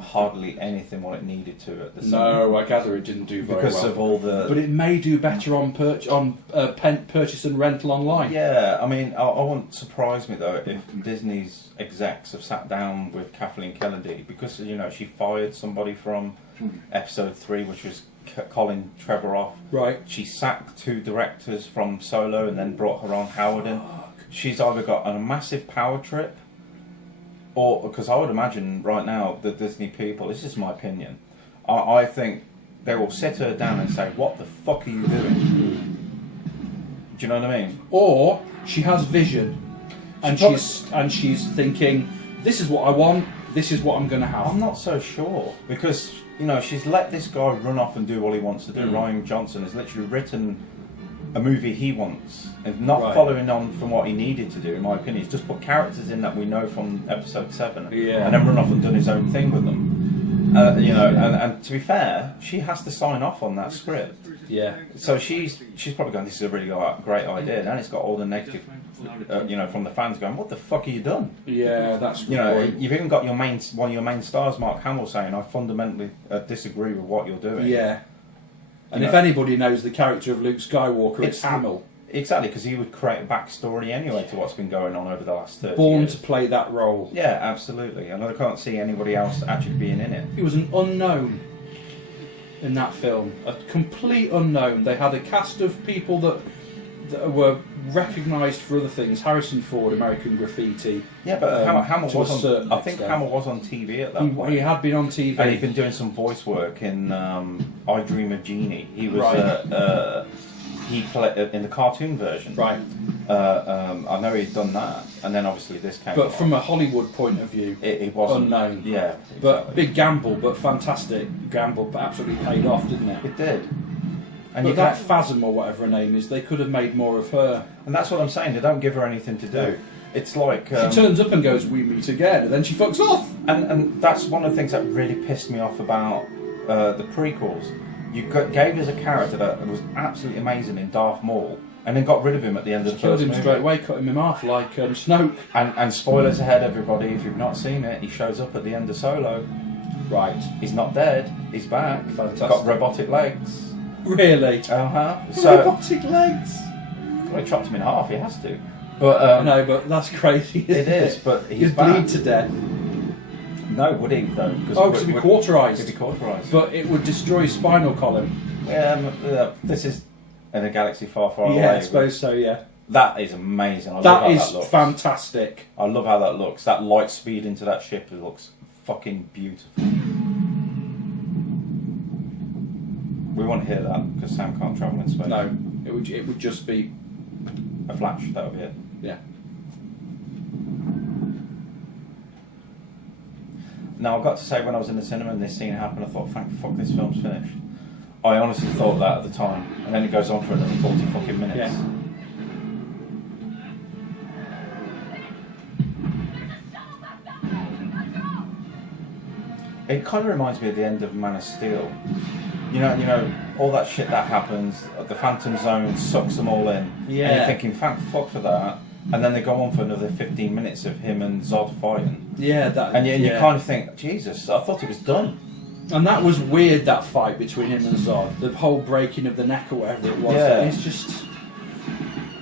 hardly anything what it needed to at the cinema. No, I gather it didn't do very well. Because of all the... But it may do better on purchase and rental online. Yeah, I mean, I wouldn't surprise me, though, if Disney's execs have sat down with Kathleen Kennedy, because, you know, she fired somebody from Episode 3, which was Colin Trevorrow. Right. She sacked 2 directors from Solo and then brought her on Howard in. She's either got a massive power trip, or, because I would imagine right now the Disney people, this is my opinion, I think they will sit her down and say, what the fuck are you doing? Do you know what I mean? Or she has vision, and she's thinking, this is what I want, this is what I'm going to have. I'm not so sure, because, you know, she's let this guy run off and do what he wants to do. Ryan Johnson has literally written a movie he wants, and not following on from what he needed to do, in my opinion. He's just put characters in that we know from Episode 7, and then run off and done his own thing with them. You know, and to be fair, she has to sign off on that script. Yeah. So she's probably going, this is a really great idea, and it's got all the negative, you know, from the fans going, what the fuck have you done? Yeah, that's good. You know, point. you've even got one of your main stars, Mark Hamill, saying, I fundamentally disagree with what you're doing. Yeah. And You if know, anybody knows the character of Luke Skywalker, it's Hamill. Exactly, because he would create a backstory anyway to what's been going on over the last 30 Born years. to play that role. Yeah, absolutely. And I can't see anybody else actually being in it. He was an unknown in that film. A complete unknown. They had a cast of people that were recognised for other things. Harrison Ford, American Graffiti. Yeah, but Hamill to a was on, certain I think extent. Hamill was on TV at that point. He had been on TV. And he'd been doing some voice work in I Dream of Jeannie. He was he played in the cartoon version. Right. I know he'd done that, and then obviously this came. But from a Hollywood point of view, it wasn't unknown. Yeah, But exactly. big gamble, but fantastic gamble, but absolutely paid off, didn't it? It did. And But you that can't- Phasm or whatever her name is, they could have made more of her. and that's what I'm saying. They don't give her anything to do. It's like She turns up and goes, "We meet again," and then she fucks off. and that's one of the things that really pissed me off about the prequels. You gave us a character that was absolutely amazing in Darth Maul, and then got rid of him at the end of the Killed first him movie. straight away, cut him in half like Snoke. And spoilers ahead, everybody. If you've not seen it, he shows up at the end of Solo. Right. He's not dead. He's back. Fantastic. He's got robotic legs. Really? So Robotic legs. well, he chopped him in half. He has to. But No, but that's crazy. it Isn't is. But he's He'd back. bleed to death. No, would he though? Oh, because it'd be cauterised. It'd be cauterised. But it would destroy his spinal column. This is in a galaxy far, far away. Yeah, I suppose so. Yeah. That is amazing. I love That how is that looks. fantastic. I love how that looks. That light speed into that ship, it looks fucking beautiful. We won't hear that because Sam can't travel in space. No, it would just be A flash, that would be it. yeah. Now, I've got to say, when I was in the cinema and this scene happened, I thought, thank fuck, this film's finished. I honestly thought that at the time. And then it goes on for another 40 fucking minutes. Yeah. It kind of reminds me of the end of Man of Steel. You know, all that shit that happens, the Phantom Zone sucks them all in. Yeah. And you're thinking, thank fuck for that. And then they go on for another 15 minutes of him and Zod fighting. Yeah, that. And you kind of think, Jesus, I thought it was done. And that was weird, that fight between him and Zod. The whole breaking of the neck or whatever it was. Yeah. It's just.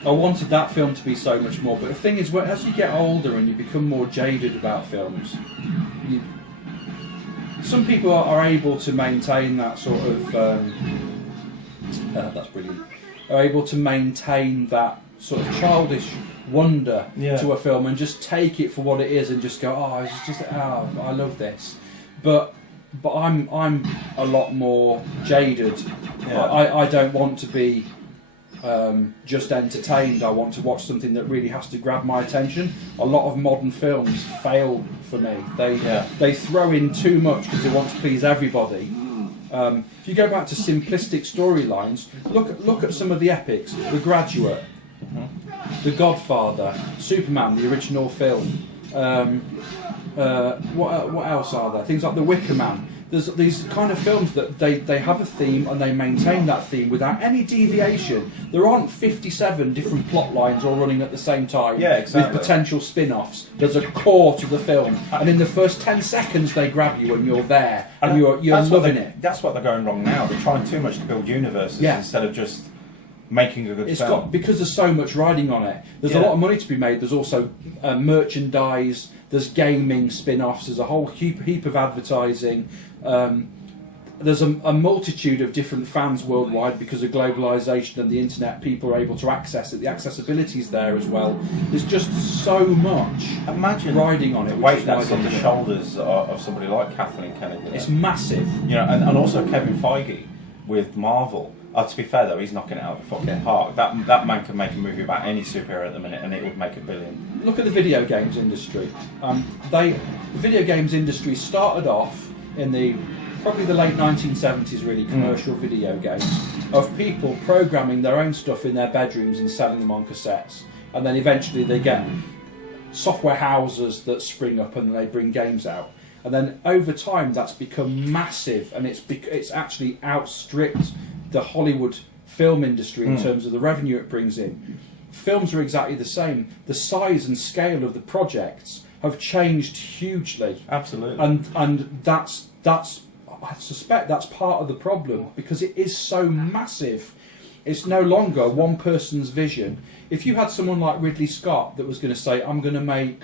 I wanted that film to be so much more. But the thing is, as you get older and you become more jaded about films, some people are able to maintain that sort of. That's brilliant. Are able to maintain that sort of childish wonder to a film and just take it for what it is and just go, I love this. But I'm a lot more jaded. Yeah. I don't want to be just entertained. I want to watch something that really has to grab my attention. A lot of modern films fail for me. They throw in too much because they want to please everybody. If you go back to simplistic storylines, look at some of the epics. The Graduate, The Godfather, Superman, the original film. What else are there? Things like The Wicker Man. There's these kind of films that they have a theme and they maintain that theme without any deviation. There aren't 57 different plot lines all running at the same time with potential spin-offs. There's a core to the film, and in the first 10 seconds they grab you and you're there and you're loving it. That's what they're going wrong now. They're trying too much to build universes instead of just making a good film. Because there's so much riding on it. There's a lot of money to be made. There's also merchandise. There's gaming spin-offs. There's a whole heap of advertising. There's a multitude of different fans worldwide because of globalisation and the internet. People are able to access it. The accessibility is there as well. There's just so much riding on it. The weight that's on the shoulders of somebody like Kathleen Kennedy. It's massive. You know, and also Kevin Feige with Marvel. To be fair though, he's knocking it out of the fucking park. That man can make a movie about any superhero at the minute and it would make $1 billion. Look at the video games industry. The video games industry started off in probably the late 1970s, really, commercial video games, of people programming their own stuff in their bedrooms and selling them on cassettes. And then eventually they get software houses that spring up and they bring games out. And then over time that's become massive and it's actually outstripped the Hollywood film industry in terms of the revenue it brings in. Films are exactly the same. The size and scale of the projects have changed hugely. Absolutely. And that's I suspect that's part of the problem because it is so massive. It's no longer one person's vision. If you had someone like Ridley Scott that was going to say, I'm going to make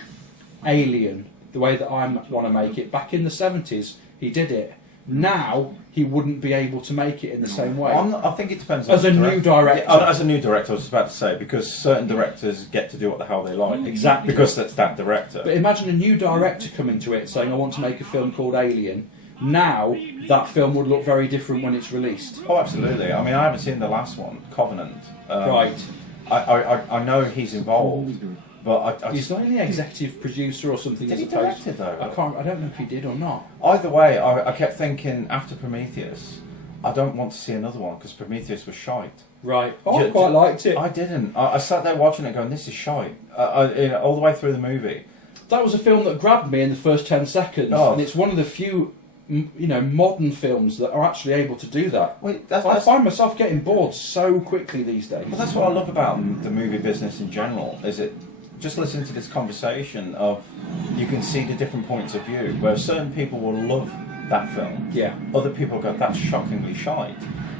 Alien the way that I want to make it, back in the 70s, he did it. Now he wouldn't be able to make it in the same way. I think it depends on as a new director. Yeah, as a new director, I was about to say, because certain directors get to do what the hell they like. Exactly. Because that's that director. But imagine a new director coming to it saying, I want to make a film called Alien. Now that film would look very different when it's released. Oh, absolutely. I mean, I haven't seen the last one, Covenant. Right. I know he's involved, but he's not the executive producer or something. Did he direct it though? I don't know if he did or not. Either way, I kept thinking after Prometheus, I don't want to see another one because Prometheus was shite. Right. Oh, I quite liked it. I didn't. I sat there watching it going, this is shite. All the way through the movie. That was a film that grabbed me in the first 10 seconds. And it's one of the few modern films that are actually able to do that. Well, I find myself getting bored so quickly these days. Well, that's what I love about the movie business in general, is it just listening to this conversation of you can see the different points of view, where certain people will love that film. Yeah. Other people go, that's shockingly shite.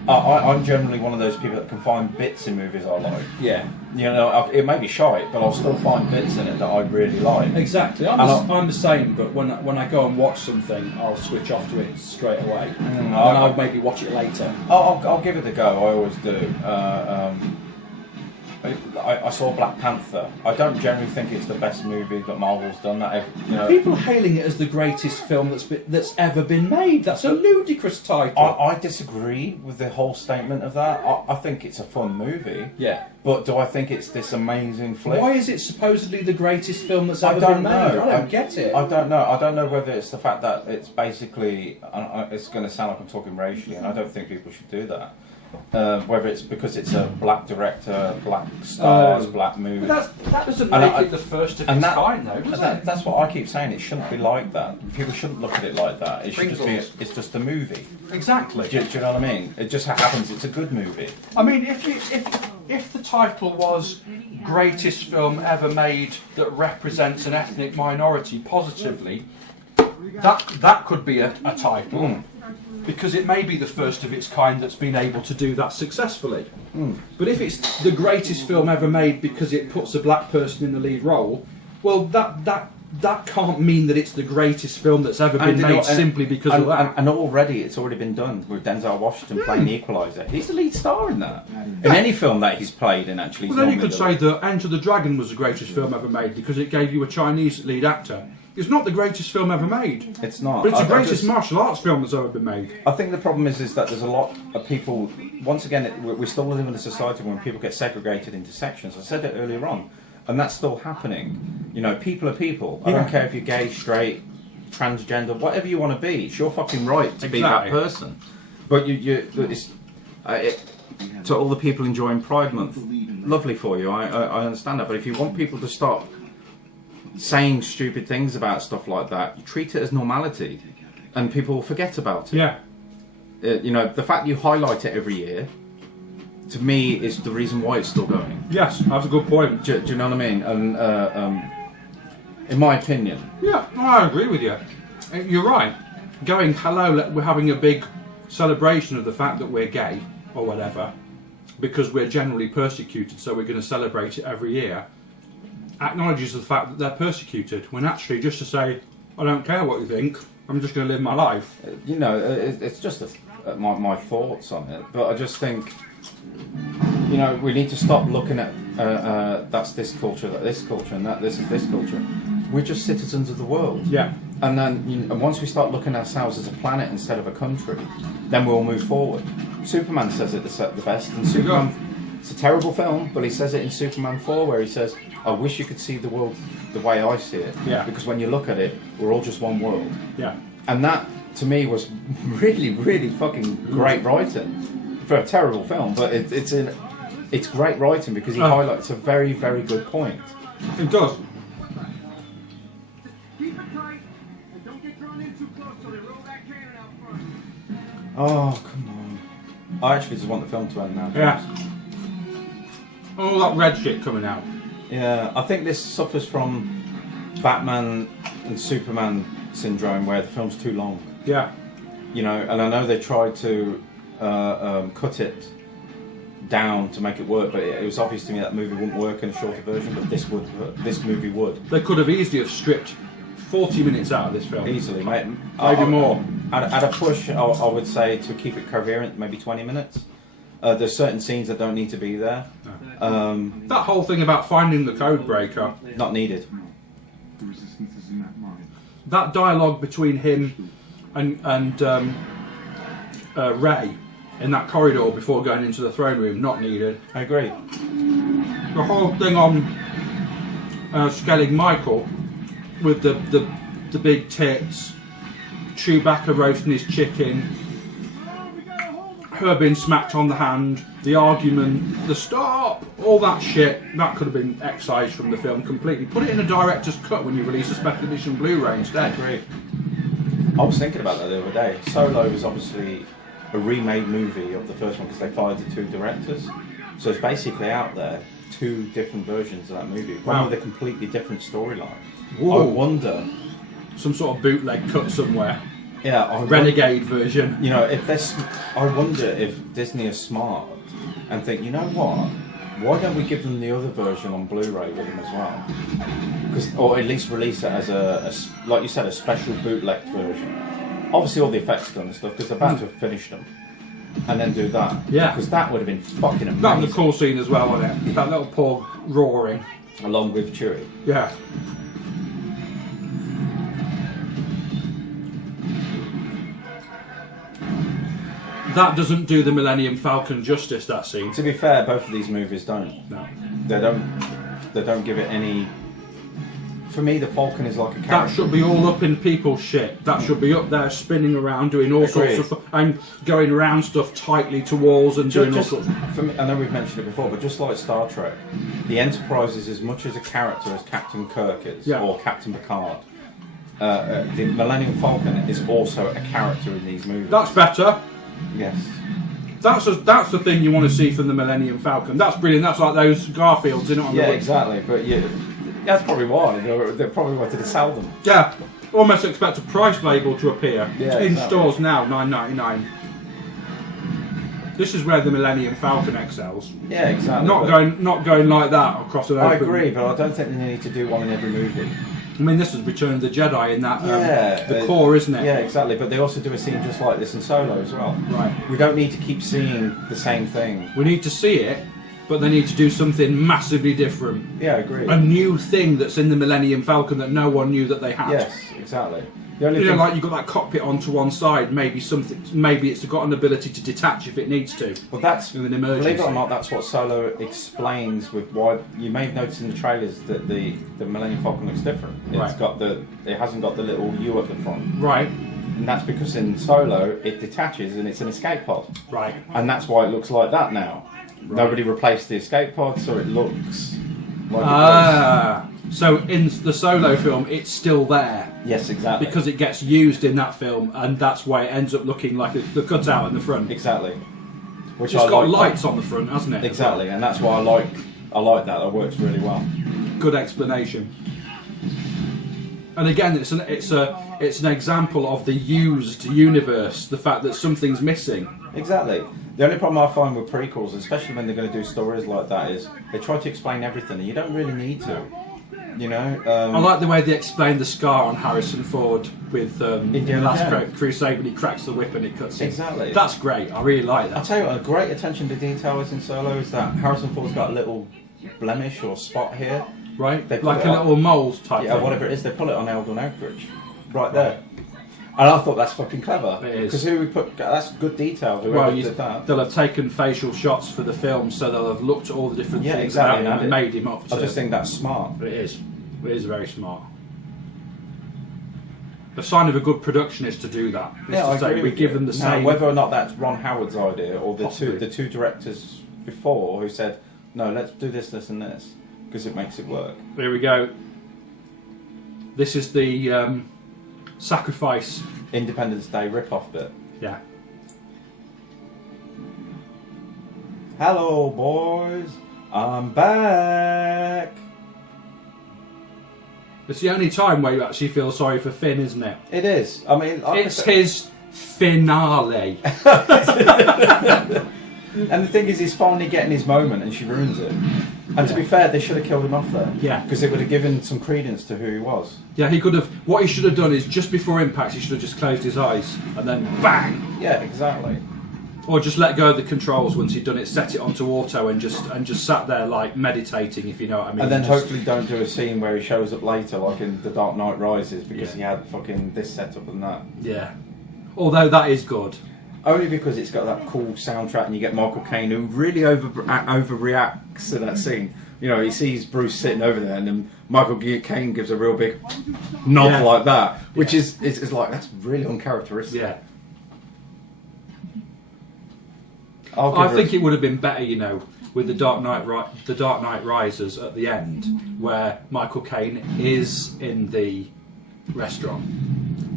I'm generally one of those people that can find bits in movies I like. Yeah. You know, it may be shite, but I'll still find bits in it that I really like. Exactly. I'm the same, but when I go and watch something, I'll switch off to it straight away. And I'll maybe watch it later. I'll give it a go, I always do. I saw Black Panther. I don't generally think it's the best movie that Marvel's done. People hailing it as the greatest film that's ever been made. That's a ludicrous title. I disagree with the whole statement of that. I think it's a fun movie. Yeah. But do I think it's this amazing flick? Why is it supposedly the greatest film that's ever been made? I don't get it. I don't know. I don't know whether it's the fact that it's basically... It's going to sound like I'm talking racially, and I don't think people should do that. Whether it's because it's a black director, black stars, black movie. But that doesn't make it the first of its kind, though, does it? That's what I keep saying. It shouldn't be like that. People shouldn't look at it like that. It should just be. It's just a movie. Exactly. Do you know what I mean? It just happens. It's a good movie. I mean, if the title was "Greatest Film Ever Made That Represents an Ethnic Minority Positively," that could be a title. because it may be the first of its kind that's been able to do that successfully. But if it's the greatest film ever made because it puts a black person in the lead role, well, that can't mean that it's the greatest film that's ever been made simply because of that. And already, it's already been done with Denzel Washington playing the Equalizer. He's the lead star in that. In any film that he's played in, actually. Well, then you could say that Enter the Dragon was the greatest film ever made because it gave you a Chinese lead actor. It's not the greatest film ever made. It's not. But it's the greatest martial arts film that's ever been made. I think the problem is that there's a lot of people. Once again, we still live in a society when people get segregated into sections. I said it earlier on, and that's still happening. You know, people are people. I don't care if you're gay, straight, transgender, whatever you want to be. It's your fucking right to be that person. But to all the people enjoying Pride Month, lovely for you. I understand that. But if you want people to stop saying stupid things about stuff like that, you treat it as normality, and people will forget about it. Yeah. You know, the fact you highlight it every year, to me, is the reason why it's still going. Yes, that's a good point. Do you know what I mean? And in my opinion. Yeah, I agree with you. You're right. Going, hello, we're having a big celebration of the fact that we're gay, or whatever, because we're generally persecuted, so we're going to celebrate it every year, acknowledges the fact that they're persecuted, when actually just to say, I don't care what you think, I'm just going to live my life. You know, it's just my thoughts on it, but I just think, you know, we need to stop looking at that's this culture, that this culture, and that this is this culture. We're just citizens of the world. Yeah. And then and once we start looking at ourselves as a planet instead of a country, then we'll move forward. Superman says it the best, and Superman, it's a terrible film, but he says it in Superman 4 where he says, I wish you could see the world the way I see it. Yeah. Because when you look at it, we're all just one world. Yeah. And that, to me, was really, really fucking great writing for a terrible film. But it's great writing because he highlights a very, very good point. It does. Keep it tight and don't get drawn in too close so they roll that cannon out front. Oh, come on. I actually just want the film to end now. Yeah. All that red shit coming out. Yeah, I think this suffers from Batman and Superman syndrome where the film's too long. Yeah. You know, and I know they tried to cut it down to make it work, but it was obvious to me that movie wouldn't work in a shorter version, but this movie would. They could have easily have stripped 40 minutes out of this film. Easily, mate. Maybe more. At a push, I would say to keep it coherent, maybe 20 minutes. There's certain scenes that don't need to be there. That whole thing about finding the code breaker, Not needed. The resistance is in that mind. that dialogue between him and Ray in that corridor before going into the throne room, not needed. I agree. The whole thing on scaling Michael with the big tits, Chewbacca roasting his chicken, her being smacked on the hand, the argument, the stop, all that shit, that could have been excised from the film completely. Put it in a director's cut when you release a special edition Blu-ray instead. I agree. I was thinking about that the other day. Solo is obviously a remade movie of the first one because they fired the two directors. So it's basically out there, two different versions of that movie, one with a completely different storyline. I wonder... Some sort of bootleg cut somewhere. Yeah, Renegade version. You know, I wonder if Disney is smart and think, you know what? Why don't we give them the other version on Blu-ray with them as well? Or at least release it as like you said, a special bootleg version. Obviously, all the effects done and stuff because they're about to have finished them, and then do that. Yeah, because that would have been fucking amazing. That was a cool scene as well, wasn't it? That little pug roaring, along with Chewie. Yeah. That doesn't do the Millennium Falcon justice, that scene. To be fair, both of these movies don't. No. They don't give it any... For me, the Falcon is like a character. That should be all up in people's shit. That should be up there spinning around, doing all sorts of stuff, and going around stuff tightly to walls and doing all sorts of... For me, I know we've mentioned it before, but just like Star Trek, the Enterprise is as much as a character as Captain Kirk is, or Captain Picard. The Millennium Falcon is also a character in these movies. That's better. Yes. That's the thing you want to see from the Millennium Falcon. That's brilliant. That's like those Garfields, you know. Yeah, exactly. But that's probably why they probably wanted to sell them. Yeah, almost expect a price label to appear in exactly. stores now, $9.99. This is where the Millennium Falcon excels. Yeah, exactly. Not going like that across an I open. agree, but I don't think they need to do one in every movie. I mean, this is Return of the Jedi in that the Yeah, core, isn't it? Yeah, exactly. But they also do a scene just like this in Solo as well. Right. We don't need to keep seeing the same thing. We need to see it, but they need to do something massively different. Yeah, I agree. A new thing that's in the Millennium Falcon that no one knew that they had. Yes, exactly. The only You know, thing, like you've got that cockpit onto one side. Maybe it's got an ability to detach if it needs to. well, that's in an emergency. believe it or not, that's what Solo explains with why you may have noticed in the trailers that the Millennium Falcon looks different. Right. It hasn't got the little U at the front, Right. and that's because in Solo it detaches and it's an escape pod, Right. and that's why it looks like that now. Nobody replaced the escape pod, so it looks like it was. So in the Solo film, it's still there Yes, exactly. because it gets used in that film, and that's why it ends up looking like the cutout in the front. exactly. Which It's I got like. lights on the front, hasn't it? Exactly, and that's why I like that. That works really well. Good explanation. And again, it's an example of the used universe. The fact that something's missing. Exactly. The only problem I find with prequels, especially when they're going to do stories like that, is they try to explain everything, and you don't really need to. You know. I like the way they explain the scar on Harrison Ford with Indiana Last Jones. Crusade when he cracks the whip and it cuts in. Exactly. That's great. I really like I'll that. tell you what, a great attention to detail is in Solo is that Harrison Ford's got a little blemish or spot here. Right? They put Like it a on- little mould type Yeah, thing. whatever it is, they pull it on Eldon Outridge. Right there. And I thought that's fucking clever. It is. Because who we put, that's good detail, whoever Well, did that. they'll have taken facial shots for the film, so they'll have looked at all the different Yeah, things exactly, about him and and made him up. I To, just think that's smart. it is. It is very smart. The sign of a good production is to do that. Is Yeah, to I say agree we with give you. them the Now, same. whether or not that's Ron Howard's idea or Possibly. the two directors before who said, no, let's do this, this, and this because it makes it work. There we go. This is the sacrifice. Independence Day rip-off bit. Yeah. Hello, boys. I'm back. It's the only time where you actually feel sorry for Finn, isn't it? It is. I mean, like I It's said- his finale. And the thing is, he's finally getting his moment, and she ruins it. And to be fair, they should have killed him off there. Yeah. Because it would have given some credence to who he was. Yeah, he could have. What he should have done is just before impact, he should have just closed his eyes and then bang, Yeah, exactly. or just let go of the controls once he'd done it, set it onto auto, and just sat there like meditating, if you know what I mean. And then Just- hopefully don't do a scene where he shows up later, like in The Dark Knight Rises, because Yeah. he had fucking this setup and that. Yeah. Although that is good. Only because it's got that cool soundtrack, and you get Michael Caine, who really overreacts to that scene. You know, he sees Bruce sitting over there, and then Michael Caine gives a real big nod Yeah. like that, which is like, that's really uncharacteristic. Yeah. I'll I give her think it would have been better, you know, with the Dark Knight Rises at the end, where Michael Caine is in the restaurant,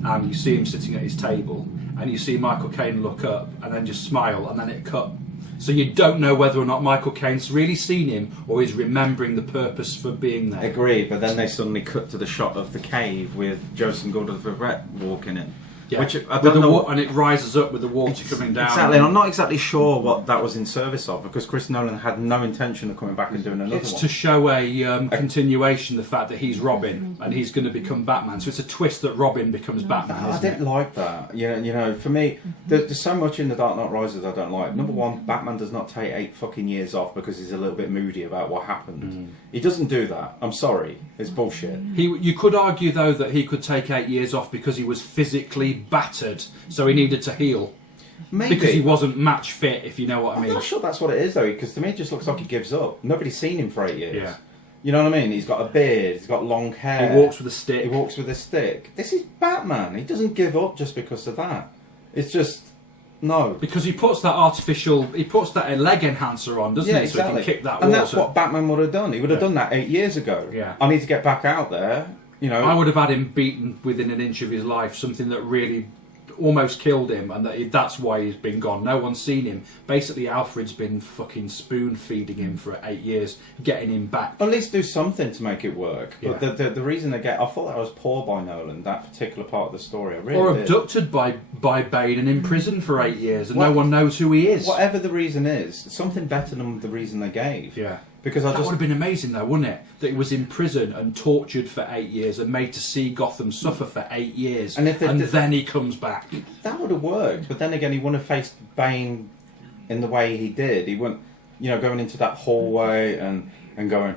and you see him sitting at his table, and you see Michael Caine look up and then just smile, and then it cut. So you don't know whether or not Michael Caine's really seen him or he's remembering the purpose for being there. Agree, but then they suddenly cut to the shot of the cave with Joseph Gordon-Levitt walking in. Yeah. Which I With don't know. and it rises up with the water coming down. Exactly, and I'm not exactly sure what that was in service of, because Chris Nolan had no intention of coming back and doing another It's one. to show a continuation, the fact that he's Robin and he's going to become Batman. So it's a twist that Robin becomes Batman, I isn't didn't it? like that. You know, for me, there's so much in The Dark Knight Rises I don't like. Number one, Batman does not take 8 fucking years off because he's a little bit moody about what happened. He doesn't do that. I'm sorry. It's bullshit. You could argue, though, that he could take 8 years off because he was physically battered, so he needed to heal. Maybe. Because he wasn't match fit, if you know what I I'm mean. not sure that's what it is, though, because to me it just looks like he gives up. Nobody's seen him for 8 years. Yeah. You know what I mean? He's got a beard, he's got long hair. He walks with a stick. He walks with a stick. This is Batman. He doesn't give up just because of that. It's just... No. Because he puts that leg enhancer on, doesn't Yeah, he? So he exactly. can kick that and water. that's what Batman would have done. He would have done that 8 years ago. Yeah. I need to get back out there. You know. I would have had him beaten within an inch of his life, something that really almost killed him, and that's why he's been gone. No one's seen him. Basically, Alfred's been fucking spoon feeding him for 8 years, getting him back. At least do something to make it work. But Yeah. the reason they get, I thought that was poor by Nolan, that particular part of the story. I really Or did. abducted by Bane and imprisoned for 8 years, and What- no one knows who he is. Whatever the reason is, something better than the reason they gave. Yeah. Because I That just would have been amazing, though, wouldn't it? That he was in prison and tortured for 8 years and made to see Gotham suffer for 8 years, And if they did- then he comes back. that would have worked. But then again, he wouldn't have faced Bane in the way he did. He wouldn't, going into that hallway and going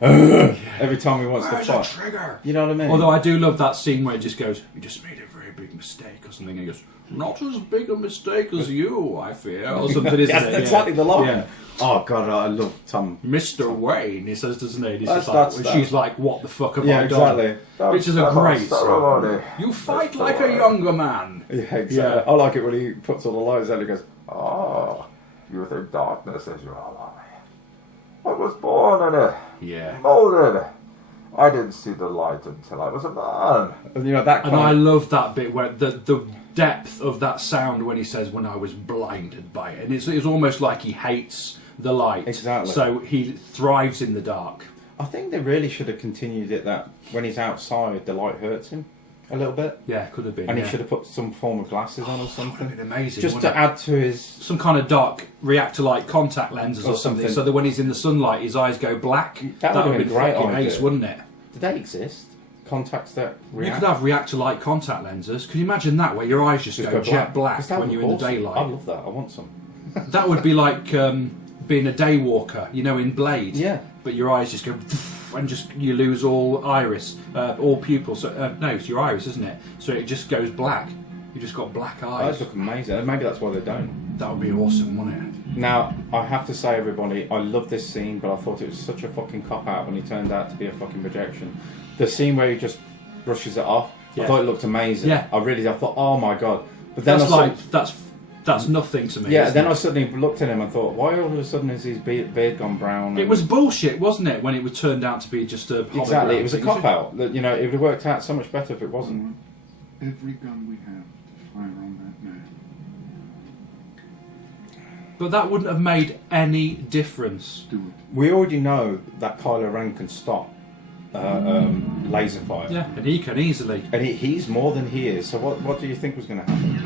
every time he wants to Where's the fight. trigger? You know what I mean? Although I do love that scene where it just goes, "You just made a very big mistake," or something. And he goes, "Not as big a mistake as you, I fear," or something. Isn't That's it? exactly the line. Yeah. Oh god, I love Tom. Mr. Wayne, he says, doesn't he? He's That's- just like, that's- she's like, "What the fuck have Yeah, I done?" exactly. Which is a great song. You fight like a younger man. Yeah, exactly. Yeah. I like it when he puts all the lines out and he goes, "Oh, you think darkness is your ally? I was born in it, Yeah. molded. I didn't see the light until I was a man." And that And I love that bit where the depth of that sound when he says, "When I was blinded by it," and it's almost like he hates the light. Exactly. So he thrives in the dark. I think they really should have continued it that when he's outside, the light hurts him a little bit. Yeah, could have been. And yeah. he should have put some form of glasses on or Would something. have been amazing. Just wouldn't to it? add to his... Some kind of dark reactor-like contact lenses or something, so that when he's in the sunlight, his eyes go black. That would have would been a great fucking idea. ace, wouldn't it? Do they exist? Contacts that You react? could have reactor-like contact lenses. Could you imagine that, where your eyes just go jet black 'Cause that when would you're be in the awesome. daylight? I love that. I want some. That would be like being a day walker, in Blade. Yeah. But your eyes just go and you lose all iris, all pupils. So, no, it's your iris, isn't it? So it just goes black. You just got black eyes. Those look amazing. Maybe that's why they don't. That would be awesome, wouldn't it? Now, I have to say, everybody, I love this scene, but I thought it was such a fucking cop-out when he turned out to be a fucking projection. The scene where he just brushes it off, Yeah. I thought it looked amazing. Yeah. I thought, oh my god. But then That's I like that's nothing to me. yeah, isn't then it? I suddenly looked at him and thought, why all of a sudden is his beard gone brown? It was bullshit, wasn't it? When it was turned out to be just a hologram Exactly, it was a thing. cop-out. That, it would have worked out so much better if it wasn't. Every gun we have to fire on that man. But that wouldn't have made any difference. Do it. We already know that Kylo Ren can stop laser fire. Yeah, and he can easily. And he's more than he is, so what do you think was going to happen?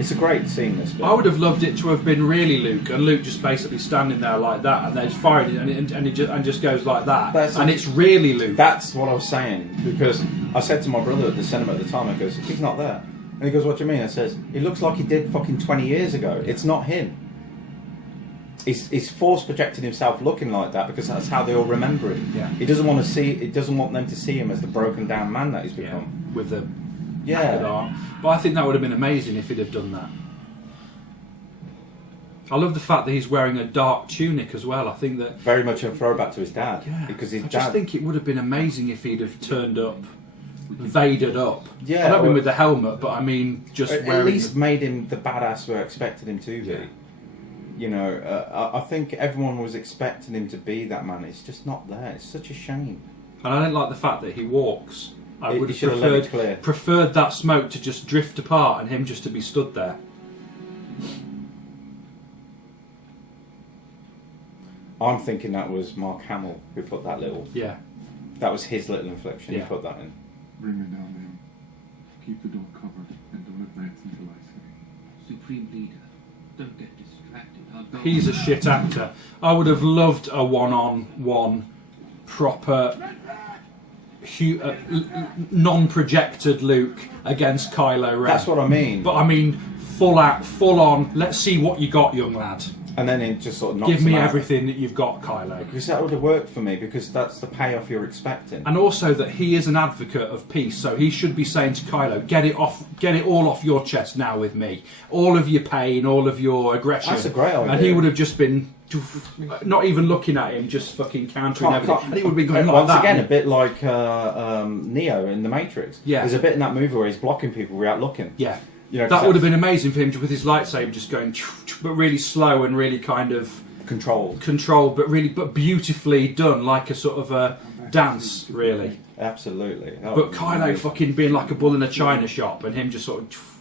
It's a great scene, this bit. I would have loved it to have been really Luke, and Luke just basically standing there like that, and they're firing it, and it just goes like that, and it's really Luke. That's what I was saying, because I said to my brother at the cinema at the time, I goes, he's not there. And he goes, what do you mean? I says, he looks like he did fucking 20 years ago. It's not him. He's force projected himself looking like that because that's how they all remember him. Yeah. He doesn't want to see. He doesn't want them to see him as the broken down man that he's become. With the Yeah. arm. But I think that would have been amazing if he'd have done that. I love the fact that he's wearing a dark tunic as well. I think that Very much a throwback to his dad. yeah, Because his I dad. just think it would have been amazing if he'd have turned up, Vadered up. Yeah, I don't mean or- with the helmet, but I mean just at wearing. least made him the badass we expected him to be. Yeah. I think everyone was expecting him to be that man. It's just not there. It's such a shame. And I don't like the fact that he walks. I He would have should have let it clear. preferred that smoke to just drift apart and him just to be stood there. I'm thinking that was Mark Hamill who put that little. Yeah. That was his little inflection. Yeah. He put that in. Bring me down to him. Keep the door covered and don't advance until I say. Supreme Leader, don't get distracted. I'll go. He's a shit actor. I would have loved a one-on-one, proper, non-projected Luke against Kylo Ren. That's what I mean. But I mean, full on. Let's see what you got, young lad. And then it just sort of knocks Give me him out. everything that you've got, Kylo. Because that would have worked for me, because that's the payoff you're expecting. And also that he is an advocate of peace, so he should be saying to Kylo, get it all off your chest now with me. All of your pain, all of your aggression. That's a great idea. And he would have just been not even looking at him, just fucking countering everything. And he would have been going like Once that. again, a bit like Neo in The Matrix. Yeah. There's a bit in that movie where he's blocking people without looking. Yeah. You know, 'cause That would have that's been amazing for him with his lightsaber just going, but really slow and really kind of controlled. controlled, but beautifully done, like a sort of dance, really. Absolutely. That But would be Kylo amazing. fucking being like a bull in a china shop, and him just sort of.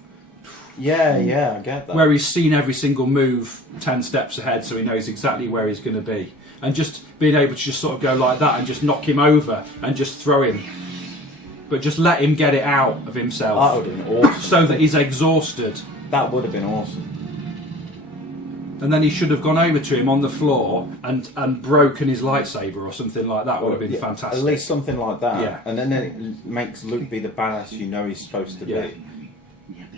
Yeah, I get that. Where he's seen every single move 10 steps ahead, so he knows exactly where he's going to be. And just being able to just sort of go like that and just knock him over and just throw him. But just let him get it out of himself. That would have been awesome. So that he's exhausted. That would have been awesome. And then he should have gone over to him on the floor and broken his lightsaber or something like that. Would have been Yeah, fantastic. At least something like that. Yeah. And then it makes Luke be the badass you know he's supposed to Yeah. be.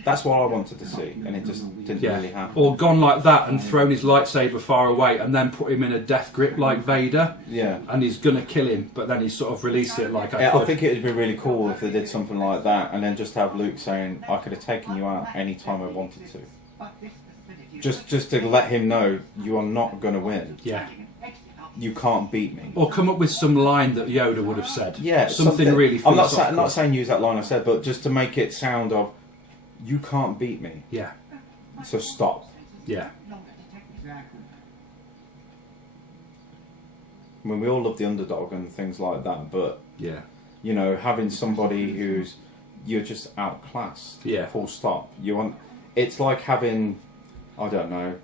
That's what I wanted to see, and it just didn't really happen. Or gone like that and thrown his lightsaber far away and then put him in a death grip like Vader. Yeah. And he's going to kill him, but then he sort of released it like I think it would be really cool if they did something like that, and then just have Luke saying, "I could have taken you out any time I wanted to." Just to let him know you are not going to win. Yeah. You can't beat me. Or come up with some line that Yoda would have said. Yeah, something really I'm philosophical. not saying use that line I said, but just to make it sound of, you can't beat me, Yeah, so stop. yeah. Exactly. I mean, we all love the underdog and things like that, but Yeah. you know, having somebody who's you're just outclassed. Yeah. Full stop. You want. It's like having, I don't know,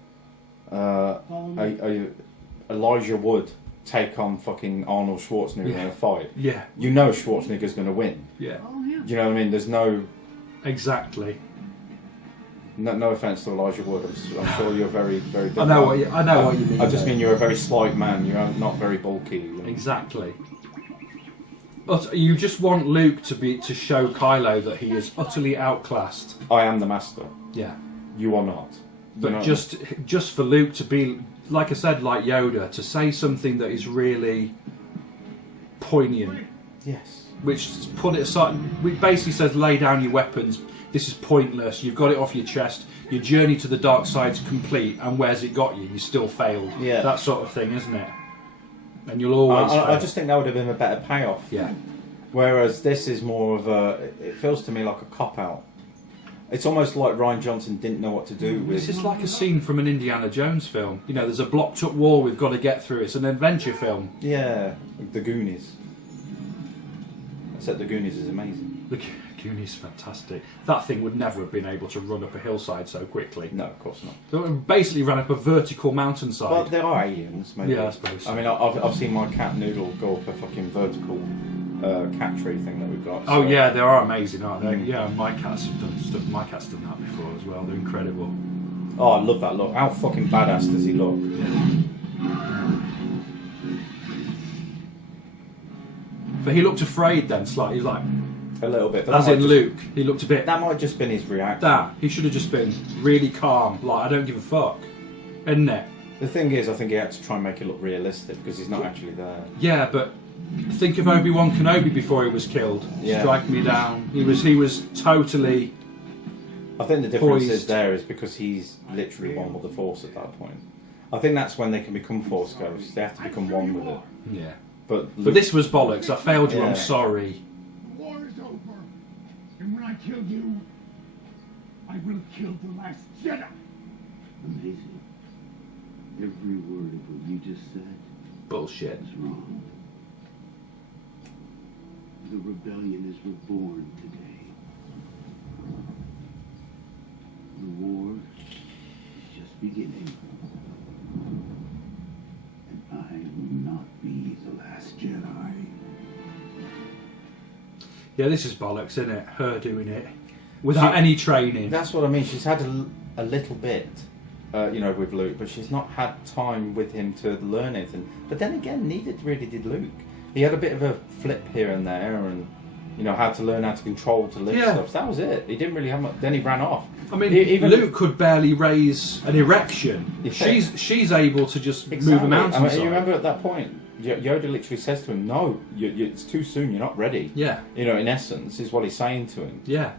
Elijah Wood take on fucking Arnold Schwarzenegger in a fight. Yeah. You know Schwarzenegger's going to win. Yeah. Oh, yeah. Do you know what I mean? There's no Exactly. offense to Elijah Wood. I'm sure you're very, very. I know what you mean. I just though. mean you're a very slight man. You're not very bulky. You know? Exactly. You just want Luke to show Kylo that he is utterly outclassed. I am the master. Yeah. You are not. But You know? just for Luke to be, like I said, like Yoda, to say something that is really poignant, Yes. which put it aside, which basically says lay down your weapons. This is pointless. You've got it off your chest. Your journey to the dark side's complete, and where's it got you? You still failed. Yeah. That sort of thing, isn't it? And you'll always fail. I just think that would have been a better payoff. Yeah. Whereas this is more of a. It feels to me like a cop out. It's almost like Rian Johnson didn't know what to do with. This is like a scene from an Indiana Jones film. You know, there's a blocked up wall we've got to get through. It's an adventure film. Yeah, the Goonies. Except the Goonies is amazing. The Goonies is fantastic. That thing would never have been able to run up a hillside so quickly. No, of course not. So it basically ran up a vertical mountainside. But there are aliens, maybe. Yeah, I suppose so. I mean, I've seen my cat Noodle go up a fucking vertical cat tree thing that we've got. Oh so- yeah, they are amazing, aren't they? Yeah, my cat's done stuff. My cat's done that before as well. They're incredible. Oh, I love that look. How fucking badass does he look? But he looked afraid then, slightly. He's like, A little bit. as in Luke, he looked a bit. That might have just been his reaction. He should have just been really calm. Like, I don't give a fuck, isn't it? The thing is, I think he had to try and make it look realistic because he's not actually there. Yeah, but think of Obi-Wan Kenobi before he was killed. Yeah. Strike me down. He was totally. I think the difference is Poised. there is because he's literally one with the Force at that point. I think that's when they can become Force ghosts. They have to become one with it. Yeah. But But this was bollocks. I failed you. Yeah. I'm sorry. The war is over. And when I kill you, I will kill the last Jedi. Amazing. Every word of what you just said Bullshit. is wrong. The rebellion is reborn today. The war is just beginning. And I will not be the last Jedi. Yeah, this is bollocks, isn't it? Her doing it without any training. that's what I mean. She's had a little bit, with Luke, but she's not had time with him to learn anything. But then again, neither really did Luke. He had a bit of a flip here and there, and had to learn how to control to lift Yeah. stuff. That was it. He didn't really have much. Then he ran off. I mean, Even Luke could barely raise an erection. Yeah. She's able to just move a Exactly. mountain. I mean, you remember at that point, Yoda literally says to him, "No, it's too soon. You're not ready." Yeah, In essence, is what he's saying to him. yeah,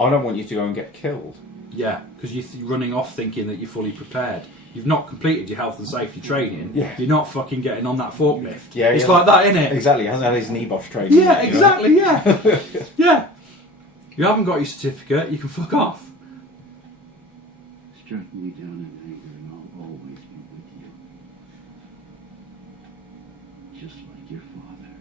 I don't want you to go and get killed. yeah. Because you're running off thinking that you're fully prepared. You've not completed your health and safety training. Yeah. You're not fucking getting on that forklift. Yeah, It's yeah. like that, isn't it? Exactly. He hasn't had his knee-bosh training. Yeah, exactly. Yeah, yeah. You haven't got your certificate. You can fuck off. Struck me down in anger, and I'll always be with you. Just like your father.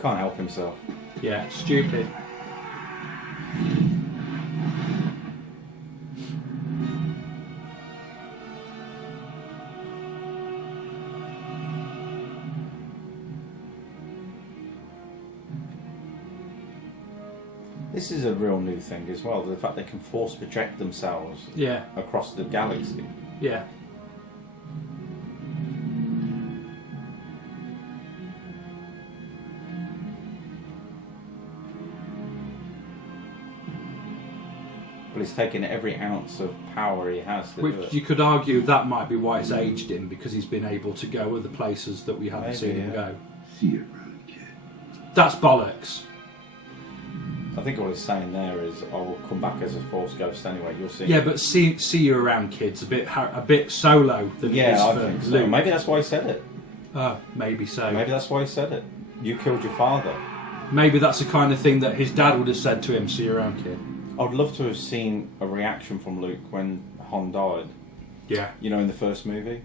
Can't help himself. Yeah, stupid. This is a real new thing as well. The fact they can force project themselves Yeah, across the galaxy. yeah. But he's taken every ounce of power he has to do Which it. you could argue that might be why it's aged him, because he's been able to go other places that we haven't Maybe, seen him yeah. go. See you around, kid. That's bollocks. I think what he's saying there is, I will come back as a Force ghost anyway. You'll see. Yeah, but see you around, kids. A bit solo than it is Yeah, I for think so. Luke. Maybe that's why he said it. Maybe so. Maybe that's why he said it. You killed your father. Maybe that's the kind of thing that his dad would have said to him. See you around, kid. I'd love to have seen a reaction from Luke when Han died. Yeah. You know, in the first movie.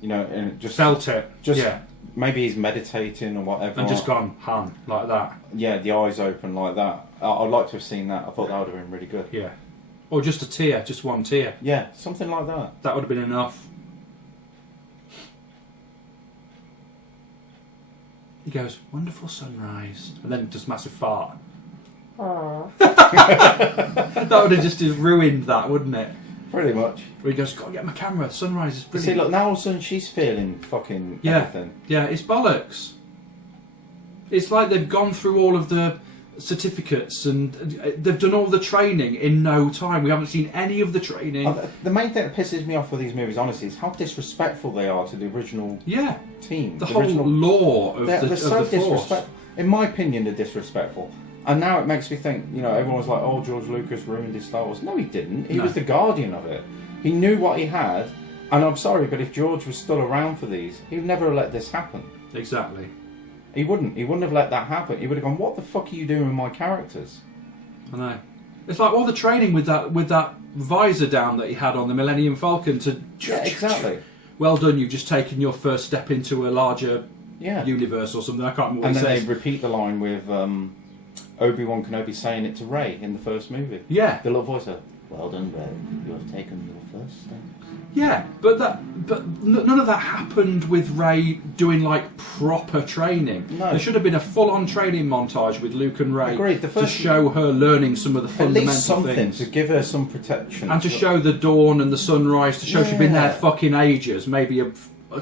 You know, and just Felt it. Just yeah. maybe he's meditating or whatever. And just gone, Han, like that. Yeah, the eyes open like that. I'd like to have seen that. I thought that would have been really good. Yeah. Or just a tear, just one tear. Yeah, something like that. That would have been enough. He goes, wonderful sunrise. And then just massive fart. That would have just ruined that, wouldn't it? Pretty much. Where he goes, gotta get my camera, sunrise is You brilliant. see, look, now all of a sudden she's feeling fucking everything. Yeah, it's bollocks. It's like they've gone through all of the certificates and they've done all the training in no time. We haven't seen any of the training. The main thing that pisses me off with these movies, honestly, is how disrespectful they are to the original Yeah. team. The whole original... lore of They're the so Force. disrespectful. In my opinion, they're disrespectful. And now it makes me think, you know, everyone's like, oh, George Lucas ruined his Star Wars. No, he didn't. He No. was the guardian of it. He knew what he had. And I'm sorry, but if George was still around for these, he'd never have let this happen. Exactly. He wouldn't. He wouldn't have let that happen. He would have gone, what the fuck are you doing with my characters? I know. It's like all the training with that visor down that he had on the Millennium Falcon to... Yeah, exactly. Well done, you've just taken your first step into a larger Yeah. universe or something. I can't remember what And he then says. they repeat the line with Obi-Wan Kenobi saying it to Rey in the first movie. Yeah. The little voice of, well done, Rey. You have taken your first steps. Yeah, but none of that happened with Rey doing like proper training. No. There should have been a full-on training montage with Luke and Rey Agreed. The to first- show her learning some of the At fundamental least something things, to give her some protection. and to show the dawn and the sunrise, to show she'd been there Yeah. fucking ages, maybe a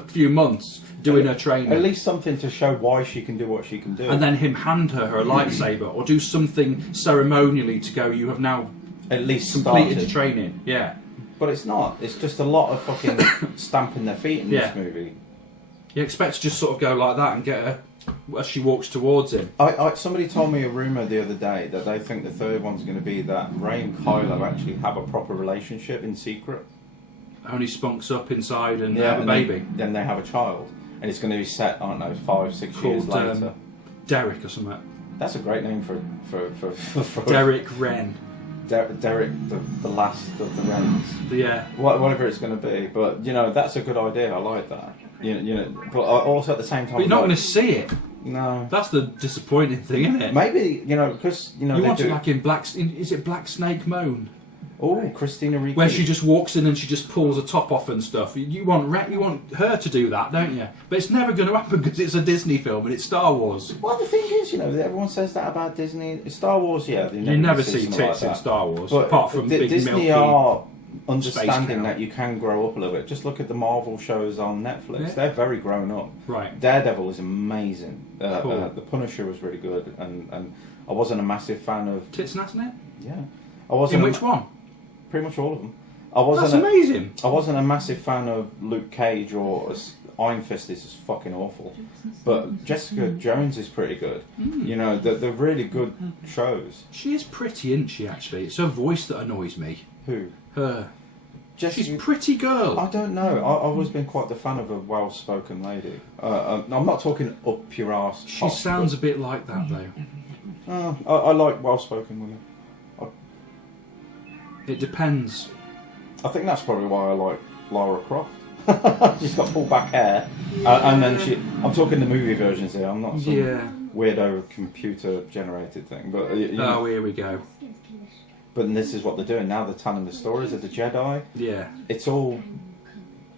few months doing her training. At least something to show why she can do what she can do. And then him hand her a lightsaber, or do something ceremonially to go, you have now at least completed started. training. Yeah. But it's not. It's just a lot of fucking stamping their feet in Yeah. this movie. You expect to just sort of go like that and get her as she walks towards him. Somebody told me a rumour the other day that they think the third one's going to be that Rey and Kylo actually have a proper relationship in secret. Only spunks up inside and have a and baby. Then they have a child. And it's going to be set, I don't know, 5-6 years Called later. Derek or something. That's a great name for Derek Wren. Derek, the last of the Wrens. Yeah. Whatever it's going to be, but you know that's a good idea. I like that. You know, but also at the same time, But you're not going to see it. No, That's the disappointing thing, isn't it? maybe because you know You they want do. it like in is it Black Snake Moan? Oh, Christina Ricci. Where she just walks in and she just pulls a top off and stuff. You want her to do that, don't you? But it's never going to happen because it's a Disney film and it's Star Wars. Well, the thing is, you know, everyone says that about Disney. Star Wars, yeah, You never see something tits like in that. Star Wars, But apart from big Disney milky are space understanding cow. that you can grow up a little bit. Just look at the Marvel shows on Netflix. Yeah. They're very grown up. Right. Daredevil is amazing. Cool. The Punisher was really good, and I wasn't a massive fan of. Tits and ass in it? Yeah, I wasn't. In which one? Pretty much all of them. I wasn't. That's amazing. I wasn't a massive fan of Luke Cage or Iron Fist. Is just fucking awful. But Jessica Jones is pretty good. You know, they're really good shows. She is pretty, isn't she, actually? It's her voice that annoys me. Who? Her. Jessica. She's a pretty girl. I don't know. I've always been quite the fan of a well-spoken lady. I'm not talking up your ass. She sounds a bit like that, though. I like well-spoken women. It depends. I think that's probably why I like Lara Croft. She's got pulled back hair, and then I'm talking the movie versions here. I'm not some weirdo computer generated thing, but you know. Here we go. But this is what they're doing now. They're telling the stories of the Jedi. Yeah. It's all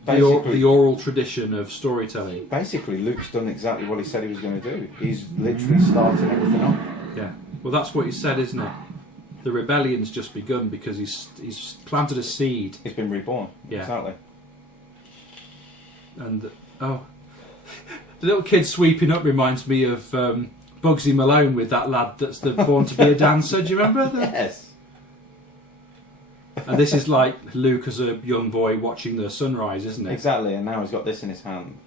the oral tradition of storytelling. Basically, Luke's done exactly what he said he was going to do. He's literally starting everything off. Yeah. Well, that's what he said, isn't it? The rebellion's just begun because he's planted a seed. He's been reborn. Yeah. Exactly. And the little kid sweeping up reminds me of Bugsy Malone with that lad that's born to be a dancer. Do you remember that? Yes. And this is like Luke as a young boy watching the sunrise, isn't it? Exactly, and now he's got this in his hand.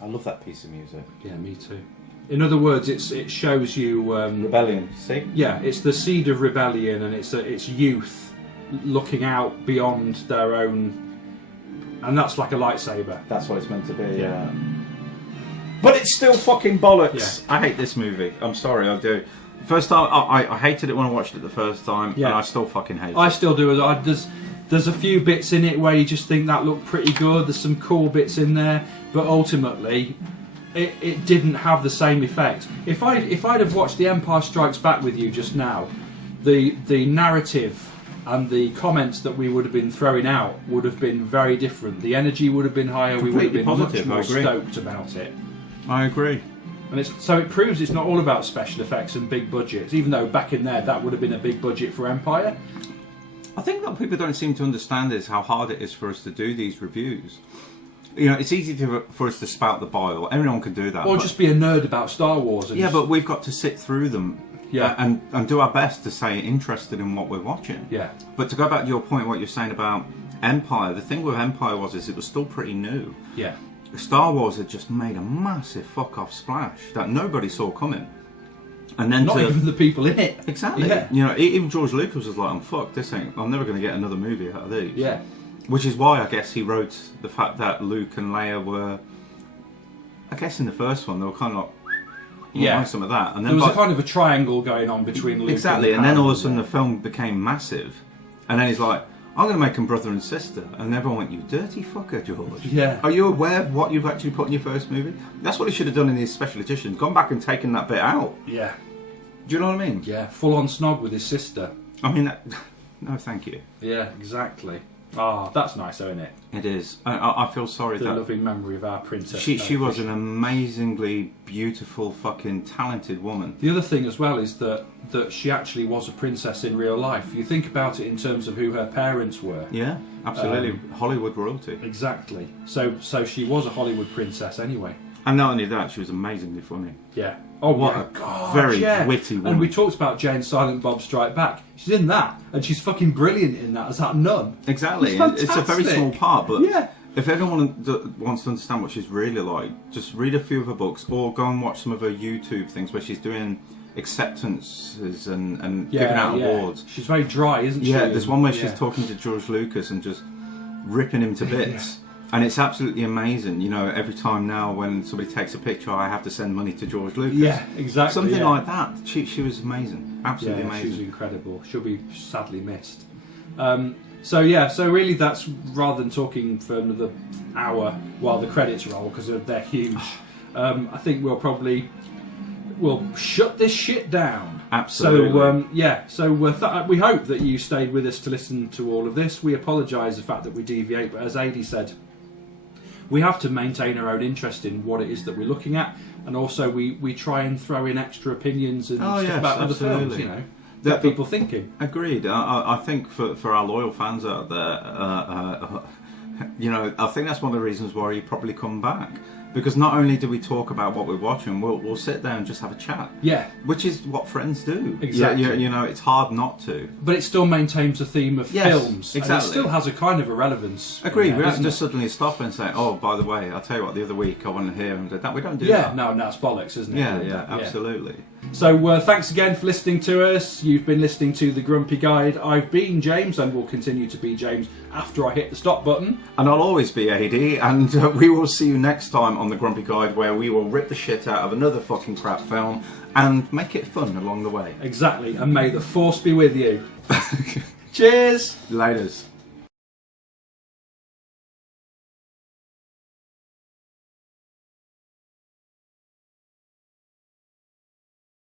I love that piece of music. Yeah, me too. In other words, it shows you rebellion. See? Yeah, it's the seed of rebellion, and it's youth looking out beyond their own, and that's like a lightsaber. That's what it's meant to be. Yeah. But it's still fucking bollocks. Yeah. I hate this movie. I'm sorry, I do. First time, I hated it when I watched it the first time, and I still fucking hate it. I still do. There's a few bits in it where you just think that looked pretty good. There's some cool bits in there, but ultimately, it didn't have the same effect. If I'd have watched The Empire Strikes Back with you just now, the narrative and the comments that we would have been throwing out would have been very different. The energy would have been higher. We would have been much more stoked about it. I agree. And so it proves it's not all about special effects and big budgets, even though back in there that would have been a big budget for Empire. I think what people don't seem to understand is how hard it is for us to do these reviews. You know, it's easy for us to spout the bile. Everyone can do that. Or just be a nerd about Star Wars. Yeah, but we've got to sit through them and do our best to stay interested in what we're watching. Yeah. But to go back to your point, what you're saying about Empire, the thing with Empire was it was still pretty new. Yeah. Star Wars had just made a massive fuck-off splash that nobody saw coming. And then not even the people in it. Exactly. Yeah. You know, even George Lucas was like, I'm fucked, I'm never going to get another movie out of these. Yeah. Which is why I guess he wrote the fact that Luke and Leia were, I guess in the first one, they were kind of like, some of that. And then there was a kind of a triangle going on between Luke and then all of a sudden the film became massive. And then he's like, I'm going to make them brother and sister. And everyone went, you dirty fucker, George. Yeah. Are you aware of what you've actually put in your first movie? That's what he should have done in his special edition. Gone back and taken that bit out. Yeah. Do you know what I mean? Yeah, full-on snog with his sister. I mean, no thank you. Yeah, exactly. Ah, that's nice, though, isn't it? It is. I feel sorry the that... The loving memory of our princess. She was an amazingly beautiful, fucking talented woman. The other thing as well is that she actually was a princess in real life. You think about it in terms of who her parents were. Yeah, absolutely. Hollywood royalty. Exactly. So she was a Hollywood princess anyway. And not only that, she was amazingly funny. Yeah. Oh, what a very witty woman. And we talked about Jane Silent Bob Strike Back. She's in that, and she's fucking brilliant in that as that nun. Exactly. It's a very small part, but yeah. If anyone wants to understand what she's really like, just read a few of her books or go and watch some of her YouTube things where she's doing acceptances and giving out awards. She's very dry, isn't she? Yeah, there's one where she's talking to George Lucas and just ripping him to bits. And it's absolutely amazing, you know, every time now when somebody takes a picture, I have to send money to George Lucas. Yeah, exactly. Something like that. She was amazing. Absolutely amazing. She was incredible. She'll be sadly missed. So really that's, rather than talking for another hour while the credits roll, because they're huge, I think we'll shut this shit down. Absolutely. So we hope that you stayed with us to listen to all of this. We apologise the fact that we deviate, but as Adie said, we have to maintain our own interest in what it is that we're looking at, and also we try and throw in extra opinions and stuff about other films, you know, that people thinking. Agreed. I think for our loyal fans out there, you know, I think that's one of the reasons why you probably come back. Because not only do we talk about what we're watching, we'll sit there and just have a chat. Yeah. Which is what friends do. Exactly. You know, it's hard not to. But it still maintains the theme of films. Exactly. And it still has a kind of a relevance. Agreed. We don't just suddenly stop and say, oh, by the way, I'll tell you what, the other week I want to hear and that. We don't do that. No, it's bollocks, isn't it? Yeah, absolutely. So thanks again for listening to us. You've been listening to The Grumpy Guide. I've been James and will continue to be James after I hit the stop button. And I'll always be Adie, and we will see you next time on The Grumpy Guide, where we will rip the shit out of another fucking crap film and make it fun along the way. Exactly, and may the force be with you. Cheers! Laters.